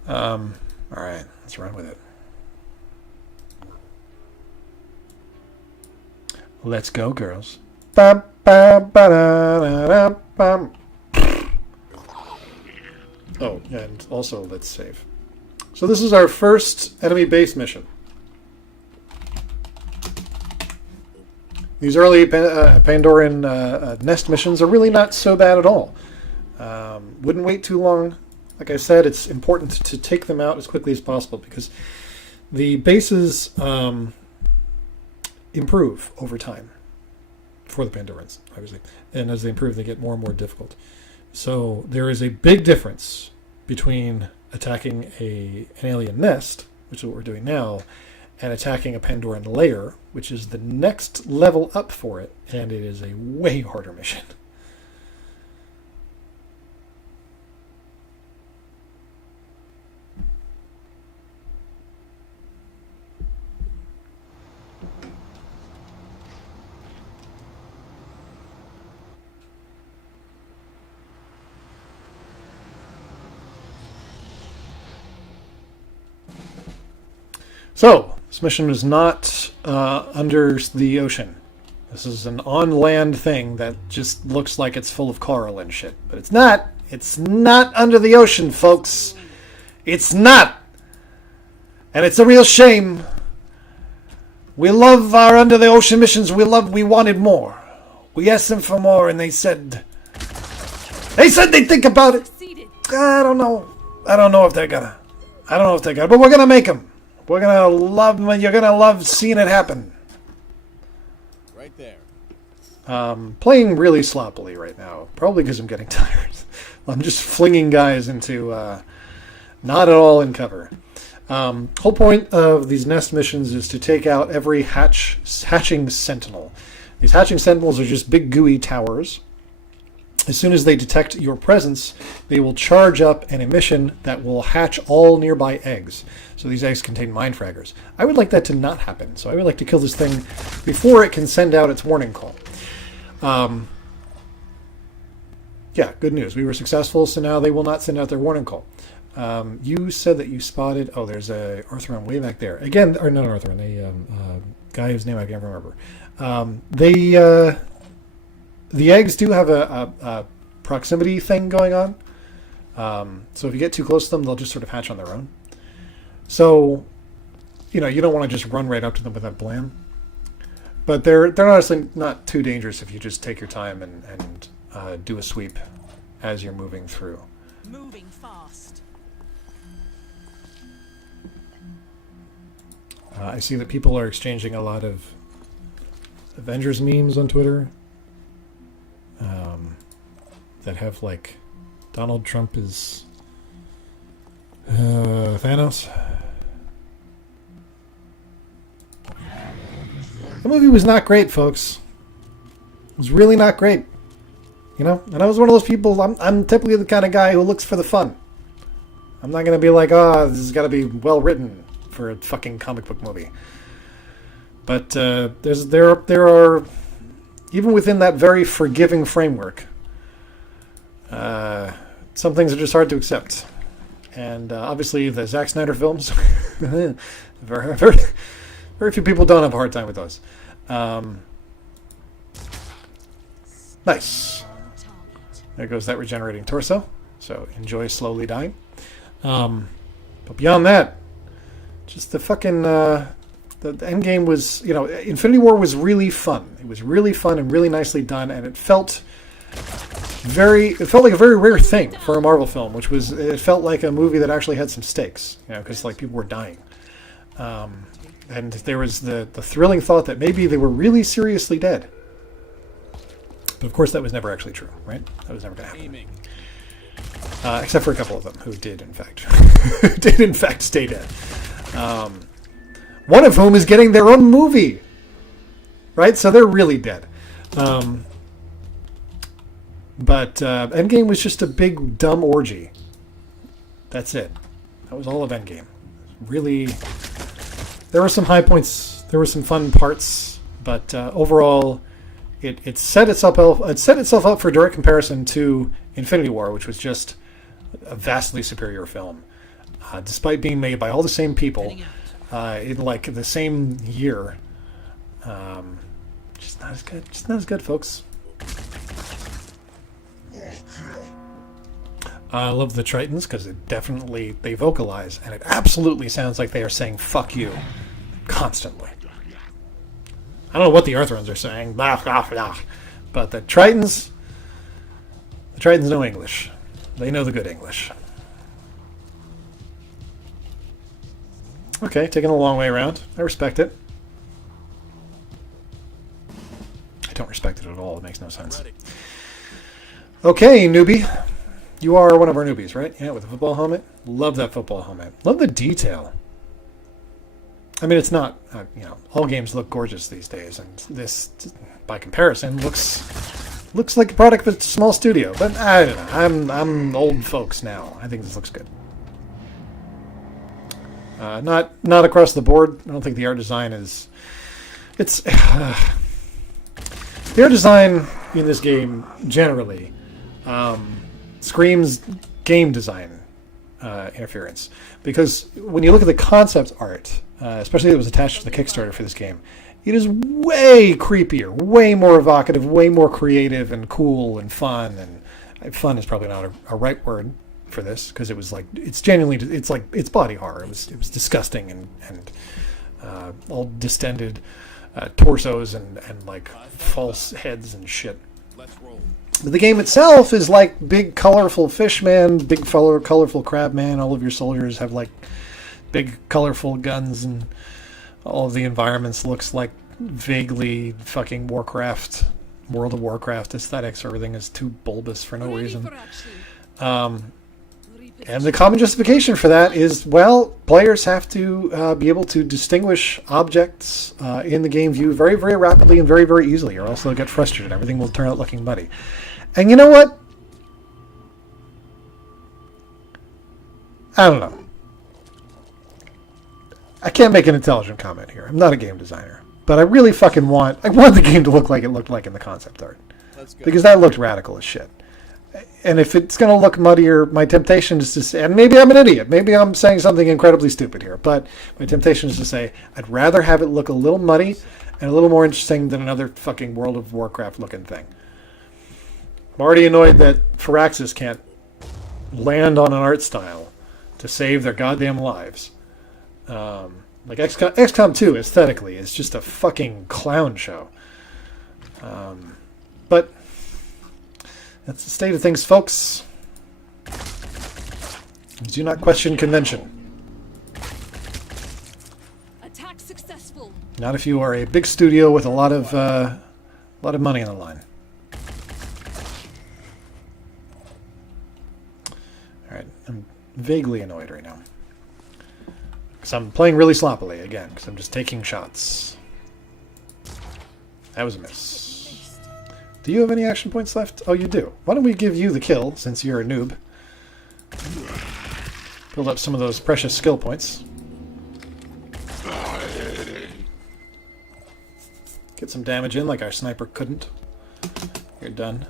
All right, let's run with it. Let's go, girls. Bam, bam, ba-da-da-da, bam. Oh, and also let's save. So this is our first enemy base mission. These early Pandoran nest missions are really not so bad at all. Wouldn't wait too long. Like I said, it's important to take them out as quickly as possible because the bases improve over time for the Pandorans, obviously. And as they improve, they get more and more difficult. So there is a big difference between attacking an alien nest, which is what we're doing now, and attacking a Pandoran layer, which is the next level up for it, and it is a way harder mission. So, this mission is not under the ocean. This is an on-land thing that just looks like it's full of coral and shit. But it's not. It's not under the ocean, folks. It's not. And it's a real shame. We love our under-the-ocean missions. We wanted more. We asked them for more, and they said they'd think about it. I don't know. I don't know if they're gonna. But we're gonna make them. We're gonna love them, and you're gonna love seeing it happen. Right there. Playing really sloppily right now, probably because I'm getting tired. I'm just flinging guys into not at all in cover. Whole point of these nest missions is to take out every hatching sentinel. These hatching sentinels are just big gooey towers. As soon as they detect your presence, they will charge up an emission that will hatch all nearby eggs. So these eggs contain mind fraggers. I would like that to not happen. So I would like to kill this thing before it can send out its warning call. Yeah, good news. We were successful, so now they will not send out their warning call. You said that you spotted... Oh, there's a Arthron way back there. Again, or not Arthron, a guy whose name I can't remember. The eggs do have a proximity thing going on. So if you get too close to them, they'll just sort of hatch on their own. So, you don't want to just run right up to them with that blam. But they're honestly not too dangerous if you just take your time and do a sweep as you're moving through. Moving fast. I see that people are exchanging a lot of Avengers memes on Twitter. That have like Donald Trump is Thanos. The movie was not great, folks. It was really not great. And I was one of those people. I'm typically the kind of guy who looks for the fun. I'm not gonna be like, this has got to be well written for a fucking comic book movie. But there are even within that very forgiving framework, some things are just hard to accept. And obviously the Zack Snyder films, very, very, very few people don't have a hard time with those. Nice. There goes that regenerating torso. So enjoy slowly dying. But beyond that, just the fucking... The end game was, Infinity War was really fun. It was really fun and really nicely done, and it felt like a very rare thing for a Marvel film, it felt like a movie that actually had some stakes, because people were dying. And there was the thrilling thought that maybe they were really seriously dead. But of course that was never actually true, right? That was never going to happen. Except for a couple of them who did in fact stay dead. One of whom is getting their own movie. Right? So they're really dead. But Endgame was just a big, dumb orgy. That's it. That was all of Endgame. Really, there were some high points. There were some fun parts. But overall, it set itself up for direct comparison to Infinity War, which was just a vastly superior film. Despite being made by all the same people in like the same year. Just not as good. Just not as good, folks. I love the Tritons because they vocalize, and it absolutely sounds like they are saying "fuck you" constantly. I don't know what the Earthrons are saying, blah, blah, blah. But the Tritons know English. They know the good English. Okay, taking a long way around. I respect it. I don't respect it at all. It makes no sense. Okay, newbie. You are one of our newbies, right? Yeah, with a football helmet. Love that football helmet. Love the detail. I mean, it's not, all games look gorgeous these days, and this, by comparison, looks like a product of a small studio. But I don't know. I'm old folks now. I think this looks good. Not across the board. I don't think the art design is. It's the art design in this game generally screams game design interference, because when you look at the concept art, especially that was attached to the Kickstarter for this game, it is way creepier, way more evocative, way more creative and cool and fun. And fun is probably not a right word for this, because it was like, it's body horror. It was disgusting and all distended torsos and like false heads and shit. Let's roll. But the game itself is like big colorful fish man, big colorful crab man. All of your soldiers have like big colorful guns, and all of the environments looks like vaguely fucking Warcraft, World of Warcraft aesthetics. Everything is too bulbous for no reason. And the common justification for that is, well, players have to be able to distinguish objects in the game view very, very rapidly and very, very easily, or else they'll get frustrated. Everything will turn out looking muddy. And you know what? I don't know. I can't make an intelligent comment here. I'm not a game designer. But I really fucking want the game to look like it looked like in the concept art. Let's go. Because that looked radical as shit. And if it's going to look muddier, my temptation is to say, and maybe I'm an idiot, maybe I'm saying something incredibly stupid here, but my temptation is to say, I'd rather have it look a little muddy and a little more interesting than another fucking World of Warcraft looking thing. I'm already annoyed that Firaxis can't land on an art style to save their goddamn lives. Like XCOM 2 aesthetically is just a fucking clown show. But that's the state of things, folks. Do not question convention. Attack successful. Not if you are a big studio with a lot of money on the line. All right, I'm vaguely annoyed right now. Because I'm playing really sloppily, again, because I'm just taking shots. That was a miss. Do you have any action points left? Oh, you do. Why don't we give you the kill, since you're a noob. Build up some of those precious skill points. Get some damage in like our sniper couldn't. You're done.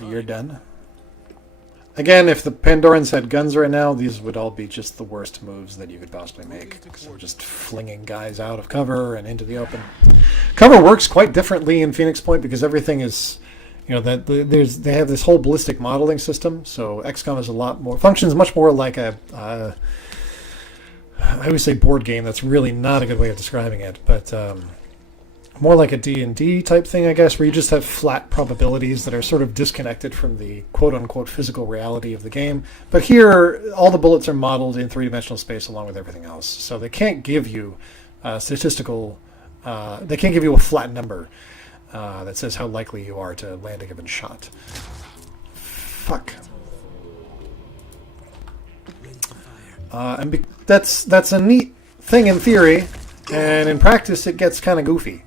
You're done. Again, if the Pandorans had guns right now, these would all be just the worst moves that you could possibly make. So just flinging guys out of cover and into the open. Cover works quite differently in Phoenix Point because everything is, they have this whole ballistic modeling system. So XCOM is a lot more, functions much more like a, I always say board game. That's really not a good way of describing it, but more like a D&D type thing, I guess, where you just have flat probabilities that are sort of disconnected from the quote-unquote physical reality of the game. But here, all the bullets are modeled in three-dimensional space along with everything else. So they can't give you statistical... they can't give you a flat number that says how likely you are to land a given shot. Fuck. That's a neat thing in theory, and in practice it gets kind of goofy.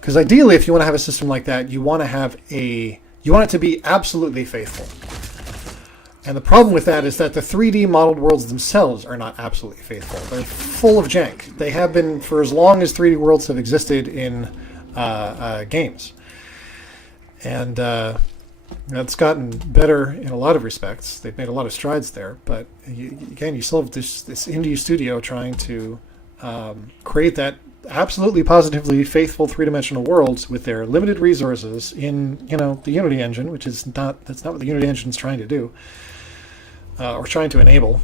Because ideally, if you want to have a system like that, you want it to be absolutely faithful. And the problem with that is that the 3D modeled worlds themselves are not absolutely faithful. They're full of jank. They have been for as long as 3D worlds have existed in games. And it's gotten better in a lot of respects. They've made a lot of strides there. But again, you still have this indie studio trying to create that absolutely positively faithful three-dimensional worlds with their limited resources in the Unity engine, which is that's not what the Unity engine is trying to do or trying to enable.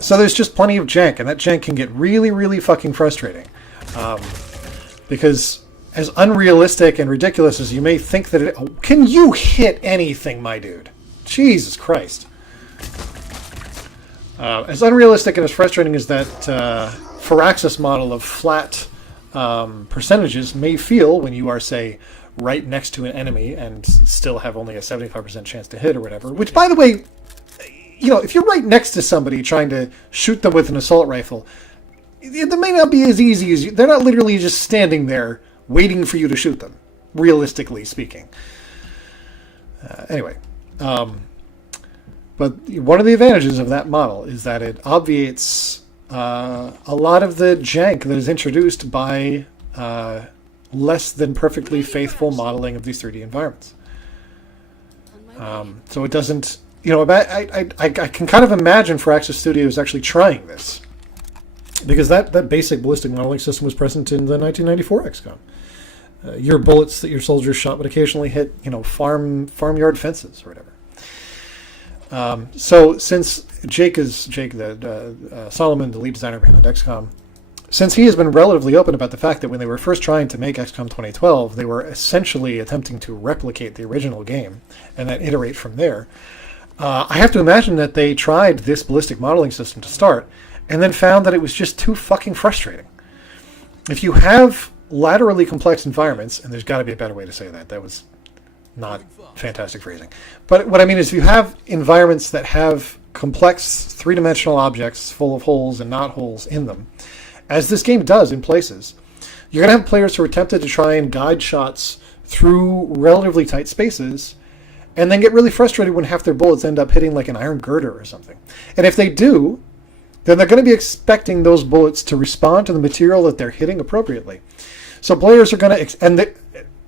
So there's just plenty of jank, and that jank can get really, really fucking frustrating because as unrealistic and ridiculous as you may think that it... Can you hit anything, my dude? Jesus Christ. As unrealistic and as frustrating as that Firaxis model of flat percentages may feel when you are, say, right next to an enemy and still have only a 75% chance to hit or whatever, which, by the way, if you're right next to somebody trying to shoot them with an assault rifle, it may not be as easy as you. They're not literally just standing there waiting for you to shoot them, realistically speaking. Anyway. But one of the advantages of that model is that it obviates a lot of the jank that is introduced by less than perfectly faithful modeling of these 3D environments. So it doesn't, I can kind of imagine Firaxis Studios actually trying this, because that basic ballistic modeling system was present in the 1994 XCOM. Your bullets that your soldiers shot would occasionally hit, farmyard fences or whatever. So since Jake, Solomon, the lead designer behind XCOM, since he has been relatively open about the fact that when they were first trying to make XCOM 2012, they were essentially attempting to replicate the original game and then iterate from there, I have to imagine that they tried this ballistic modeling system to start and then found that it was just too fucking frustrating. If you have laterally complex environments, and there's got to be a better way to say that was not fantastic phrasing. But what I mean is, if you have environments that have complex three-dimensional objects full of holes and not holes in them, as this game does in places, you're going to have players who are tempted to try and guide shots through relatively tight spaces and then get really frustrated when half their bullets end up hitting like an iron girder or something. And if they do, then they're going to be expecting those bullets to respond to the material that they're hitting appropriately. So players are going to...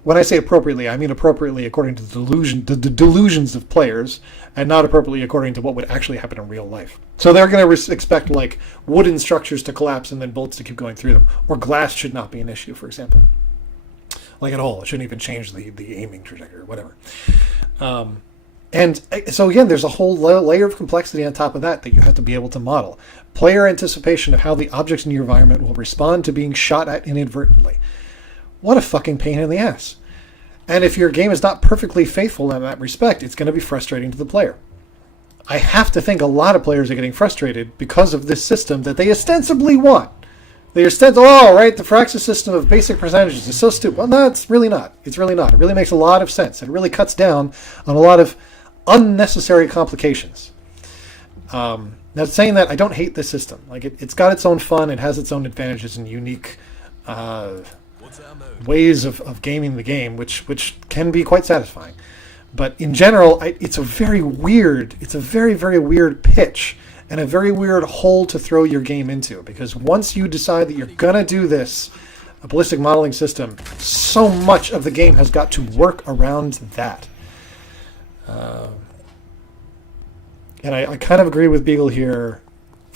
When I say appropriately, I mean appropriately according to the delusions of players, and not appropriately according to what would actually happen in real life. So they're going to expect like wooden structures to collapse and then bullets to keep going through them, or glass should not be an issue, for example. Like at all, it shouldn't even change the aiming trajectory or whatever. And so again, there's a whole layer of complexity on top of that you have to be able to model. Player anticipation of how the objects in your environment will respond to being shot at inadvertently. What a fucking pain in the ass. And if your game is not perfectly faithful in that respect, it's going to be frustrating to the player. I have to think a lot of players are getting frustrated because of this system that they ostensibly want. The Firaxis system of basic percentages is so stupid. Well, no, it's really not. It's really not. It really makes a lot of sense. It really cuts down on a lot of unnecessary complications. Now, saying that, I don't hate this system. Like, it's got its own fun. It has its own advantages and unique ways of gaming the game, which can be quite satisfying. But in general, it's a very, very weird pitch and a very weird hole to throw your game into, because once you decide that you're going to do this, a ballistic modeling system, so much of the game has got to work around that. And I kind of agree with Beagle here.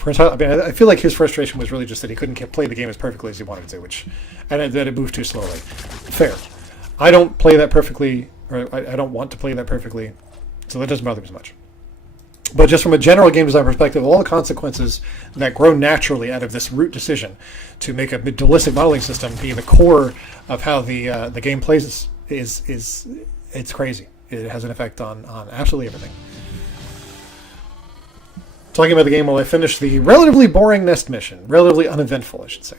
I feel like his frustration was really just that he couldn't play the game as perfectly as he wanted to, and that it moved too slowly. Fair. I don't play that perfectly, or I don't want to play that perfectly, so that doesn't bother me as much. But just from a general game design perspective, all the consequences that grow naturally out of this root decision to make a ballistic modeling system be the core of how the game plays is it's crazy. It has an effect on absolutely everything. Talking about the game while I finish the relatively boring nest mission. Relatively uneventful, I should say.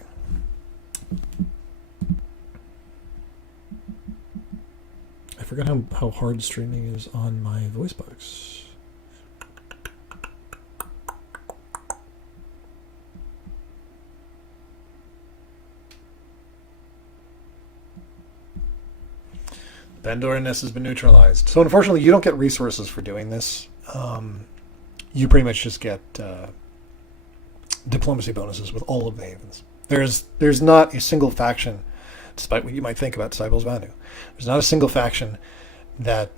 I forgot how hard streaming is on my voice box. The Pandora nest has been neutralized. So unfortunately, you don't get resources for doing this. You pretty much just get diplomacy bonuses with all of the havens. There's not a single faction, despite what you might think about Disciples of Anu, there's not a single faction that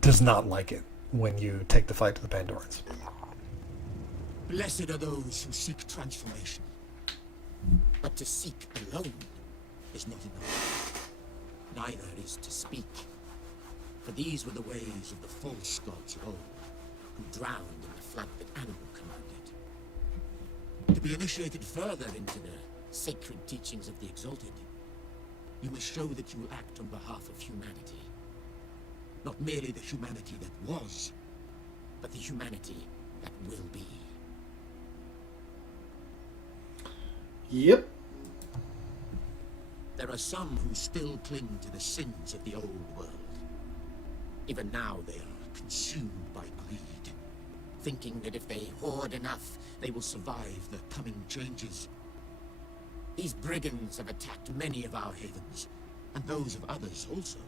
does not like it when you take the fight to the Pandorans. Blessed are those who seek transformation. But to seek alone is not enough. Neither is to speak. For these were the ways of the false gods of old, who drowned in the flood that Anu commanded. To be initiated further into the sacred teachings of the Exalted, you must show that you will act on behalf of humanity. Not merely the humanity that was, but the humanity that will be. Yep. There are some who still cling to the sins of the old world. Even now they are consumed by greed, thinking that if they hoard enough, they will survive the coming changes. These brigands have attacked many of our havens, and those of others also.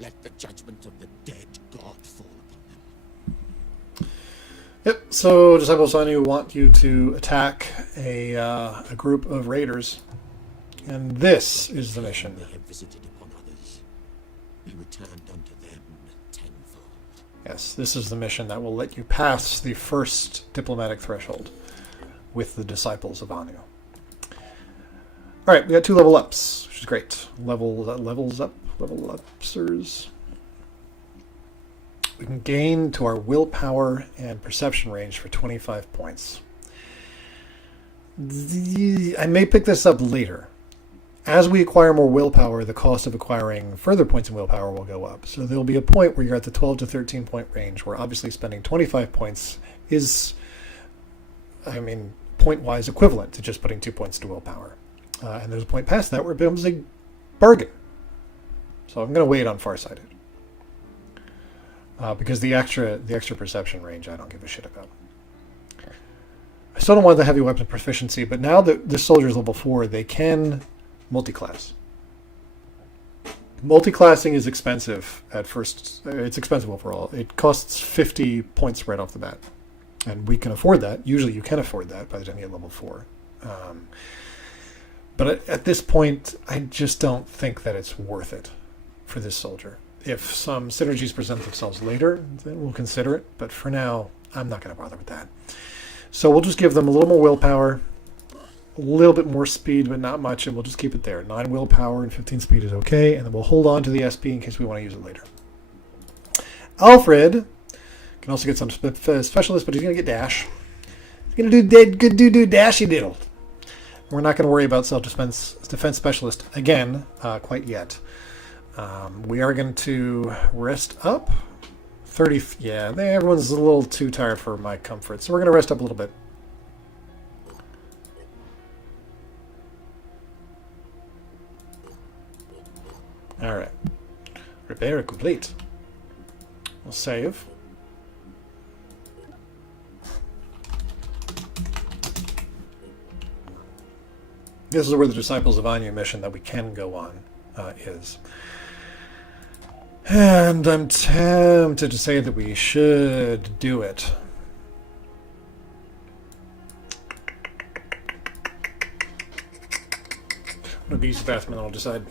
Let the judgment of the dead god fall upon them. Yep, so Disciples on you want you to attack a group of raiders. And this is the mission. They have visited upon others. Be returned unto them tenfold. Yes, this is the mission that will let you pass the first diplomatic threshold with the Disciples of Anu. Alright, we got 2 level ups, which is great. Level upsers. We can gain to our willpower and perception range for 25 points. I may pick this up later. As we acquire more willpower, the cost of acquiring further points in willpower will go up. So there'll be a point where you're at the 12 to 13 point range, where obviously spending 25 points is, point-wise equivalent to just putting 2 points to willpower. And there's a point past that where it becomes a bargain. So I'm going to wait on Farsighted. Because the extra perception range I don't give a shit about. I still don't want the heavy weapon proficiency, but now that this soldier is level 4, they can multi-class. Multi-classing is expensive at first. It's expensive overall. It costs 50 points right off the bat. And we can afford that. Usually you can afford that by the time you get level 4. But at this point, I just don't think that it's worth it for this soldier. If some synergies present themselves later, then we'll consider it. But for now, I'm not going to bother with that. So we'll just give them a little more willpower, a little bit more speed, but not much, and we'll just keep it there. 9 willpower and 15 speed is okay, and then we'll hold on to the SP in case we want to use it later. Alfred can also get some specialists, but he's going to get dash. He's going to do dashy diddle. We're not going to worry about self-defense specialist again quite yet. We are going to rest up. 30. Yeah, everyone's a little too tired for my comfort, so we're going to rest up a little bit. All right. Repair complete. We'll save. This is where the Disciples of Anu mission that we can go on is. And I'm tempted to say that we should do it. I'm going to use the bathroom and then I'll decide.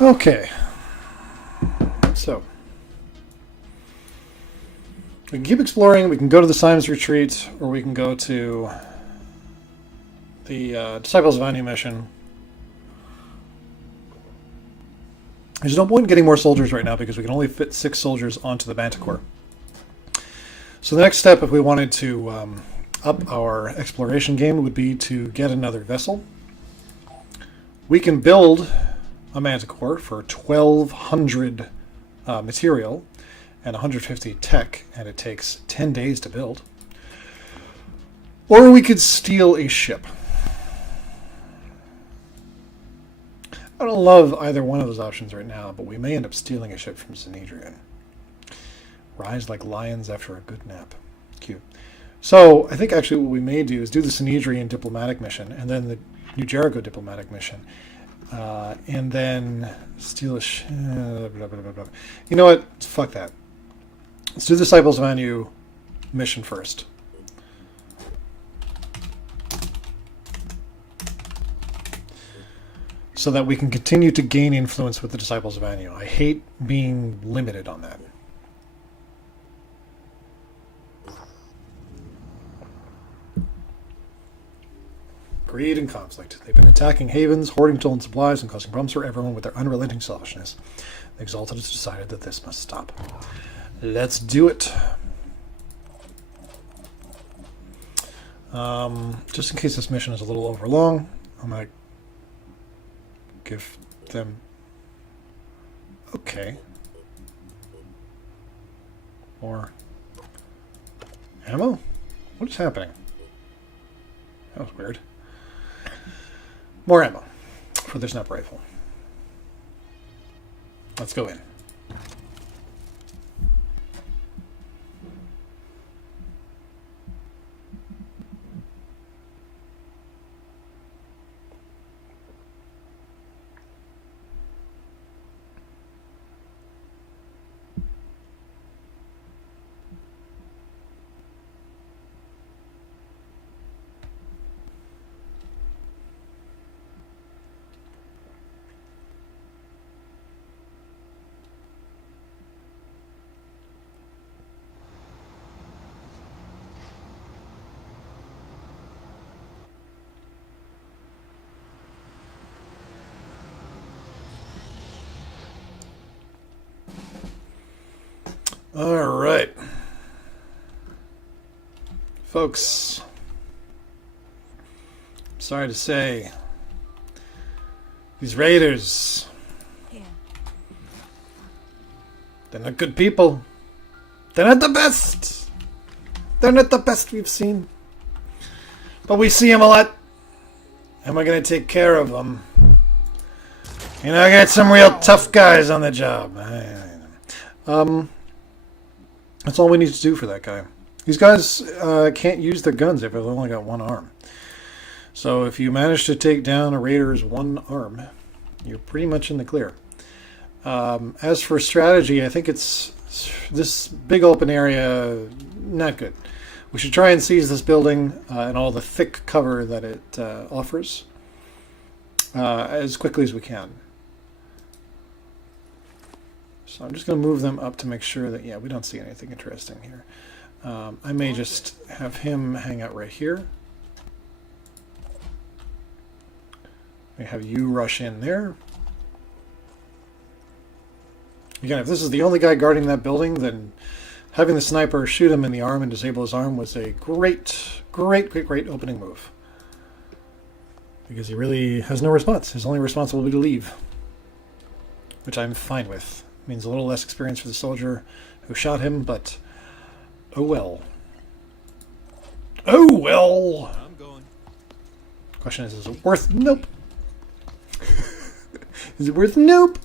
Okay. So. We can keep exploring, we can go to the Simon's Retreat, or we can go to the Disciples of Anu mission. There's no point in getting more soldiers right now because we can only fit 6 soldiers onto the Manticore. So the next step, if we wanted to up our exploration game, would be to get another vessel. We can build a Manticore for 1,200 material and 150 tech, and it takes 10 days to build. Or we could steal a ship. I don't love either one of those options right now, but we may end up stealing a ship from Sanhedrin. Rise like lions after a good nap. Cute. So, I think actually what we may do is do the Sanhedrin diplomatic mission, and then the New Jericho diplomatic mission. And then steal a ship. You know what? Fuck that. Let's do the Disciples of Anu mission first. So that we can continue to gain influence with the Disciples of Anu. I hate being limited on that. Greed and conflict. They've been attacking havens, hoarding stolen supplies, and causing problems for everyone with their unrelenting selfishness. The Exalted has decided that this must stop. Let's do it. Just in case this mission is a little overlong, I'm going to give them... Okay. More ammo? What is happening? That was weird. More ammo for the sniper rifle. Let's go in. All right, folks, sorry to say, these raiders, they're not good people. They're not the best. They're not the best we've seen. But we see them a lot, and we're going to take care of them. You know, I got some real tough guys on the job. That's all we need to do for that guy. These guys can't use their guns if they've only got one arm. So if you manage to take down a raider's one arm, you're pretty much in the clear. As for strategy, I think it's this big open area, not good. We should try and seize this building and all the thick cover that it offers as quickly as we can. So I'm just going to move them up to make sure that, yeah, we don't see anything interesting here. I may just have him hang out right here. I have you rush in there. Again, if this is the only guy guarding that building, then having the sniper shoot him in the arm and disable his arm was a great opening move. Because he really has no response. His only response will be to leave. Which I'm fine with. Means a little less experience for the soldier who shot him, but oh well. Oh well! I'm going. Question is it worth... Nope. Is it worth... Nope.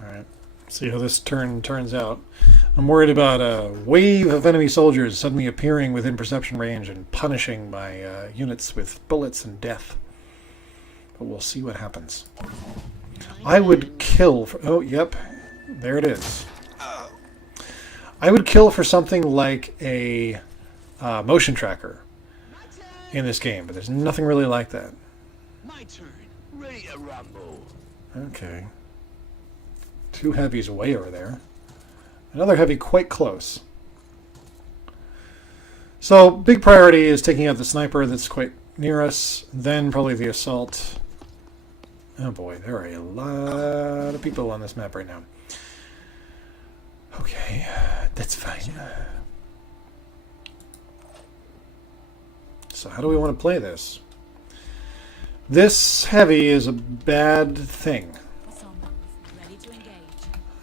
Alright. See how this turns out. I'm worried about a wave of enemy soldiers suddenly appearing within perception range and punishing my units with bullets and death. But we'll see what happens. I would kill for... Oh, yep. There it is. I would kill for something like a motion tracker in this game, but there's nothing really like that. My turn. Ready to rumble. Okay. 2 heavies way over there. Another heavy quite close. So, big priority is taking out the sniper that's quite near us, then probably the assault. Oh boy, there are a lot of people on this map right now. Okay, that's fine. So how do we want to play this? This heavy is a bad thing. Ready to engage.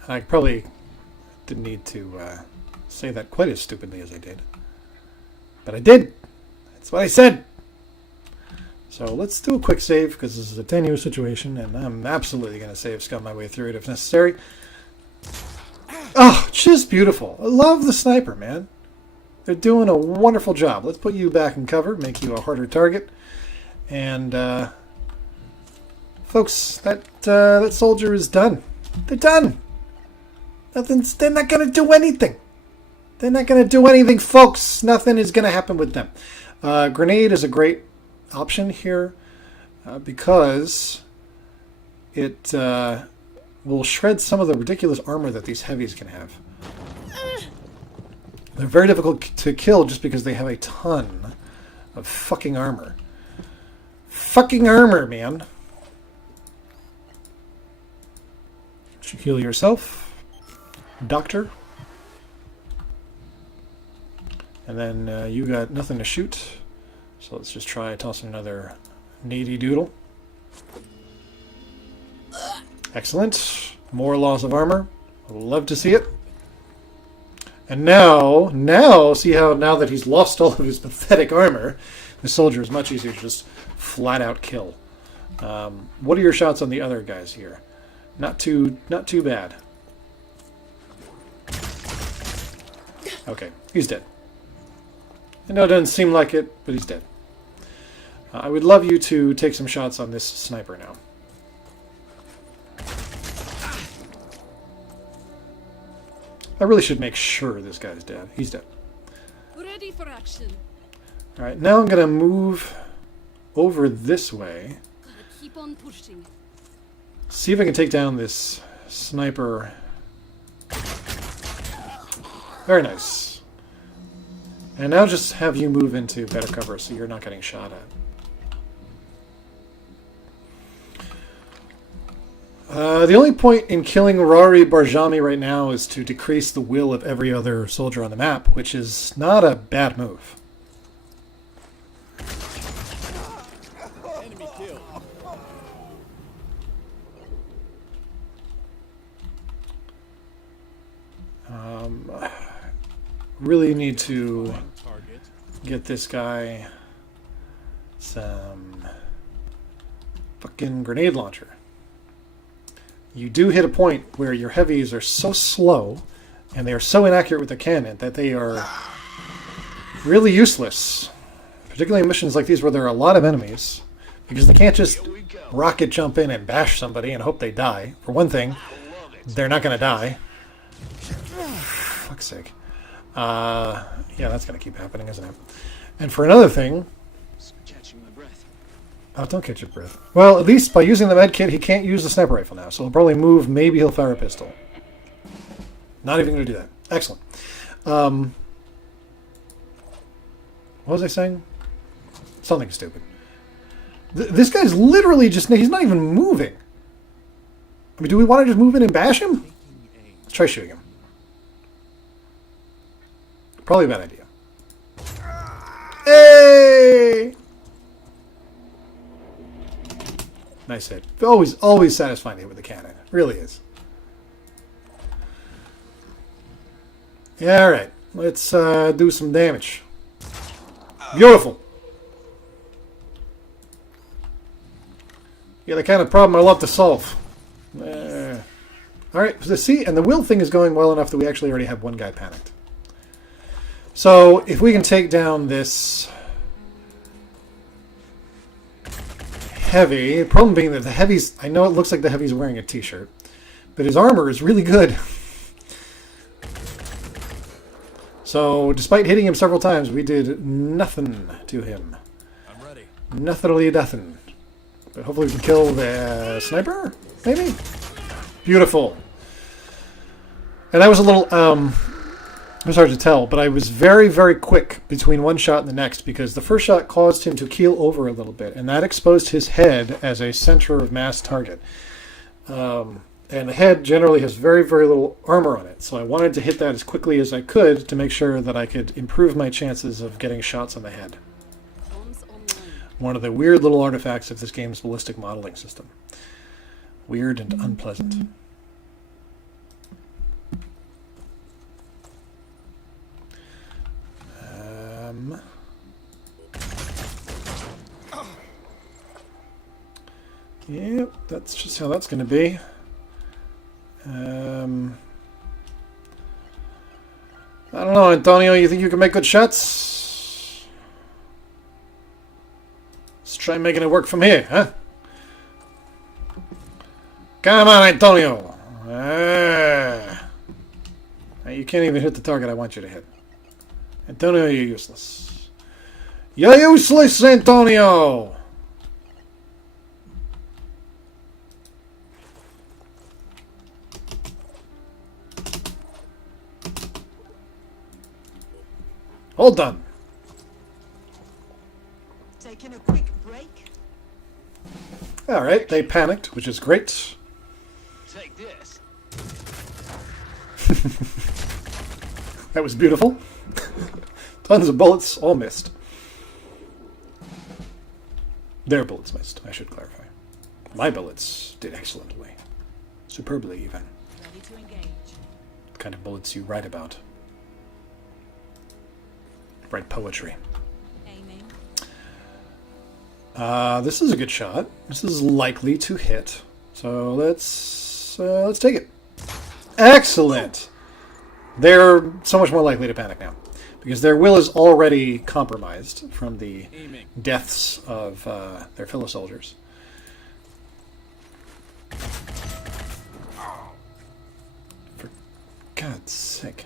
I probably didn't need to say that quite as stupidly as I did. But I did! That's what I said! So let's do a quick save, because this is a tenuous situation, and I'm absolutely going to save scum my way through it if necessary. Oh, just beautiful. I love the sniper, man. They're doing a wonderful job. Let's put you back in cover, make you a harder target. And, folks, that soldier is done. They're done! They're not going to do anything. They're not going to do anything, folks. Nothing is going to happen with them. Grenade is a great option here because it will shred some of the ridiculous armor that these heavies can have. They're very difficult to kill just because they have a ton of fucking armor. Fucking armor, man. Should you heal yourself, doctor? And then you got nothing to shoot. So let's just try tossing another needy doodle. Excellent. More loss of armor. Love to see it. And now, see how now that he's lost all of his pathetic armor, the soldier is much easier to just flat out kill. What are your shots on the other guys here? Not too bad. Okay, he's dead. I know it doesn't seem like it, but he's dead. I would love you to take some shots on this sniper now. I really should make sure this guy's dead. He's dead. Ready for action. Alright, now I'm going to move over this way. Gotta keep on pushing. See if I can take down this sniper. Very nice. And now just have you move into better cover so you're not getting shot at. The only point in killing Rari Barjami right now is to decrease the will of every other soldier on the map, which is not a bad move. Enemy killed. Really need to Target. get this guy some fucking grenade launcher. You do hit a point where your heavies are so slow and they are so inaccurate with the cannon that they are really useless, particularly in missions like these where there are a lot of enemies, because they can't just rocket jump in and bash somebody and hope they die. For one thing, they're not going to die. Fuck's sake. Yeah, that's going to keep happening, isn't it? And for another thing... Catching my breath. Oh, don't catch your breath. Well, at least by using the med kit, he can't use the sniper rifle now, so he'll probably move. Maybe he'll fire a pistol. Not even going to do that. Excellent. What was I saying? Something stupid. This guy's literally just... He's not even moving. I mean, do we want to just move in and bash him? Let's try shooting him. Probably a bad idea. Hey! Nice hit. Always satisfying to hit with the cannon. It really is. Yeah, alright. Let's do some damage. Beautiful. Yeah, the kind of problem I love to solve. Alright, see, and the will thing is going well enough that we actually already have one guy panicked. So, if we can take down this heavy, the problem being that the heavy's, I know it looks like the heavy's wearing a t-shirt, but his armor is really good. So, despite hitting him several times, we did nothing to him. I'm ready. Nothing. But hopefully we can kill the sniper? Maybe? Beautiful. And that was a little, it was hard to tell, but I was very, very quick between one shot and the next because the first shot caused him to keel over a little bit, and that exposed his head as a center of mass target. And the head generally has very, very little armor on it, so I wanted to hit that as quickly as I could to make sure that I could improve my chances of getting shots on the head. One of the weird little artifacts of this game's ballistic modeling system. Weird and unpleasant. Yep, that's just how that's going to be. I don't know, Antonio, you think you can make good shots? Let's try making it work from here, huh? Come on, Antonio! You can't even hit the target I want you to hit. Antonio, you're useless. You're useless, Antonio! All done. Taking a quick break. Alright, they panicked, which is great. Take this. That was beautiful. Tons of bullets, all missed. Their bullets missed, I should clarify. My bullets did excellently. Superbly, even. Ready to engage. The kind of bullets you write about. Write poetry. Aiming. This is a good shot. This is likely to hit. So let's take it. Excellent! They're so much more likely to panic now. Because their will is already compromised from the deaths of their fellow soldiers. For God's sake.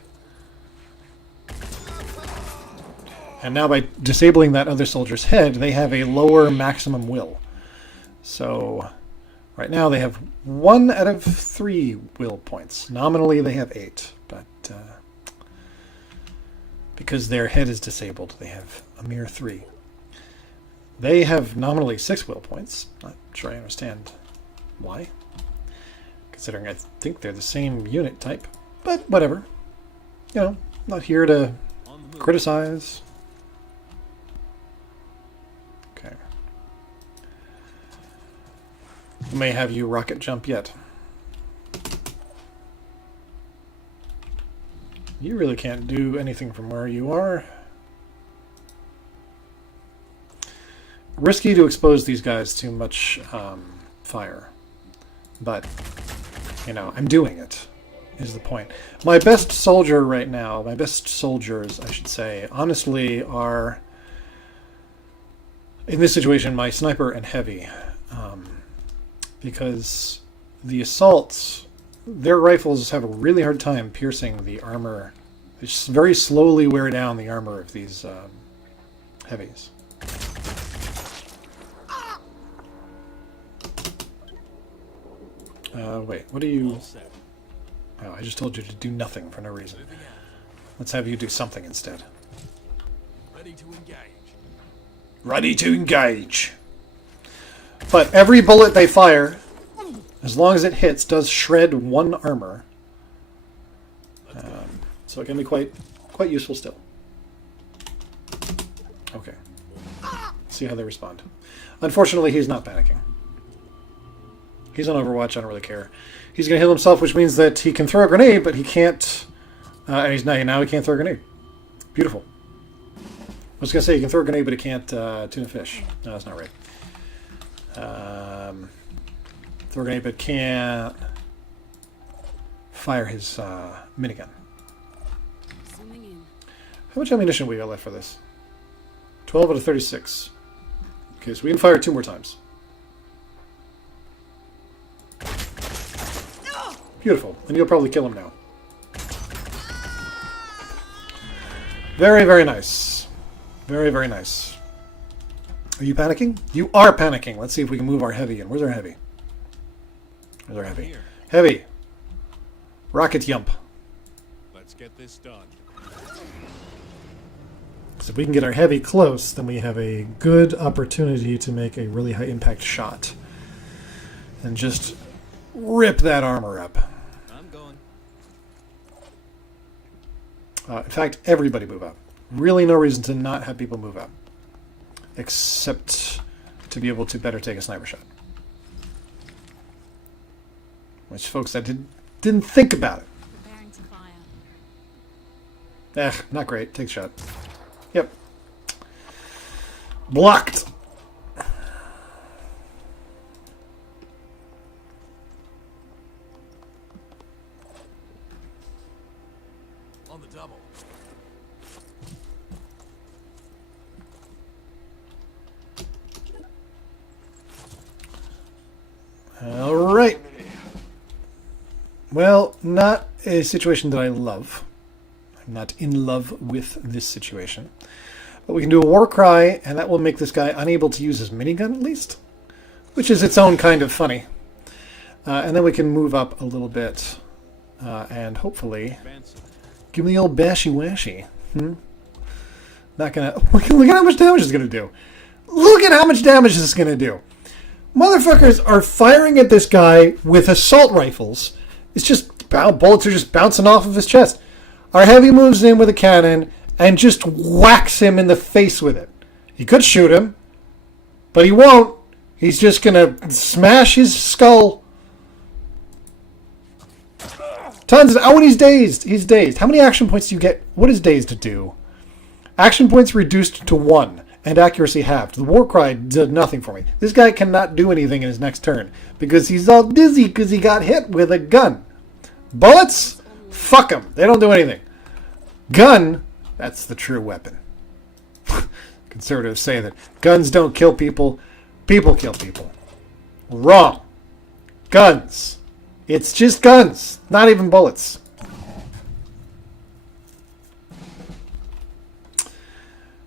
And now by disabling that other soldier's head, they have a lower maximum will. So right now they have 1 out of 3 will points. Nominally they have 8, but because their head is disabled, they have a mere 3. They have nominally 6 will points. Not sure I understand why, considering I think they're the same unit type. But whatever. You know, not here to criticize. Okay. May have you rocket jump yet. You really can't do anything from where you are. Risky to expose these guys to much fire. But, you know, I'm doing it, is the point. My best soldier right now, my best soldiers, I should say, honestly are, in this situation, my sniper and heavy. Because the assaults, their rifles have a really hard time piercing the armor. They just very slowly wear down the armor of these heavies. Wait, what do you... Oh, I just told you to do nothing for no reason. Let's have you do something instead. Ready to engage. Ready to engage! But every bullet they fire, as long as it hits, does shred 1 armor. So it can be quite useful still. Okay. See how they respond. Unfortunately, he's not panicking. He's on Overwatch, I don't really care. He's going to heal himself, which means that he can throw a grenade, but he can't... and now he can't throw a grenade. Beautiful. I was going to say he can throw a grenade, but he can't tune a fish. No, that's not right. Throw a grenade, but can't fire his minigun. Zooming in. How much ammunition we got left for this? 12 out of 36. Okay, so we can fire 2 more times. Beautiful. And you'll probably kill him now. Very, very nice. Very, very nice. Are you panicking? You are panicking. Let's see if we can move our heavy in. Where's our heavy? Where's our heavy? Here. Heavy. Rocket yump. Let's get this done. So if we can get our heavy close, then we have a good opportunity to make a really high impact shot. And just rip that armor up. I'm going. In fact, everybody move up. Really no reason to not have people move up. Except to be able to better take a sniper shot. Which, folks, I didn't think about it. Preparing to fire. Not great. Take a shot. Yep. Blocked. On the double. All right. Well, not a situation that I love. I'm not in love with this situation. But we can do a war cry, and that will make this guy unable to use his minigun at least, which is its own kind of funny. And then we can move up a little bit, and hopefully Advancing. give him the old bashy washy. Not gonna. Look at how much damage it's gonna do. Look at how much damage this is gonna do. Motherfuckers are firing at this guy with assault rifles. It's just bullets are just bouncing off of his chest. Our heavy moves in with a cannon and just whacks him in the face with it. He could shoot him, but he won't. He's just gonna smash his skull. Tons of... Oh, and he's dazed. He's dazed. How many action points do you get? What is dazed to do? Action points reduced to 1 and accuracy halved. The war cry did nothing for me. This guy cannot do anything in his next turn because he's all dizzy because he got hit with a gun. Bullets? Fuck them. They don't do anything. Gun? That's the true weapon. Conservatives say that guns don't kill people. People kill people. Wrong. Guns. It's just guns. Not even bullets.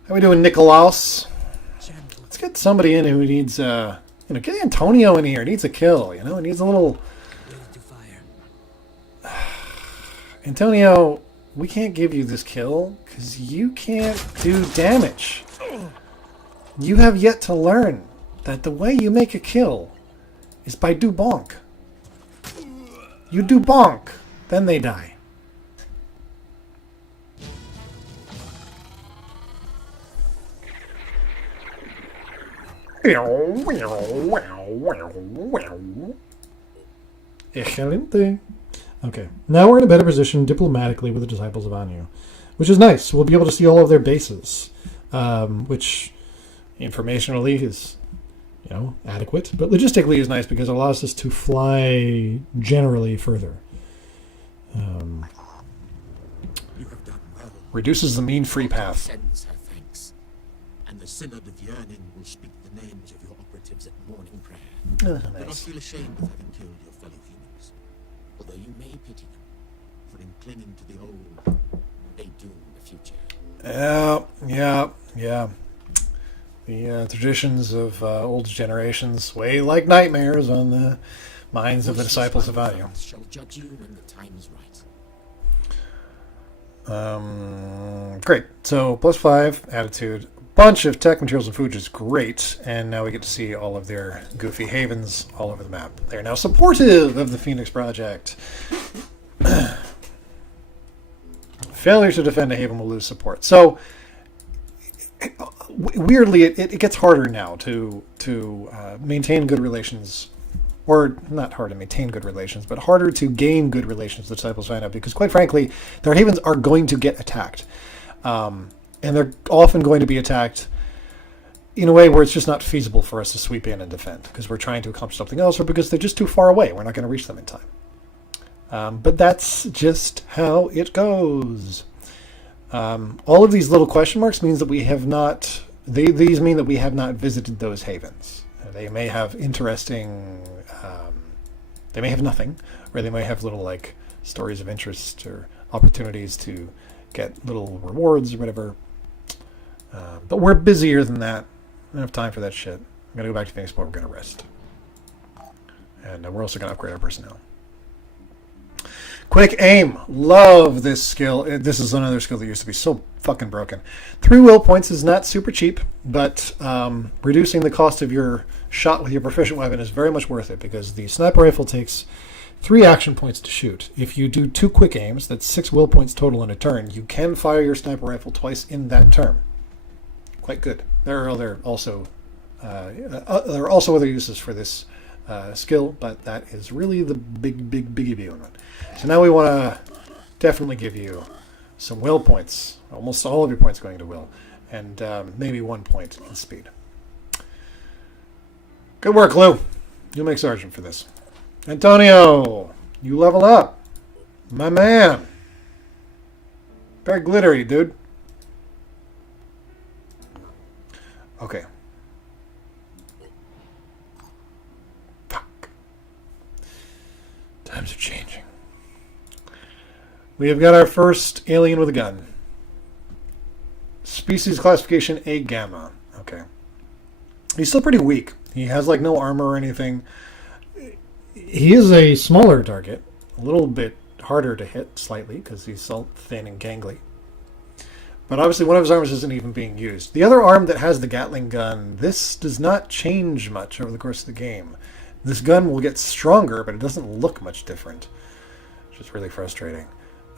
How we doing, Nicolaus? Let's get somebody in who needs, get Antonio in here. Needs a kill, He needs a little... Antonio, we can't give you this kill because you can't do damage. You have yet to learn that the way you make a kill is by do bonk. You do bonk, then they die. Excelente. Okay, now we're in a better position diplomatically with the Disciples of Anu, which is nice. We'll be able to see all of their bases, which informationally is, adequate, but logistically is nice because it allows us to fly generally further. You have done well. Reduces the mean free path. Sends her thanks. And the Synod of Yearning will speak the names of your operatives at morning prayer. Oh, Do not nice. feel ashamed of having killed your fellow humans, although you may pity them, for in clinging to the old, they doom the future. Yeah. The traditions of old generations weigh like nightmares on the minds of the Disciples of Anu. Shall judge you when the time is right. Great. So +5 attitude, bunch of tech materials and food is great, and now we get to see all of their goofy havens all over the map. They are now supportive of the Phoenix Project. Failure to defend a haven will lose support. So weirdly, it gets harder now to maintain good relations, or not hard to maintain good relations, but harder to gain good relations with the Disciples of Anu, because quite frankly, their havens are going to get attacked. And they're often going to be attacked in a way where it's just not feasible for us to sweep in and defend, because we're trying to accomplish something else, or because they're just too far away. We're not going to reach them in time. But that's just how it goes. All of these little question marks means that we have not... These mean that we have not visited those havens. They may have interesting... they may have nothing, or they may have little, stories of interest or opportunities to get little rewards or whatever. But we're busier than that. I don't have time for that shit. I'm going to go back to Phoenix Point. We're going to rest. And we're also going to upgrade our personnel. Quick aim. Love this skill. This is another skill that used to be so fucking broken. 3 will points is not super cheap, but reducing the cost of your shot with your proficient weapon is very much worth it, because the sniper rifle takes 3 action points to shoot. If you do 2 quick aims, that's 6 will points total in a turn. You can fire your sniper rifle twice in that turn. Quite good. There are also other uses for this skill, but that is really the biggie one. So now we want to definitely give you some will points. Almost all of your points going to will, and maybe 1 point in speed. Good work, Lou. You'll make sergeant for this. Antonio, you level up. My man. Very glittery, dude. Okay. Fuck. Times are changing. We have got our first alien with a gun. Species classification A gamma. Okay. He's still pretty weak. He has like no armor or anything. He is a smaller target. A little bit harder to hit slightly because he's so thin and gangly. But obviously one of his arms isn't even being used. The other arm that has the Gatling gun, this does not change much over the course of the game. This gun will get stronger, but it doesn't look much different, which is really frustrating.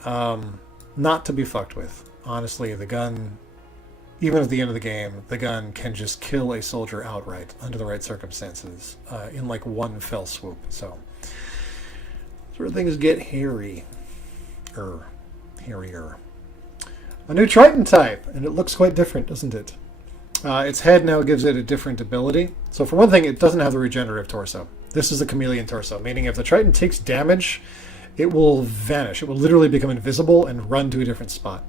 Not to be fucked with. Honestly, the gun, even at the end of the game, the gun can just kill a soldier outright under the right circumstances in like one fell swoop. So, sort of things get hairier. A new Triton type, and it looks quite different, doesn't it? Its head now gives it a different ability. So for one thing, it doesn't have the regenerative torso. This is a chameleon torso, meaning if the Triton takes damage, it will vanish. It will literally become invisible and run to a different spot.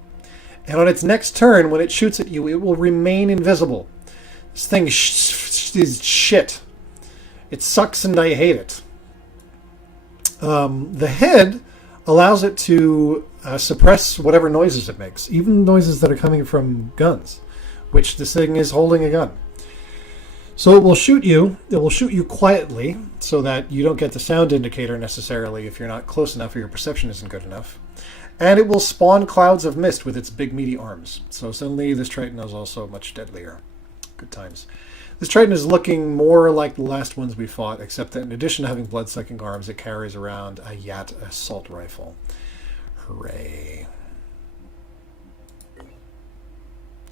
And on its next turn, when it shoots at you, it will remain invisible. This thing is shit. It sucks and I hate it. The head allows it to suppress whatever noises it makes, even noises that are coming from guns, which this thing is holding a gun. So it will shoot you. It will shoot you quietly so that you don't get the sound indicator necessarily if you're not close enough or your perception isn't good enough. And it will spawn clouds of mist with its big meaty arms. So suddenly this Triton is also much deadlier. Good times. This Triton is looking more like the last ones we fought, except that in addition to having blood-sucking arms, it carries around a Yat assault rifle. Hooray.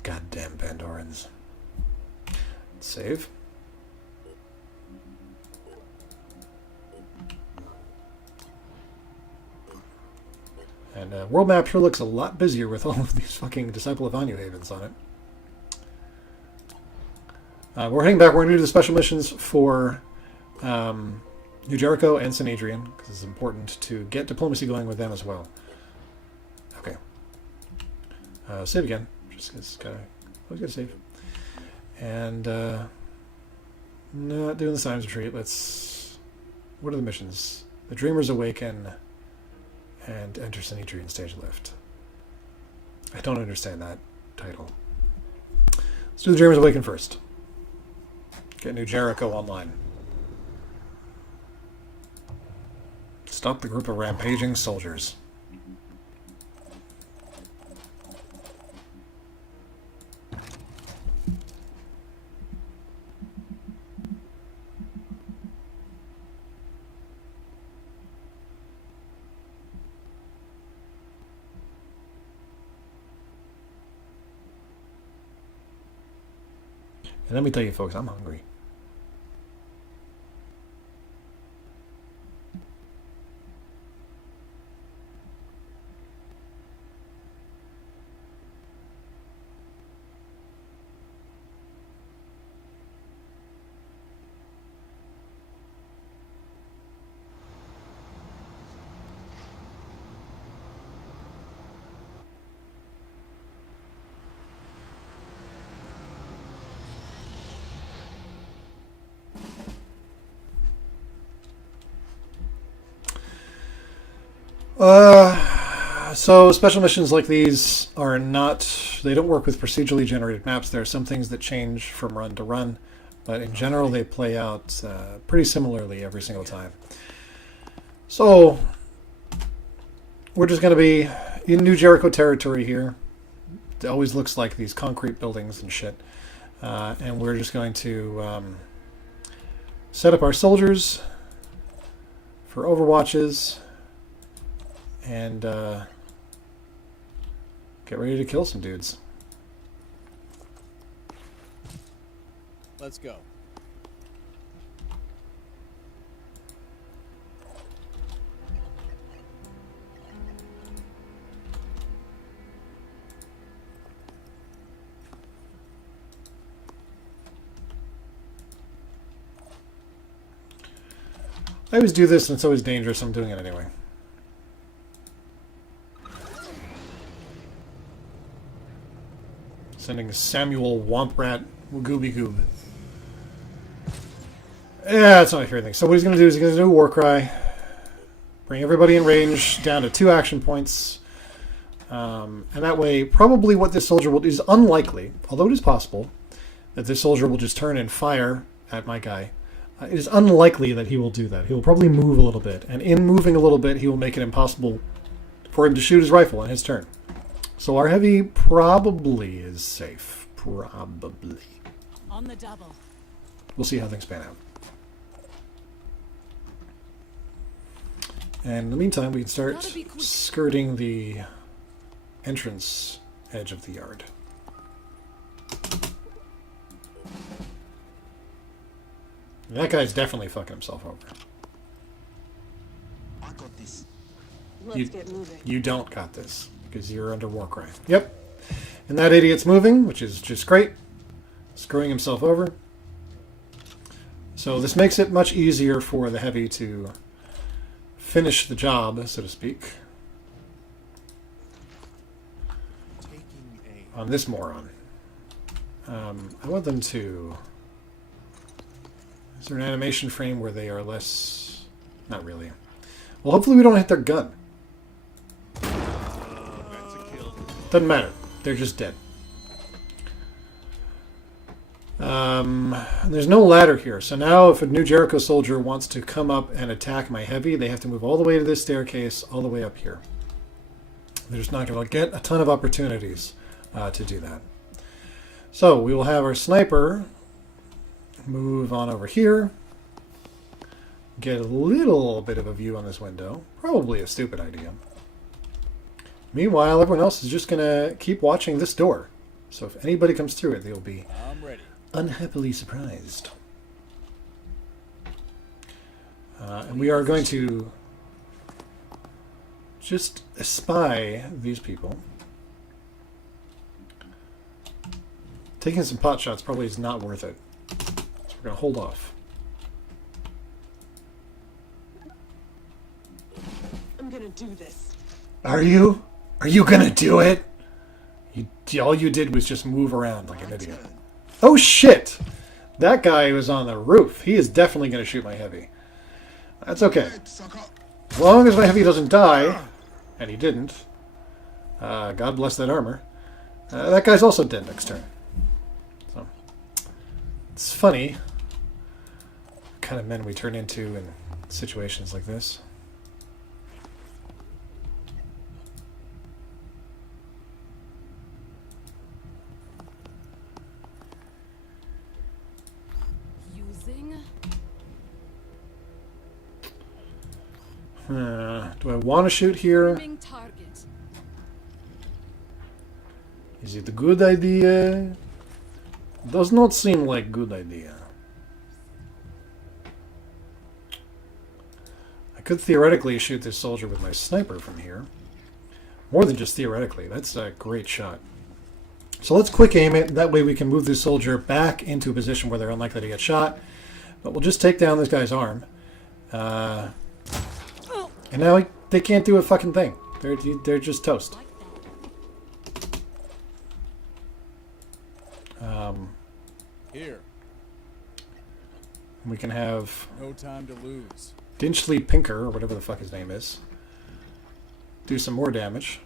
Goddamn Pandorans. Save. And world map sure looks a lot busier with all of these fucking Disciple of Anu havens on it. We're heading back. We're going to do the special missions for New Jericho and St. Adrian, because it's important to get diplomacy going with them as well. Okay. Save again. Just always gotta save. And not doing the Science Retreat. What are the missions? The Dreamers Awaken and Enter St. Adrian Stage Lift. I don't understand that title. Let's do the Dreamers Awaken first. Get New Jericho online. Stop the group of rampaging soldiers. And let me tell you folks, I'm hungry. So special missions like these are not, they don't work with procedurally generated maps. There are some things that change from run to run, but in general they play out pretty similarly every single time. So we're just going to be in New Jericho territory here. It always looks like these concrete buildings and shit. And we're just going to set up our soldiers for overwatches and get ready to kill some dudes. Let's go. I always do this and it's always dangerous. I'm doing it anyway. Sending Samuel Womprat Gooby Goob. Yeah, that's not my favorite thing. So what he's going to do is he's going to do a war cry. Bring everybody in range down to 2 action points. And that way, probably what this soldier will do is unlikely, although it is possible, that this soldier will just turn and fire at my guy. It is unlikely that he will do that. He will probably move a little bit. And in moving a little bit, he will make it impossible for him to shoot his rifle on his turn. So our heavy probably is safe. Probably. On the double. We'll see how things pan out. And in the meantime, we can start skirting the entrance edge of the yard. That guy's definitely fucking himself over. I got this. Let's get moving. You don't got this, because you're under war cry. Yep. And that idiot's moving, which is just great. Screwing himself over. So this makes it much easier for the heavy to finish the job, so to speak. On this moron. I want them to... Is there an animation frame where they are less... Not really. Well, hopefully we don't hit their gun. Doesn't matter. They're just dead. There's no ladder here. So now if a New Jericho soldier wants to come up and attack my heavy, they have to move all the way to this staircase, all the way up here. They're just not going to get a ton of opportunities to do that. So we will have our sniper move on over here. Get a little bit of a view on this window. Probably a stupid idea. Meanwhile, everyone else is just going to keep watching this door. So if anybody comes through it, they'll be unhappily surprised. And we are going to just espy these people. Taking some pot shots probably is not worth it. So we're going to hold off. I'm gonna do this. Are you? Are you going to do it? All you did was just move around like an idiot. Oh shit! That guy was on the roof. He is definitely going to shoot my heavy. That's okay. As long as my heavy doesn't die, and he didn't. God bless that armor. That guy's also dead next turn. So it's funny what kind of men we turn into in situations like this. Do I want to shoot here? Is it a good idea? Does not seem like a good idea. I could theoretically shoot this soldier with my sniper from here. More than just theoretically. That's a great shot. So let's quick aim it. That way we can move this soldier back into a position where they're unlikely to get shot. But we'll just take down this guy's arm. And now they can't do a fucking thing. They're just toast. Here. We can have No time to lose. Dinchley Pinker, or whatever the fuck his name is, do some more damage.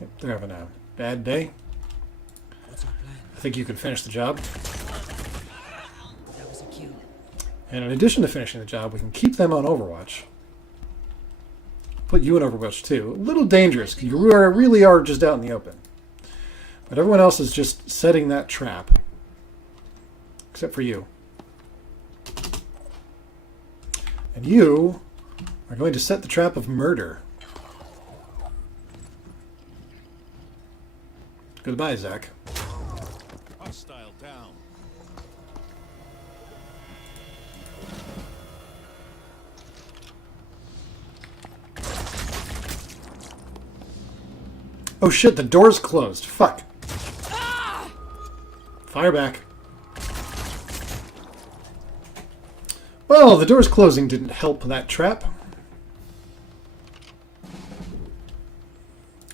Yep, they're having a bad day. What's our plan? I think you can finish the job. That was a kill. And in addition to finishing the job, we can keep them on Overwatch. Put you in Overwatch too. A little dangerous, because you really are just out in the open. But everyone else is just setting that trap. Except for you. And you are going to set the trap of murder. Goodbye, Zach. Hostile down. Oh shit, the door's closed. Fuck. Fire back. Well, the door's closing didn't help that trap.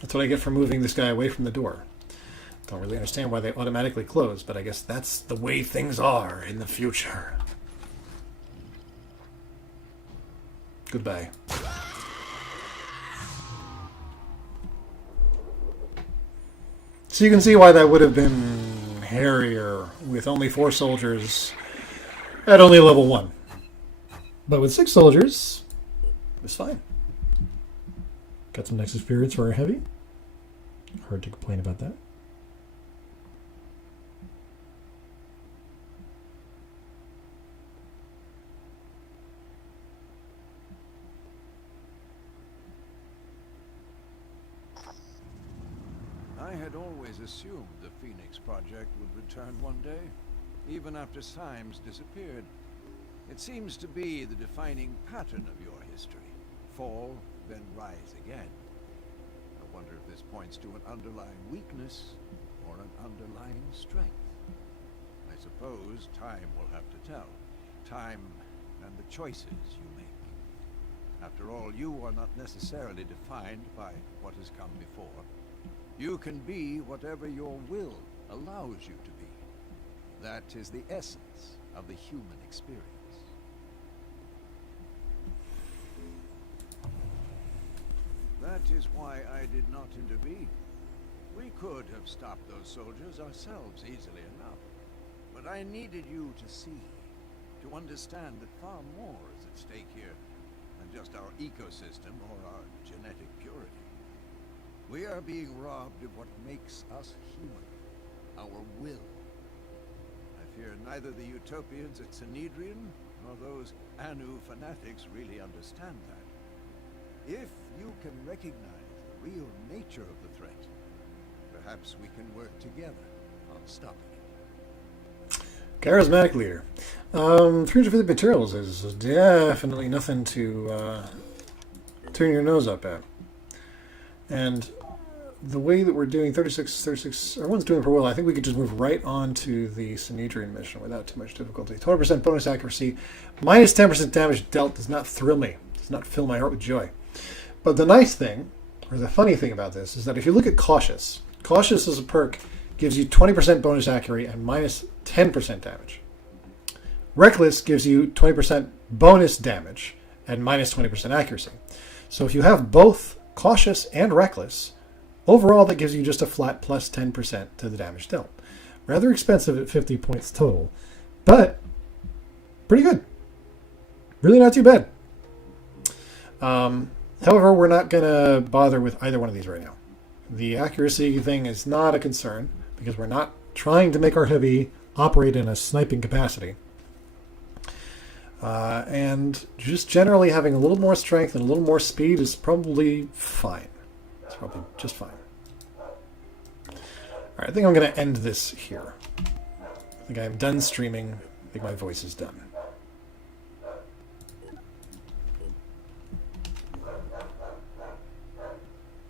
That's what I get for moving this guy away from the door. Don't really understand why they automatically close, but I guess that's the way things are in the future. Goodbye. So you can see why that would have been hairier with only 4 soldiers at only level 1. But with 6 soldiers, it was fine. Got some next experience for our heavy. Hard to complain about that. I had always assumed the Phoenix Project would return one day, even after Symes disappeared. It seems to be the defining pattern of your history. Fall, then rise again. I wonder if this points to an underlying weakness or an underlying strength. I suppose time will have to tell. Time and the choices you make. After all, you are not necessarily defined by what has come before. You can be whatever your will allows you to be. That is the essence of the human experience. That is why I did not intervene. We could have stopped those soldiers ourselves easily enough. But I needed you to see, to understand that far more is at stake here than just our ecosystem or our genetic purity. We are being robbed of what makes us human, our will. I fear neither the utopians at Sanhedrin nor those Anu fanatics really understand that. If you can recognize the real nature of the threat, perhaps we can work together on stopping it. Charismatic leader. 350 materials is definitely nothing to turn your nose up at. And the way that we're doing 36, everyone's doing pretty well. I think we could just move right on to the Sanhedrin mission without too much difficulty. 20% bonus accuracy, minus 10% damage dealt does not thrill me. Does not fill my heart with joy. But the nice thing, or the funny thing about this, is that if you look at Cautious, Cautious as a perk gives you 20% bonus accuracy and minus 10% damage. Reckless gives you 20% bonus damage and minus 20% accuracy. So if you have both Cautious and Reckless, overall that gives you just a flat plus 10% to the damage dealt. Rather expensive at 50 points total, but pretty good. Really not too bad. However, we're not going to bother with either one of these right now. The accuracy thing is not a concern because we're not trying to make our heavy operate in a sniping capacity. And just generally having a little more strength and a little more speed is probably fine. It's probably just fine. Alright, I think I'm going to end this here. I think I'm done streaming. I think my voice is done.